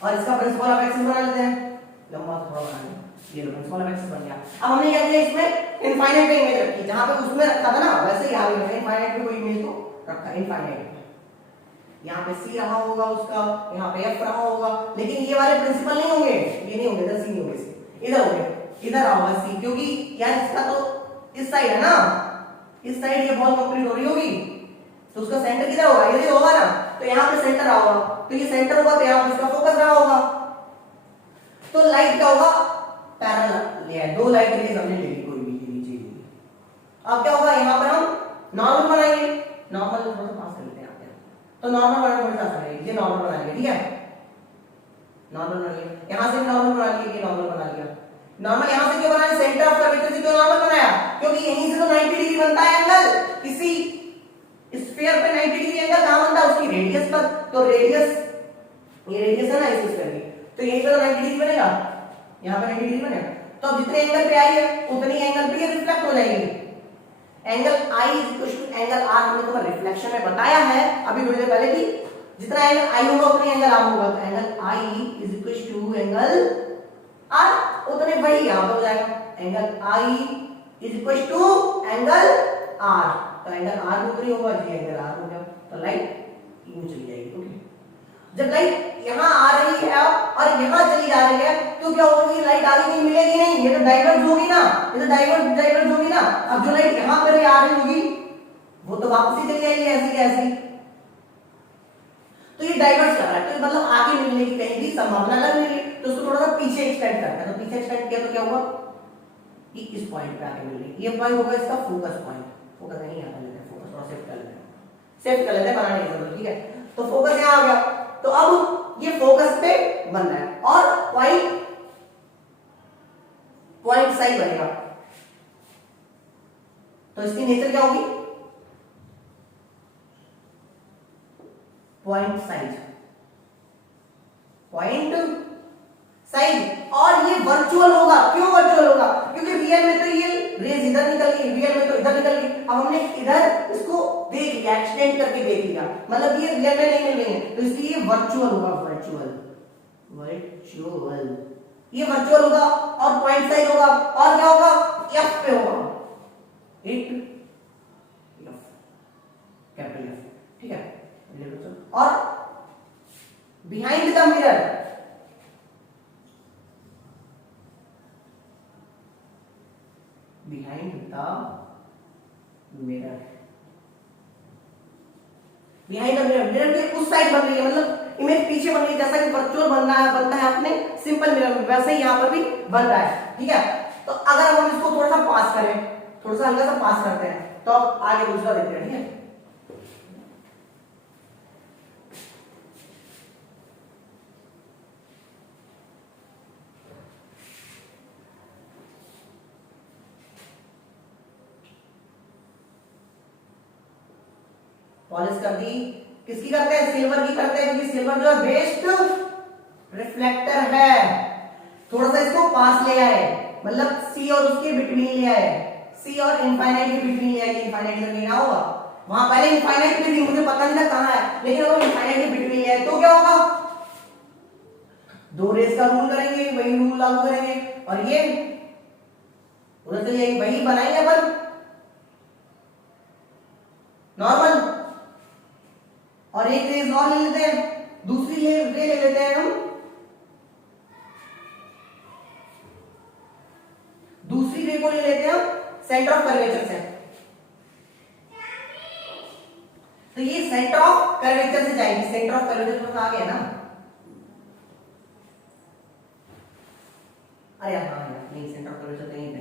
और इसका प्रिंसिपल ऑफ एक्सिस बना लेते हैं, लंबा थोड़ा बना लें, ये लो प्रिंसिपल ऑफ एक्सिस बन गया। अब हमने क्या किया, इसमें इनफाइनाइट पे इमेज रखी, जहां पे उसमें रखा था ना वैसे यहां भी इनफाइनाइट पे कोई इमेज को रखा, इनफाइनाइट पे यहाँ पे सी रहा होगा उसका, यहाँ पे एफ रहा होगा, लेकिन ये वाले प्रिंसिपल नहीं होंगे, ये नहीं होंगे, इधर सी नहीं होंगे, इधर होंगे, इधर होगा सी, क्योंकि यार इसका तो इस साइड है ना, इस साइड ये बॉल कंप्लीट हो रही होगी, तो उसका सेंटर किधर होगा? इधर ही होगा ना, तो यहाँ पे सेंटर रहा होगा, तो ये सेंटर होगा, तो यहाँ पे इसका फोकस रहा होगा, तो लाइट क्या होगा? पैरेलल ले, दो लाइट रेज हमने ले ली, कोई भी नीचे ली। अब क्या होगा, यहाँ पर हम नॉर्मल बनाएंगे, नॉर्मल थोड़ा सा पास कर लेते हैं, तो नॉर्मल बनाना थोड़ा सा आसान है, ये नॉर्मल बना लिया, ठीक है, नॉर्मल बना लिया, यहां से भी नॉर्मल बना लिया, ये नॉर्मल बना लिया। नॉर्मल यहां से क्यों बनाया? सेंटर ऑफ कर्वेचर से क्यों नॉर्मल बनाया? क्योंकि यहीं से तो 90 डिग्री बनता है एंगल, इसी स्फीयर पे 90 डिग्री एंगल कहां बनता है? उसकी रेडियस पर, तो रेडियस, ये रेडियस है ना इस स्फीयर की, तो यहीं पे तो 90 डिग्री बनेगा, यहां पे 90 डिग्री बनेगा, तो अब जितने एंगल पे आई है उतनी एंगल पे ये रिफ्लेक्ट हो जाएगी। एंगल I एंगल R हमने तुम्हें रिफ्लेक्शन में बताया है अभी थोड़ी देर पहले कि जितना एंगल I होगा उतनी एंगल R होगा, तो angle I is equal to angle R, उतने वही यहां पे हो जाएगा, angle I is equal to angle R, तो एंगल R भी उतनी होगा, जी एंगल R हो गया, तो लाइट यूं चली जाएगी। ओके, जब लाइट यहां आ रही है और यहां चली जा रही है तो क्या होगी? लाइट आगे कहीं मिलेगी नहीं, ये तो डाइवर्ज होगी ना, ये तो डाइवर्ज होगी ना। अब जो लाइट यहां पर आ रही होगी वो तो वापस ही चली जाएगी ऐसी ऐसी, तो ये डाइवर्ज कर रहा है, तो मतलब आगे मिलने की कहीं भी संभावना लग नहीं रही, तो उसको थोड़ा सा पीछे एक्सटेंड करना है, तो पीछे एक्सटेंड किया तो क्या हुआ कि इस पॉइंट पे आके मिल रही, ये पॉइंट होगा इसका फोकस पॉइंट, फोकस नहीं आता लेते हैं, फोकस थोड़ा शिफ्ट कर लेते हैं, शिफ्ट कर लेते हैं, बनाने की जरूरत, ठीक है, तो फोकस यहां आ गया, तो अब ये फोकस पे बन रहा है और पॉइंट साइज बनेगा, तो इसकी नेचर क्या होगी? पॉइंट साइज, और ये वर्चुअल होगा। क्यों वर्चुअल होगा? क्योंकि रियल में तो ये रेज इधर निकल गई, रियल में तो इधर निकल गई, अब हमने इधर इसको देख लिया, एक्सटेंड करके देख लिया, मतलब ये रियल में नहीं मिल रही है, तो इसलिए वर्चुअल होगा, वर्चुअल, ये वर्चुअल होगा और पॉइंट साइज होगा, और क्या होगा? एफ पे होगा, इट एफ, कैपिटल एफ, ठीक है, और behind the mirror, behind the mirror, behind the mirror, mirror की उस साइड बन रही है, मतलब इमेज पीछे बन रही है, जैसा कि वर्चुअल बनता है अपने सिंपल मिरर में, वैसे ही यहां पर भी बन रहा है, ठीक है। तो अगर हम इसको थोड़ा सा पास करें, थोड़ा सा हल्का सा पास करते हैं, तो अब आगे दूसरा देखते हैं, ठीक है। पॉलिश कर दी। किसकी करते हैं? सिल्वर की करते हैं, क्योंकि सिल्वर जो है बेस्ट रिफ्लेक्टर है। थोड़ा सा इसको पास ले आए, मतलब सी और उसके बिटवीन ले आए, सी और इनफाइनाइट के बिटवीन ले आए। इनफाइनाइट में लेना होगा, वहां पहले इनफाइनाइट में थी, मुझे पता नहीं था कहां है, लेकिन अगर इनफाइनाइट के बिटवीन ले आए तो क्या होगा? दो रेस का रूल करेंगे, वही रूल लागू करेंगे, और ये उधर से ये वही बनाएंगे अपन नॉर्मल, और एक रेस और ले लेते हैं, दूसरी रे ले लेते हैं हम, दूसरी रे को ले लेते हैं हम सेंटर ऑफ कर्वेचर से। तो ये सेंटर ऑफ कर्वेचर से जाएगी, सेंटर ऑफ कर्वेचर तो आ गया ना? अरे यार हाँ यार, नहीं सेंटर ऑफ कर्वेचर नहीं है,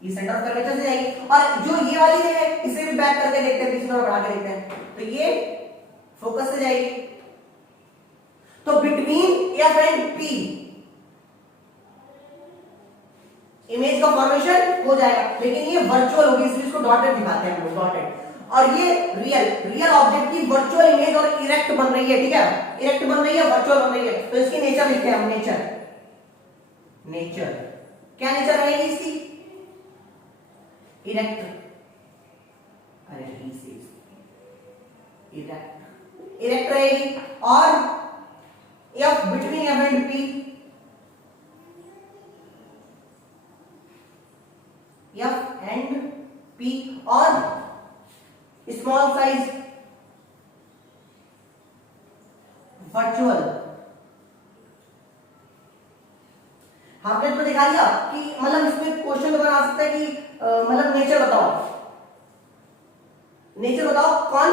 ये सेंटर ऑफ कर्वेचर से जाएगी। और जो ये वाली है इसे भी बैक करके देखते हैं, पीछे थोड़ा बढ़ा के देखते हैं, तो ये फोकस से जाएगी। तो between F and P image का फॉर्मेशन हो जाएगा, लेकिन ये वर्चुअल होगी, इसलिए इसको डॉटेड दिखाते हैं हम लोग, डॉटेड। और ये रियल ऑब्जेक्ट की वर्चुअल इमेज और इरेक्ट बन रही है, ठीक है, इरेक्ट बन रही है, वर्चुअल बन रही है, तो इसकी नेचर लिखते हैं हम, नेचर क्या नेचर रहेगी इसकी? इरेक्ट, अरे इरेक्ट रहेगी। और F between F and P, F and P, और स्मॉल साइज वर्चुअल। आपने तो दिखा दिया कि मतलब इसमें क्वेश्चन बना सकता है कि मतलब नेचर बताओ, कौन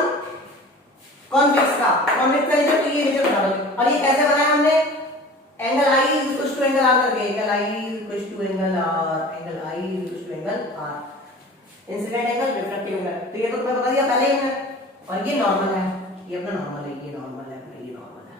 कॉन्वेक्स का नेचर, तो ये नेचर बता दो। और ये कैसे बनाया हमने? Angle I is equal to angle r करके, angle I is equal to angle r, angle I is equal to angle r, incident angle, refractive angle. तो ये तो तुम्हें बता दिया पहले ही है। और ये नॉर्मल है, ये अपना नॉर्मल है, ये नॉर्मल है, ये नॉर्मल है,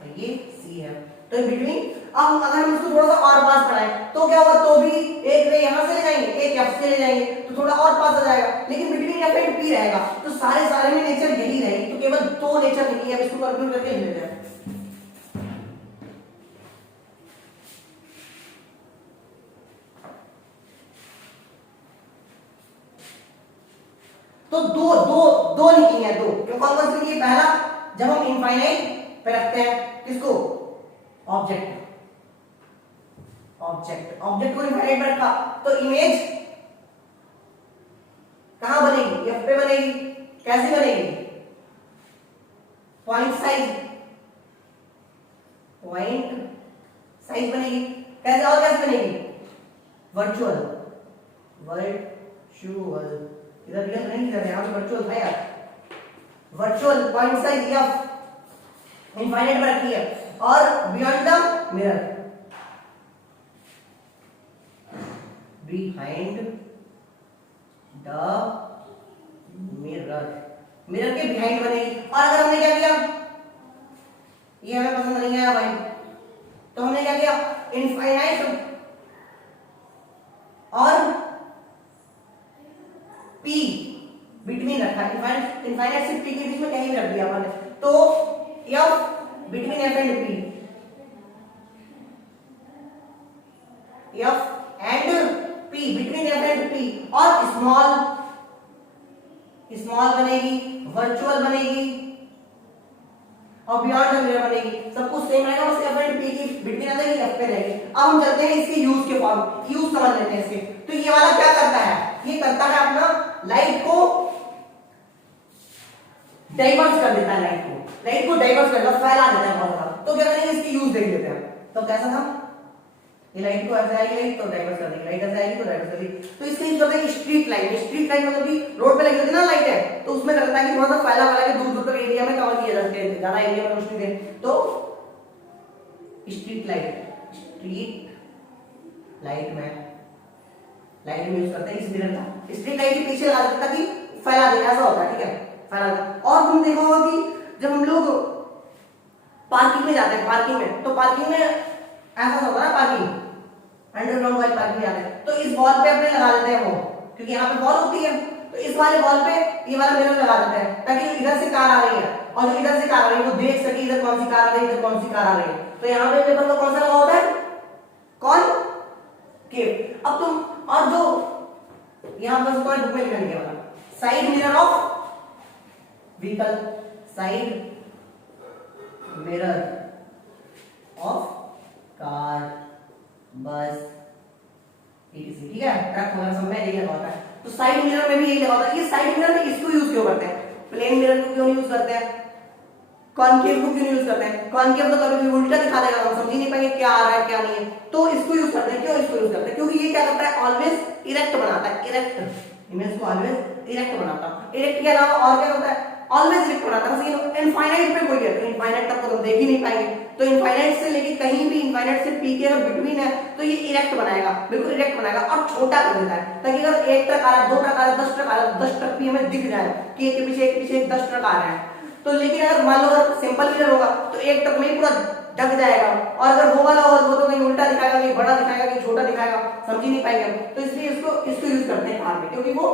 और ये सी है। तो बिटवीन, अब अगर हम इसको थोड़ा सा और पास बढ़ाएं तो क्या होगा? तो भी एक रे यहां से ले जाएंगे, एक एफ से ले जाएंगे, तो थोड़ा और पास आ जाएगा, लेकिन बिटवीन एफ एंड पी रहेगा, तो सारे में नेचर यही रहेगी। तो केवल दो नेचर नहीं है, इसको कैलकुलेट करके लिख लेते हैं। तो दो लिखी है, दो क्यों? कौन कौन सी लिखी है? पहला, जब हम इनफाइनाइट पे रखते हैं किसको? ऑब्जेक्ट को इनफाइनाइट पे रखा, तो इमेज कहां बनेगी? एफ पे बनेगी। कैसे बनेगी? पॉइंट साइज बनेगी। कैसे? और कैसे बनेगी? वर्चुअल, इधर रियल नहीं, इधर यहां पे वर्चुअल था यार, virtual point size F infinite पर रखी है, और beyond the mirror, behind the mirror के बिहाइंड बनेगी। और अगर हमने क्या किया, ये हमें पसंद नहीं आया भाई, तो हमने क्या किया? इनफाइनाइट और पी बिटवीन रखा, इनफाइनाइट से पी के बीच में कहीं भी रख दिया अपन ने, तो F between F and P, F and P between F and P, और स्मॉल बनेगी, वर्चुअल बनेगी, और बियॉन्ड द मिरर बनेगी। सब कुछ सेम रहेगा, बस एफ एंड पी की बिटवीन आ जाएगी, एफ पे रहेगी। अब हम चलते हैं इसके यूज के फॉर्म, यूज समझ लेते हैं इसके। तो ये वाला क्या करता है? ये करता है अपना लाइट को डाइवर्स कर देता है, लाइट को डाइवर्स कर देता है, फैला देता है बहुत ज्यादा। तो क्या करेंगे? इसकी यूज देख लेते हैं। तो कैसा था? ये लाइट को ऐसे आएगी तो डाइवर्स कर देंगे, लाइट ऐसे आएगी तो डाइवर्स कर देंगे। तो इसके यूज करते हैं स्ट्रीट लाइट मतलब कि रोड पे लगी होती है ना लाइट है, तो उसमें करता है कि थोड़ा सा फैला के दूर तक एरिया में कवर किया जा सके, ज्यादा एरिया में रोशनी दे। तो स्ट्रीट लाइट में यूज करते हैं इस मिरर का। स्ट्रीट लाइट के पीछे लगा देता ताकि फैला दे, ऐसा होता है, ठीक है, फैला दे। और तुम देखा होगा कि जब हम लोग पार्किंग में जाते हैं, पार्किंग में, तो पार्किंग में ऐसा होता है ना, पार्किंग अंडरग्राउंड वॉल पार्किंग याद है, तो इस वॉल पे अपने लगा देते हैं वो, क्योंकि यहाँ पे वॉल होती है, तो इस वाले वॉल पे ये वाला मिरर लगा देते हैं ताकि इधर से कार आ रही है और जो इधर से कार आ रही है वो देख सके इधर कौन सी कार आ रही है, इधर कौन सी कार आ रही है। तो यहाँ पे पेपर का कौन सा लगा होता है, कौन केव। अब तुम और जो यहाँ पर तुम्हारे बुक में लिखा गया वाला side mirror of vehicle, side mirror of car, बस, etc, ठीक है, ट्रक वगैरह सब में यही लगा होता है। तो साइड मिरर में भी यही लगा होता है। ये साइड मिरर में इसको यूज क्यों करते हैं, प्लेन मिरर को क्यों नहीं यूज करते हैं, कॉनकेव को क्यों नहीं यूज करते हैं, कॉनकेव तो कभी उल्टा दिखा देगा, हम समझ ही नहीं पाएंगे क्या आ रहा है क्या नहीं है, तो इसको यूज करते हैं। क्यों इसको यूज करते हैं, क्योंकि ये क्या करता है, ऑलवेज इरेक्ट बनाता है, इरेक्ट इमेज को ऑलवेज इरेक्ट बनाता है। इरेक्ट के अलावा और क्या होता है, ऑलवेज इरेक्ट बनाता है। इनफाइनाइट पे कोई है तो इनफाइनाइट तक तो हम देख ही नहीं पाएंगे, तो इनफाइनाइट से लेके कहीं भी, इनफाइनाइट से पी के अगर बिटवीन है तो ये इरेक्ट बनाएगा, बिल्कुल इरेक्ट बनाएगा और छोटा कर देता है, ताकि अगर एक ट्रक आ रहा है, दो ट्रक आ रहा है, 10 ट्रक आ रहा है, 10 ट्रक भी हमें दिख जाए कि एक के पीछे 10 ट्रक आ रहे हैं। तो लेकिन अगर मान लो अगर सिंपल मिरर होगा तो एक ट्रक में ही पूरा ढक जाएगा, और अगर वो वाला होगा वो तो कहीं उल्टा दिखाएगा, कहीं बड़ा दिखाएगा, कहीं छोटा दिखाएगा, समझ ही नहीं पाएंगे। तो इसलिए इसको यूज करते हैं कार में, क्योंकि वो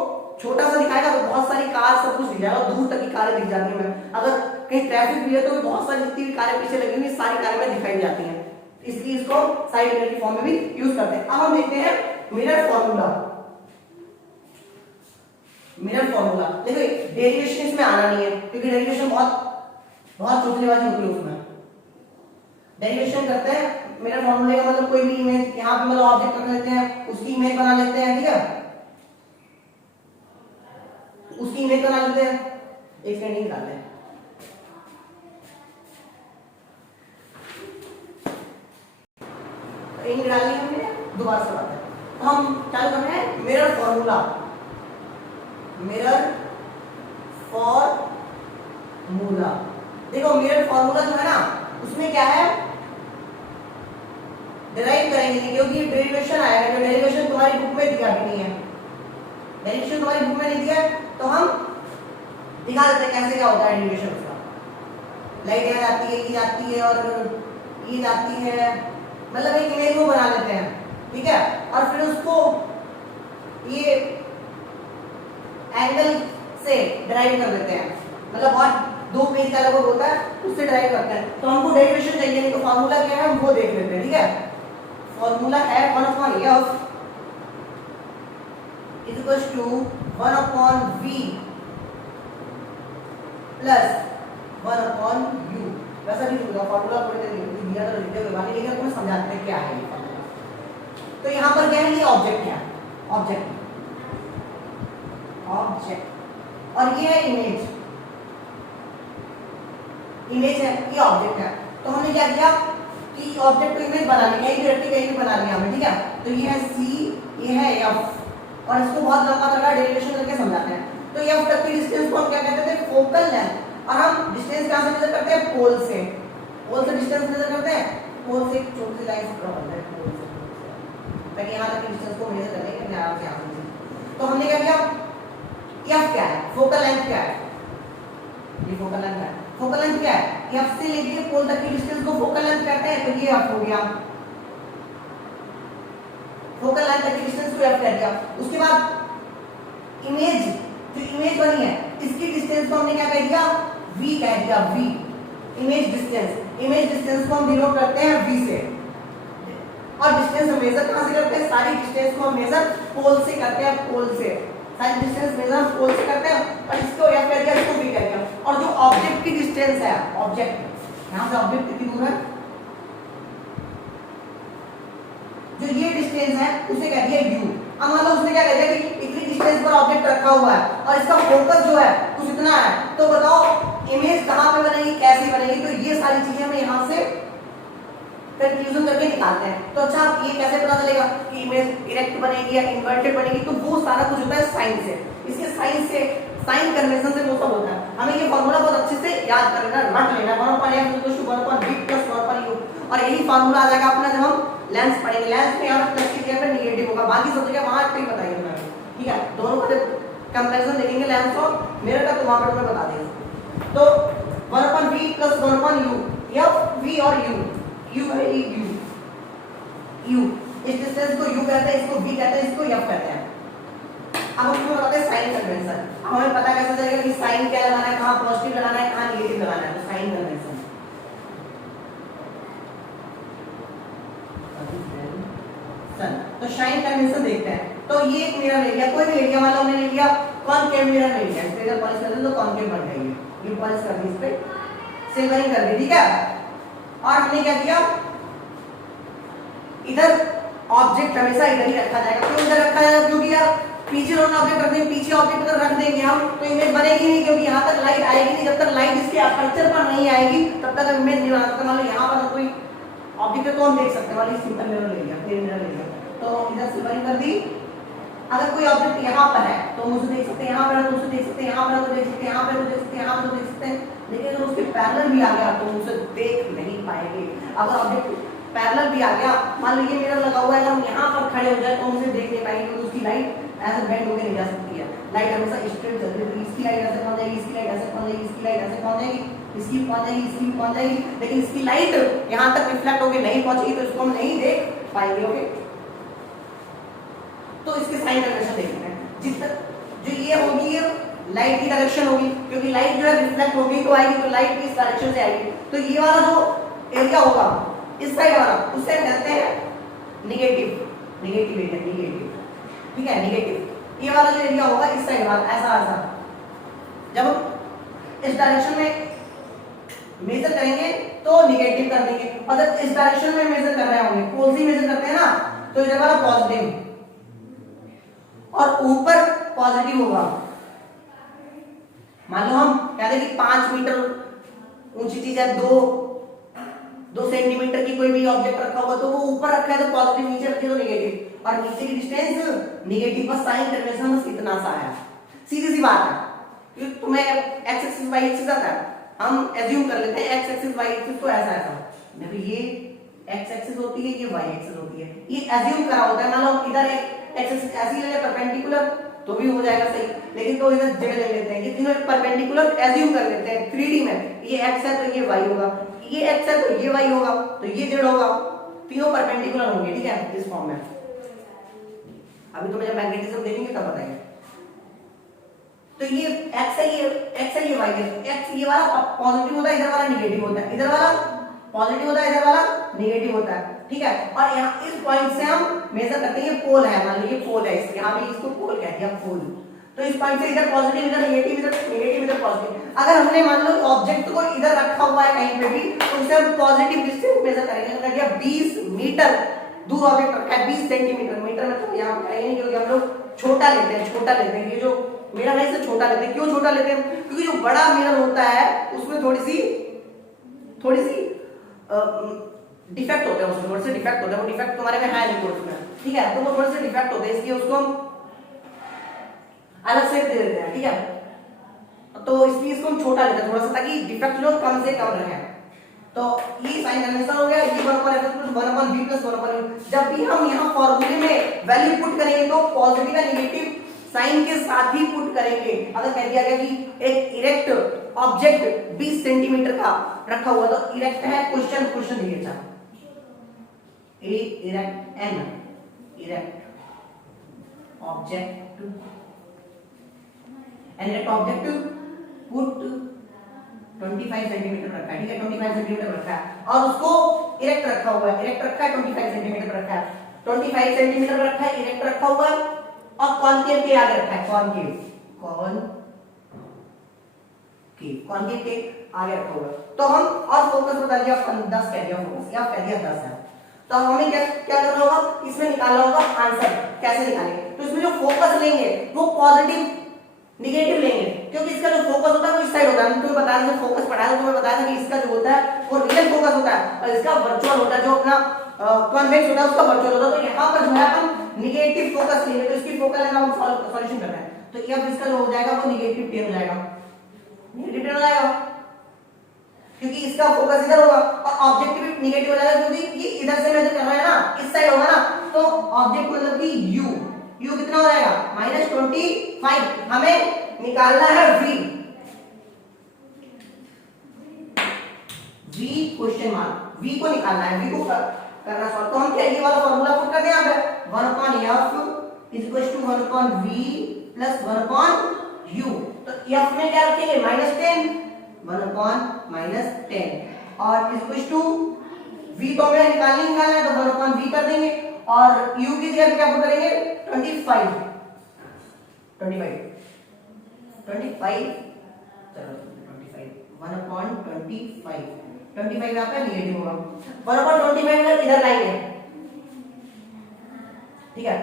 छोटा सा दिखाएगा तो बहुत सारी कार सब कुछ दिख जाएगा, दूर तक की कारें दिख जाती हैं। अगर कहीं ट्रैफिक भी है तो बहुत सारी जितनी भी कारें पीछे लगी हुई सारी कारें में दिखाई जाती हैं, इसलिए इसको साइड मिरर की फॉर्म में भी यूज करते हैं। अब हम देखते हैं मिरर फॉर्मूला। मिरर फॉर्मूला देखो, डेरिवेशन इसमें आना नहीं है क्योंकि डेरिवेशन बहुत चोटलेबाजी होती है उसमें। डेरिवेशन करते हैं मिरर फॉर्मूले का मतलब कोई भी इमेज यहाँ पे मतलब ऑब्जेक्ट रख लेते हैं, उसकी इमेज बना लेते हैं, ठीक है, उसकी इमेज बना लेते हैं, एक सेकंड निकालते हैं। इन डालनी हमने दोबारा से बात है, तो हम चालू कर रहे हैं मिरर फॉर्मूला। मिरर फॉर्मूला देखो, मिरर फॉर्मूला जो है ना उसमें क्या है, डिराइव करेंगे, क्योंकि डेरिवेशन आएगा, जो डेरिवेशन तुम्हारी बुक में दिया भी नहीं है, डेरिवेशन तुम्हारी बुक में नहीं दिया है, तो हम दिखा देते हैं कैसे क्या होता है डेरिवेशन उसका। लाइट यहाँ आती है, ये जाती है और ये जाती है, मतलब एक इमेज को बना लेते हैं, ठीक है, और फिर उसको ये एंगल से ड्राइव कर देते हैं, मतलब बहुत दो पेज का लगभग होता है उससे ड्राइव करते हैं। तो हमको डेरिवेशन चाहिए नहीं, तो फार्मूला क्या है हम वो देख लेते हैं, ठीक है। फॉर्मूला है 1/f is equals to 1/v plus 1/u। वैसा भी होगा फार्मूला थोड़ी देर दिया तो लिखते हुए बाकी लेकिन तुम्हें समझाते हैं क्या है ये फार्मूला। तो यहाँ पर क्या है, ये ऑब्जेक्ट है, ऑब्जेक्ट और ये है इमेज, इमेज है, ये ऑब्जेक्ट है। तो हमने क्या किया कि ऑब्जेक्ट को इमेज बना लिया, कहीं भी बना लिया हमने, ठीक है। तो ये है सी, ये है एफ, और इसको बहुत लंबा लगा डेरिवेशन करके समझाते हैं। तो एफ तक की डिस्टेंस को हम क्या कहते थे, फोकल लेंथ, और हम डिस्टेंस कहां से मेजर करते हैं, पोल से डिस्टेंस मेजर करते हैं, पोल से एक छोटी सी लाइन ड्रॉ करते हैं पोल से, ताकि यहां तक की डिस्टेंस को मेजर करने के लिए आराम से आसान। तो हमने क्या किया, एफ क्या है, फोकल लेंथ क्या है, ये फोकल लेंथ है, फोकल लेंथ क्या है, एफ से लेके पोल तक की डिस्टेंस को फोकल लेंथ कहते हैं, तो ये एफ हो गया, फोकल लेंथ तक की डिस्टेंस को एफ कह दिया। उसके बाद इमेज, जो इमेज बनी है इसकी डिस्टेंस को हमने क्या कह दिया, v कह दिया, v इमेज डिस्टेंस को हम डिनोट करते हैं v से, और डिस्टेंस हम मेजर कहां से करते हैं, सारी डिस्टेंस को हम मेजर पोल से करते हैं, पोल से सारी डिस्टेंस मेजर हम पोल से करते हैं, और इसको f कह दिया, इसको v कह दिया। और जो ऑब्जेक्ट की डिस्टेंस है, ऑब्जेक्ट यहां से ऑब्जेक्ट कितनी दूर है, जो ये डिस्टेंस है उसे कह दिया u। अब मान लो उसने क्या कह दिया कि इतनी डिस्टेंस पर ऑब्जेक्ट रखा हुआ है और इसका फोकस जो है कुछ इतना है, तो बताओ इमेज कहां पे बनेगी, कैसे बनेगी। तो ये सारी चीजें हम यहां से कंक्लूजन करके निकालते हैं। तो अच्छा ये कैसे पता चलेगा कि इमेज इरेक्ट बनेगी या इन्वर्टेड बनेगी, तो वो सारा कुछ होता है साइन से, इसके साइन से, साइन कन्वेंशन से वो सब होता है। हमें ये फार्मूला बहुत अच्छे से याद कर लेना, रट लेना, 1/f=1/v+1/u, और यही फार्मूला आ जाएगा अपना जब हम लेंस पढ़ेंगे। लेंस में यहाँ प्लस की जगह पे नेगेटिव होगा, बाकी सब जगह वहां पे बताइए मैं, ठीक है। दोनों का कंपैरिजन देखेंगे लेंस और मिरर का, तो वहां पर मैं बता देंगे। तो 1/v+1/u, f v और u, u है u, इस डिस्टेंस को u कहते हैं, इसको v कहते हैं, इसको f कहते हैं। अब हम इसमें बताते हैं साइन कन्वेंशन। अब हमें पता कैसे चलेगा कि साइन क्या लगाना है, कहां पॉजिटिव लगाना है, कहां नेगेटिव लगाना है। तो साइन कन्वेंशन तो साइन कन्वेंशन देखते हैं। तो ये एक मिरर ले लिया, कोई भी एरिया वाला हमने ले लिया, कॉनकेव मिरर ले लिया, इस पे अगर पॉलिश कर दे तो कॉनकेव बन जाएगी। ये पॉलिश कर दी, इस पे सिल्वरिंग कर दी, ठीक है। और हमने क्या किया, इधर ऑब्जेक्ट हमेशा इधर ही रखा जाएगा। क्यों इधर रखा जाएगा, क्योंकि यार पीछे दोनों ऑब्जेक्ट रख देंगे, पीछे ऑब्जेक्ट अगर रख देंगे हम तो इमेज बनेगी नहीं, क्योंकि यहाँ तक लाइट आएगी नहीं। जब तक लाइट इसके अपर्चर पर नहीं आएगी तब तक इमेज नहीं बना सकते। मान लो यहाँ पर कोई ऑब्जेक्ट है तो हम देख सकते हैं, वाली सिंपल मिरर ले लिया, प्लेन मिरर ले लिया, तो इधर सिल्वरिंग कर दी। अगर कोई ऑब्जेक्ट यहाँ पर है तो हम उसे देख सकते हैं, यहाँ पर है तो उसे देख सकते हैं, यहाँ पर है तो देख सकते हैं, यहाँ पर है तो देख सकते हैं, यहाँ पर तो देख सकते हैं। लेकिन अगर उसके पैरेलल भी आ गया तो उसे देख नहीं पाएंगे। अगर ऑब्जेक्ट पैरेलल भी आ गया, मान लो ये मिरर लगा हुआ है, अगर हम यहाँ पर खड़े हो जाए तो उसे देख नहीं पाएंगे, क्योंकि उसकी लाइट ऐसे बेंड होकर नहीं जा सकती है। लाइट हमेशा स्ट्रेट चलती है। इसकी लाइट ऐसे पहुंच जाएगी, इसकी लाइट ऐसे पहुंच जाएगी, इसकी लाइट ऐसे पहुंच जाएगी, इसकी पहुंच जाएगी, इसकी पहुंच जाएगी, लेकिन इसकी लाइट यहाँ तक रिफ्लेक्ट होकर नहीं पहुंचेगी, तो इसको हम नहीं देख पाएंगे। ओके, तो इसके साइन कन्वेंशन देखते हैं। जिस जो ये होगी, ये लाइट की डायरेक्शन होगी, क्योंकि लाइट जो है रिफ्लेक्ट होगी तो आएगी, तो लाइट किस डायरेक्शन से आएगी। तो ये वाला जो एरिया होगा इस साइड वाला, उसे कहते हैं नेगेटिव, नेगेटिव एरिया, नेगेटिव, ठीक है, नेगेटिव। ये वाला जो एरिया होगा इस साइड वाला, ऐसा ऐसा, जब हम इस डायरेक्शन में मेजर करेंगे तो नेगेटिव कर देंगे, और जब इस डायरेक्शन में मेजर कर रहे होंगे, पोलसी मेजर करते हैं ना, तो इधर वाला पॉजिटिव और ऊपर पॉजिटिव होगा। मान लो हम कहते हैं कि 5 मीटर ऊंची चीज है, 2 सेंटीमीटर की कोई भी ऑब्जेक्ट रखा होगा तो वो ऊपर रखा है तो पॉजिटिव, नीचे रखे तो नेगेटिव, और नीचे की डिस्टेंस नेगेटिव का साइन कन्वेंशन बस इतना सा है। सीधी सी बात है, क्योंकि तुम्हें एक्स एक्सिस वाई एक्सिस आता है, हम एज्यूम कर लेते हैं एक्स एक्सिस वाई एक्सिस को ऐसा ऐसा, देखो ये एक्स एक्सिस होती है, ये वाई एक्सिस होती है, ये एज्यूम करा होता है। मान लो इधर एक एक्स एक्सिस ऐसी ले परपेंडिकुलर तो भी हो जाएगा सही, लेकिन तो इधर जगह ले लेते हैं, ये तीनों परपेंडिकुलर एज्यूम कर लेते हैं 3D में, ये एक्स है तो ये वाई होगा, ये एक्स है तो ये वाई होगा, तो ये जेड होगा, तीनों परपेंडिकुलर होंगे, ठीक है, इस फॉर्म में। अभी तो जब मैग्नेटिज्म देखेंगे तब बताएंगे। तो ये x है, ये x है, ये y है। x ये वाला पॉजिटिव होता है, इधर वाला नेगेटिव होता है, इधर वाला पॉजिटिव होता है, इधर वाला नेगेटिव होता है, ठीक है। और यहाँ इस पॉइंट से हम मेजर करते हैं, ये पोल है, मान लो ये पोल है, इसके यहाँ भी इसको पोल कह दिया, पोल। तो इस पॉइंट से इधर पॉजिटिव, इधर नेगेटिव, इधर नेगेटिव, इधर पॉजिटिव। अगर हमने मान लो ऑब्जेक्ट को इधर रखा हुआ है कहीं पे भी, तो उसे हम पॉजिटिव डिस्टेंस मेजर करेंगे। तो क्या 20 मीटर दूर ऑब्जेक्ट रखा है, 20 सेंटीमीटर, मीटर में तो यहाँ करेंगे नहीं, क्योंकि हम लोग छोटा लेते हैं, छोटा लेते हैं। ये जो मिरर है इसे छोटा लेते हैं। क्यों छोटा लेते हैं? क्योंकि जो बड़ा मिरर होता है उसमें थोड़ी सी डिफेक्ट होते हैं, उसमें थोड़े से डिफेक्ट होते हैं। वो डिफेक्ट तुम्हारे में है नहीं कोर्स में, ठीक है, तो वो थोड़े से डिफेक्ट होते हैं, इसलिए उसको हम अलग से दे देते हैं, ठीक है। तो इसलिए इसको हम छोटा लेते हैं थोड़ा सा, ताकि डिफेक्ट जो कम से कम रहे। तो ये साइन कन्वेंशन हो गया, ये 1/f + 1/v + 1/u। जब भी हम यहाँ फॉर्मूले में वैल्यू पुट करेंगे तो पॉजिटिव या नेगेटिव साइन के साथ ही पुट करेंगे। अगर कह दिया गया कि एक इरेक्ट ऑब्जेक्ट 20 सेंटीमीटर का रखा हुआ, तो इरेक्ट है, क्वेश्चन देखिए, अच्छा a erect an erect object put 25 centimetre रखा है, ठीक है, 25 सेंटीमीटर रखा है, और उसको इरेक्ट रखा हुआ है, इरेक्ट रखा है 25 सेंटीमीटर रखा है, 25 सेंटीमीटर रखा है, इरेक्ट रखा हुआ है, और कॉनकेव के आगे रखा है, कॉनकेव के आगे रखा हुआ है। तो हम और फोकस बता दिया, 10 कह दिया फोकस, या कह दिया 10 है। तो हमें क्या करना होगा, इसमें निकालना होगा आंसर। कैसे निकालेंगे? तो इसमें जो फोकस लेंगे वो पॉजिटिव नेगेटिव लेंगे, क्योंकि इसका जो फोकस होता है वो इस साइड होता है। हम तुम्हें बताया था, फोकस पढ़ाया था, तुम्हें बताया था कि इसका जो होता है वो रियल फोकस होता है, और इसका वर्चुअल होता है, जो अपना कॉन्वेक्स होता है उसका वर्चुअल होता है। तो यहाँ पर जो है हम नेगेटिव फोकस लेंगे, तो इसकी फोकल लेंथ हम सॉल्यूशन कर रहे हैं, तो ये इसका जो हो जाएगा वो नेगेटिव 10 हो जाएगा, नेगेटिव 10 हो जाएगा, क्योंकि इसका फोकस इधर होगा, और ऑब्जेक्ट भी नेगेटिव हो जाएगा, क्योंकि ये इधर से मेजर कर रहा है ना, इस साइड होगा ना, तो ऑब्जेक्ट मतलब कि u कितना हो जाएगा -25। हमें निकालना है v क्वेश्चन मार्क, v को निकालना है, v को करना सॉल्व। तो हम क्या ये वाला फॉर्मूला पुट करते हैं यहाँ पे 1/f is equal to 1/v plus 1/u। तो f में क्या रखेंगे -10 1/-10 और इज इक्वल टू v तो हमें निकालना है तो 1/v कर देंगे और u की जगह क्या पुट करेंगे 25 चलो 25 यहाँ पे निगेटिव होगा 1/25 अगर इधर लाएंगे, ठीक है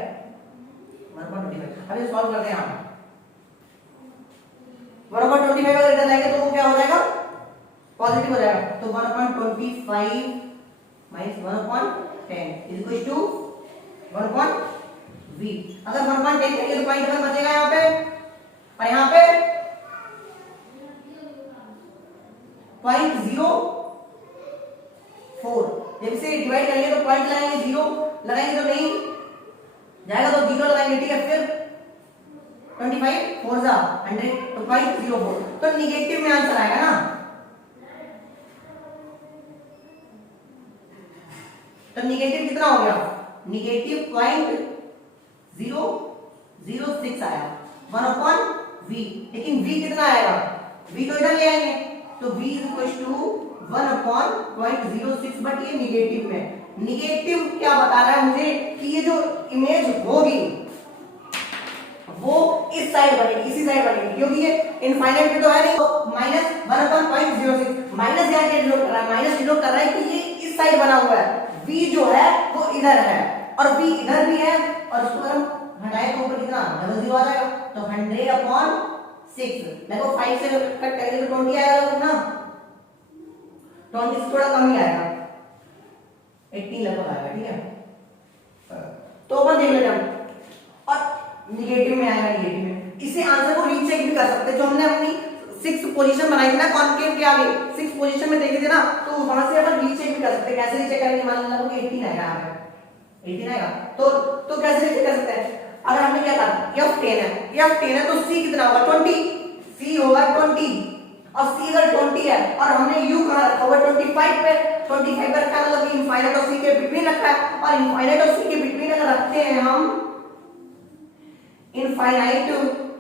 1/25 अभी सॉल्व करते हैं यहाँ पे 1/25 अगर इधर लाएंगे तो वो क्या हो जाएगा पॉजिटिव हो जाएगा। तो 1/25 minus 1/10 is equal to 1/v। अगर 1/10 करेंगे तो पॉइंट 1 बचेगा यहाँ पे और यहाँ पे 0.04 जब से डिवाइड करेंगे तो पॉइंट लगाएंगे 0 लगाएंगे तो नहीं जाएगा तो 0 लगाएंगे, ठीक है। फिर 25 4 जा 100 तो 0.04 तो निगेटिव में आंसर आएगा ना। तो निगेटिव कितना हो गया निगेटिव 0.006 आया 1/v। लेकिन v कितना आएगा v तो इधर ले आएंगे तो v is equal to 1/0.06 but ये निगेटिव में। निगेटिव क्या बता रहा है मुझे कि ये जो इमेज होगी वो इस साइड बनेगी, इसी साइड बनेगी क्योंकि ये इनफाइनाइट में तो है नहीं। तो -1/0.06 माइनस यहाँ क्या डिनोट कर रहा है माइनस डिनोट कर रहा है कि ये इस साइड बना हुआ है, v जो है वो इधर है और v इधर भी है और उसको अगर हम हटाए तो ऊपर कितना 00 आ जाएगा तो 100/6 देखो 5 से कट करेंगे तो 20 आएगा ना 20 से थोड़ा कम ही आएगा 18 लगभग आएगा, ठीक है। तो अपन देख लेते हैं और निगेटिव में आएगा निगेटिव में। इसे आंसर को रीचेक भी कर सकते हैं जो हमने अपनी 6 पोजीशन बनाई थी ना कॉन्केव के आगे 6 पोजीशन में देखे थे ना तो वहां से अपन रीचेक भी कर सकते हैं। कैसे रीचेक करेंगे मान लो 18 आएगा यहाँ पे 18 आएगा तो कैसे रीचेक कर सकते हैं। अगर हमने क्या कहा f10 है तो c कितना होगा 20 c होगा 20 और c अगर 20 है और हमने u कहां रखा हुआ 25 पे 25 पर रखा मतलब कि इनफाइनाइट और c के बिटवीन रखा है और इनफाइनाइट और c के बिटवीन अगर रखते हैं हम इनफाइनाइट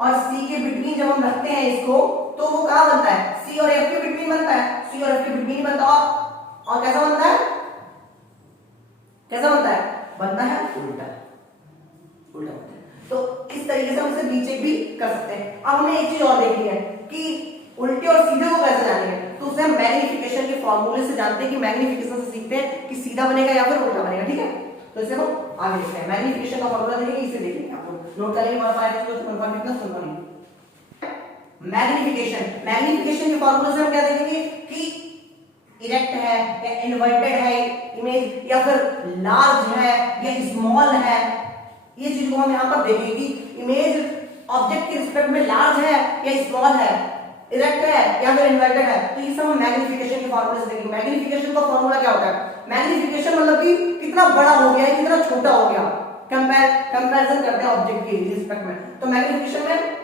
और c के बिटवीन जब हम रखते हैं इसको तो वो कहां बनता है c और f के बिटवीन बनता है c और f के बिटवीन बनता है और कैसा बनता है बनता है उल्टा होता है। तो इस तरीके से हम इसे रीचेक भी कर सकते हैं। अब हमने एक चीज और देखी है कि उल्टे और सीधे को कैसे जानेंगे तो उसे हम मैग्नीफिकेशन के फॉर्मूले से जानते हैं कि मैग्नीफिकेशन से सीखते हैं कि सीधा बनेगा या फिर उल्टा बनेगा, ठीक है। तो इसे हम आगे देखते हैं मैग्नीफिकेशन का फॉर्मूला देखेंगे इसे देखेंगे आप लोग नोट करेंगे मैग्नीफिकेशन के फॉर्मूले से हम क्या देखेंगे कि इरेक्ट है या इन्वर्टेड है इमेज या फिर लार्ज है या स्मॉल है। ये चीज को हम यहाँ पर देखेंगे कि इमेज ऑब्जेक्ट के रिस्पेक्ट में लार्ज है या स्मॉल है, इरेक्ट है या फिर इन्वर्टेड है। तो ये सब हम मैग्नीफिकेशन के फॉर्मूले से देखेंगे। मैग्नीफिकेशन का फॉर्मूला क्या होता है मैग्नीफिकेशन मतलब कि कितना बड़ा हो गया है कितना छोटा हो गया कंपैरिजन करते हैं ऑब्जेक्ट के रिस्पेक्ट में। तो मैग्नीफिकेशन में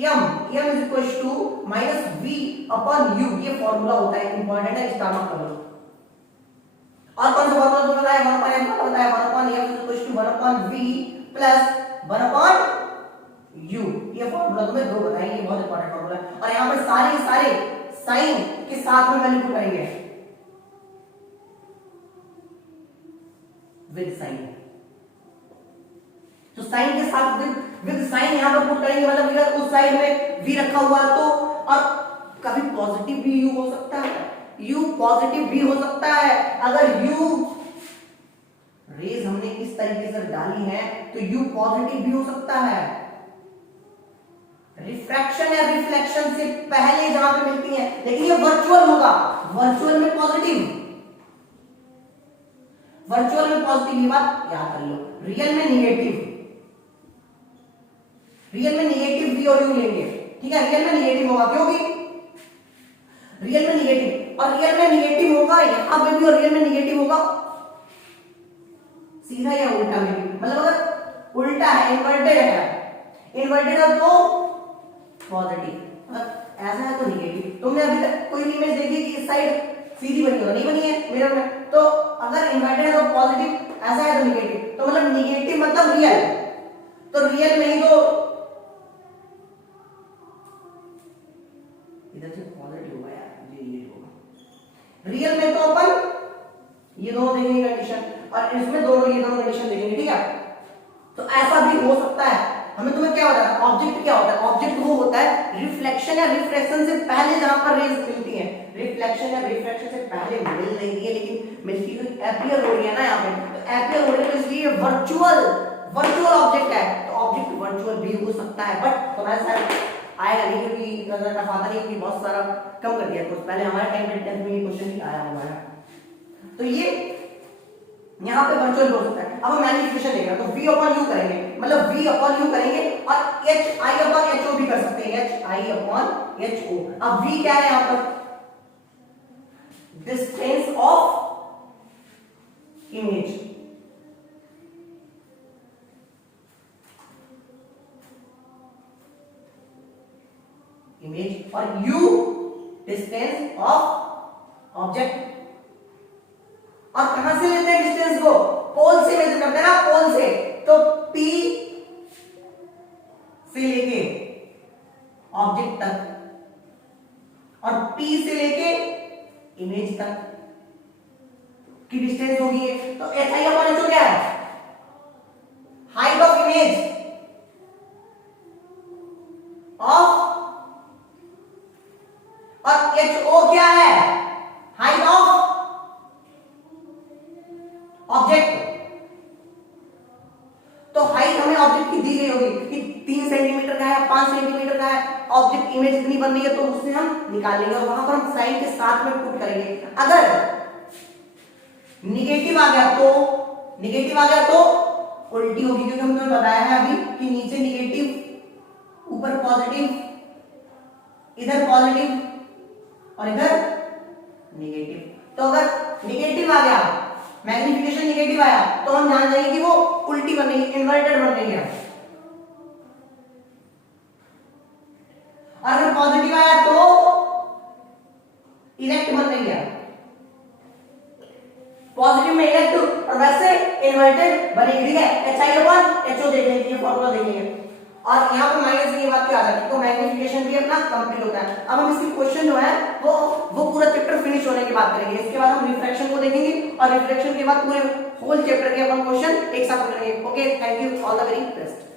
m is equal to -v/u ये फॉर्मूला होता है इंपॉर्टेंट है स्टार मार्क कर लो। और कौन सा फॉर्मूला तुम्हें बताया 1/m का बताया 1/m is equal to 1/v plus 1/u ये फॉर्मूला तुम्हें दो बताए ये बहुत इंपॉर्टेंट फॉर्मूला है। और यहां पर सारे साइन के साथ में वैल्यू पुट करेंगे विद साइन। तो साइन के साथ विद साइन यहां पर पुट करेंगे मतलब अगर उस साइड में v रखा हुआ तो और कभी पॉजिटिव भी u हो सकता है u पॉजिटिव भी हो सकता है। अगर u रेज हमने इस तरीके से डाली है तो u पॉजिटिव भी हो सकता है। रिफ्रैक्शन या रिफ्लेक्शन से पहले जहां पे मिलती है लेकिन ये वर्चुअल होगा वर्चुअल में पॉजिटिव ये बात याद कर लो। रियल में निगेटिव v और u लेंगे, ठीक है। रियल में निगेटिव होगा क्योंकि रियल में निगेटिव होगा यहां पे भी और रियल में निगेटिव होगा सीधा या उल्टा में भी। मतलब अगर उल्टा है इन्वर्टेड है तो पॉजिटिव ऐसा है तो निगेटिव। तुमने अभी तक कोई इमेज देखी कि इस साइड सीधी बनी हो नहीं बनी है मिरर में तो अगर इन्वर्टेड है तो पॉजिटिव, ऐसा है तो निगेटिव, तो मतलब निगेटिव मतलब रियल, तो रियल में ही तो इधर से पॉजिटिव होगा यार, ये निगेटिव होगा। रियल में तो अपन ये दोनों देखेंगे कंडीशन, और इसमें दोनों ये दोनों कंडीशन देखेंगे, ठीक है। तो ऐसा भी हो सकता है। हमें तुम्हें क्या होता है, ऑब्जेक्ट क्या होता है, ऑब्जेक्ट वो होता है रिफ्लेक्शन या रिफ्रैक्शन से पहले जहां पर रेज मिलती है, रिफ्लेक्शन या रिफ्रैक्शन से पहले मिल रही है लेकिन मिलती हुई अपीयर हो रही है ना यहाँ पे, तो अपीयर हो रही है तो इसलिए वर्चुअल ऑब्जेक्ट है, तो ऑब्जेक्ट वर्चुअल भी हो सकता है, बट तुम्हारे साथ आएगा नहीं क्योंकि इतना टफ आता नहीं, क्योंकि बहुत सारा कम कर दिया कुछ पहले हमारे टाइम पे 10th में ये क्वेश्चन नहीं आया हमारा। तो ये यहाँ पे वर्चुअल हो सकता है। अब हम मैग्निफिकेशन देखेंगे तो v अपॉन u करेंगे, मतलब v अपॉन u करेंगे और h i अपॉन ho भी कर सकते हैं, h i अपॉन ho। अब v क्या है यहाँ पर, डिस्टेंस ऑफ इमेज, और u डिस्टेंस ऑफ ऑब्जेक्ट। और कहां से लेते हैं डिस्टेंस को, पोल से मेजर करते हैं ना, पोल से, तो P से लेके ऑब्जेक्ट तक और P से लेके इमेज तक की डिस्टेंस होगी, तो HI अपॉन HO क्या है, हाइट ऑफ इमेज ऑफ, और HO क्या है, हाइट ऑफ ऑब्जेक्ट। तो हाइट हमें ऑब्जेक्ट की दी गई होगी कि 3 सेंटीमीटर का है, 5 सेंटीमीटर का है, ऑब्जेक्ट इमेज इतनी बन रही है, तो उससे हम निकाल लेंगे और वहां पर हम साइन के साथ में पुट करेंगे। अगर निगेटिव आ गया तो उल्टी होगी, क्योंकि हमने बताया है अभी कि नीचे निगेटिव, ऊपर पॉजिटिव, इधर पॉजिटिव और इधर निगेटिव। तो अगर निगेटिव आ गया, मैग्निफिकेशन निगेटिव आया, तो हम जान जाएंगे कि वो उल्टी बन रही है, इन्वर्टेड बन रही है। और अगर पॉजिटिव आया तो इरेक्ट बन रही है, पॉजिटिव में इरेक्ट और वैसे इन्वर्टेड बनेगी, ठीक है। HI अपॉन HO देख लेंगे, फॉर्मूला देखेंगे, और यहाँ पे माइनस की बात क्या आ जाती है, तो मैग्निफिकेशन भी अपना कंप्लीट होता है। अब हम इसकी क्वेश्चन जो है वो पूरा चैप्टर फिनिश होने के बाद करेंगे, इसके बाद हम रिफ्रैक्शन को देखेंगे और रिफ्रैक्शन के बाद पूरे होल चैप्टर के अपन क्वेश्चन एक साथ करेंगे। Okay, thank you, all the very best.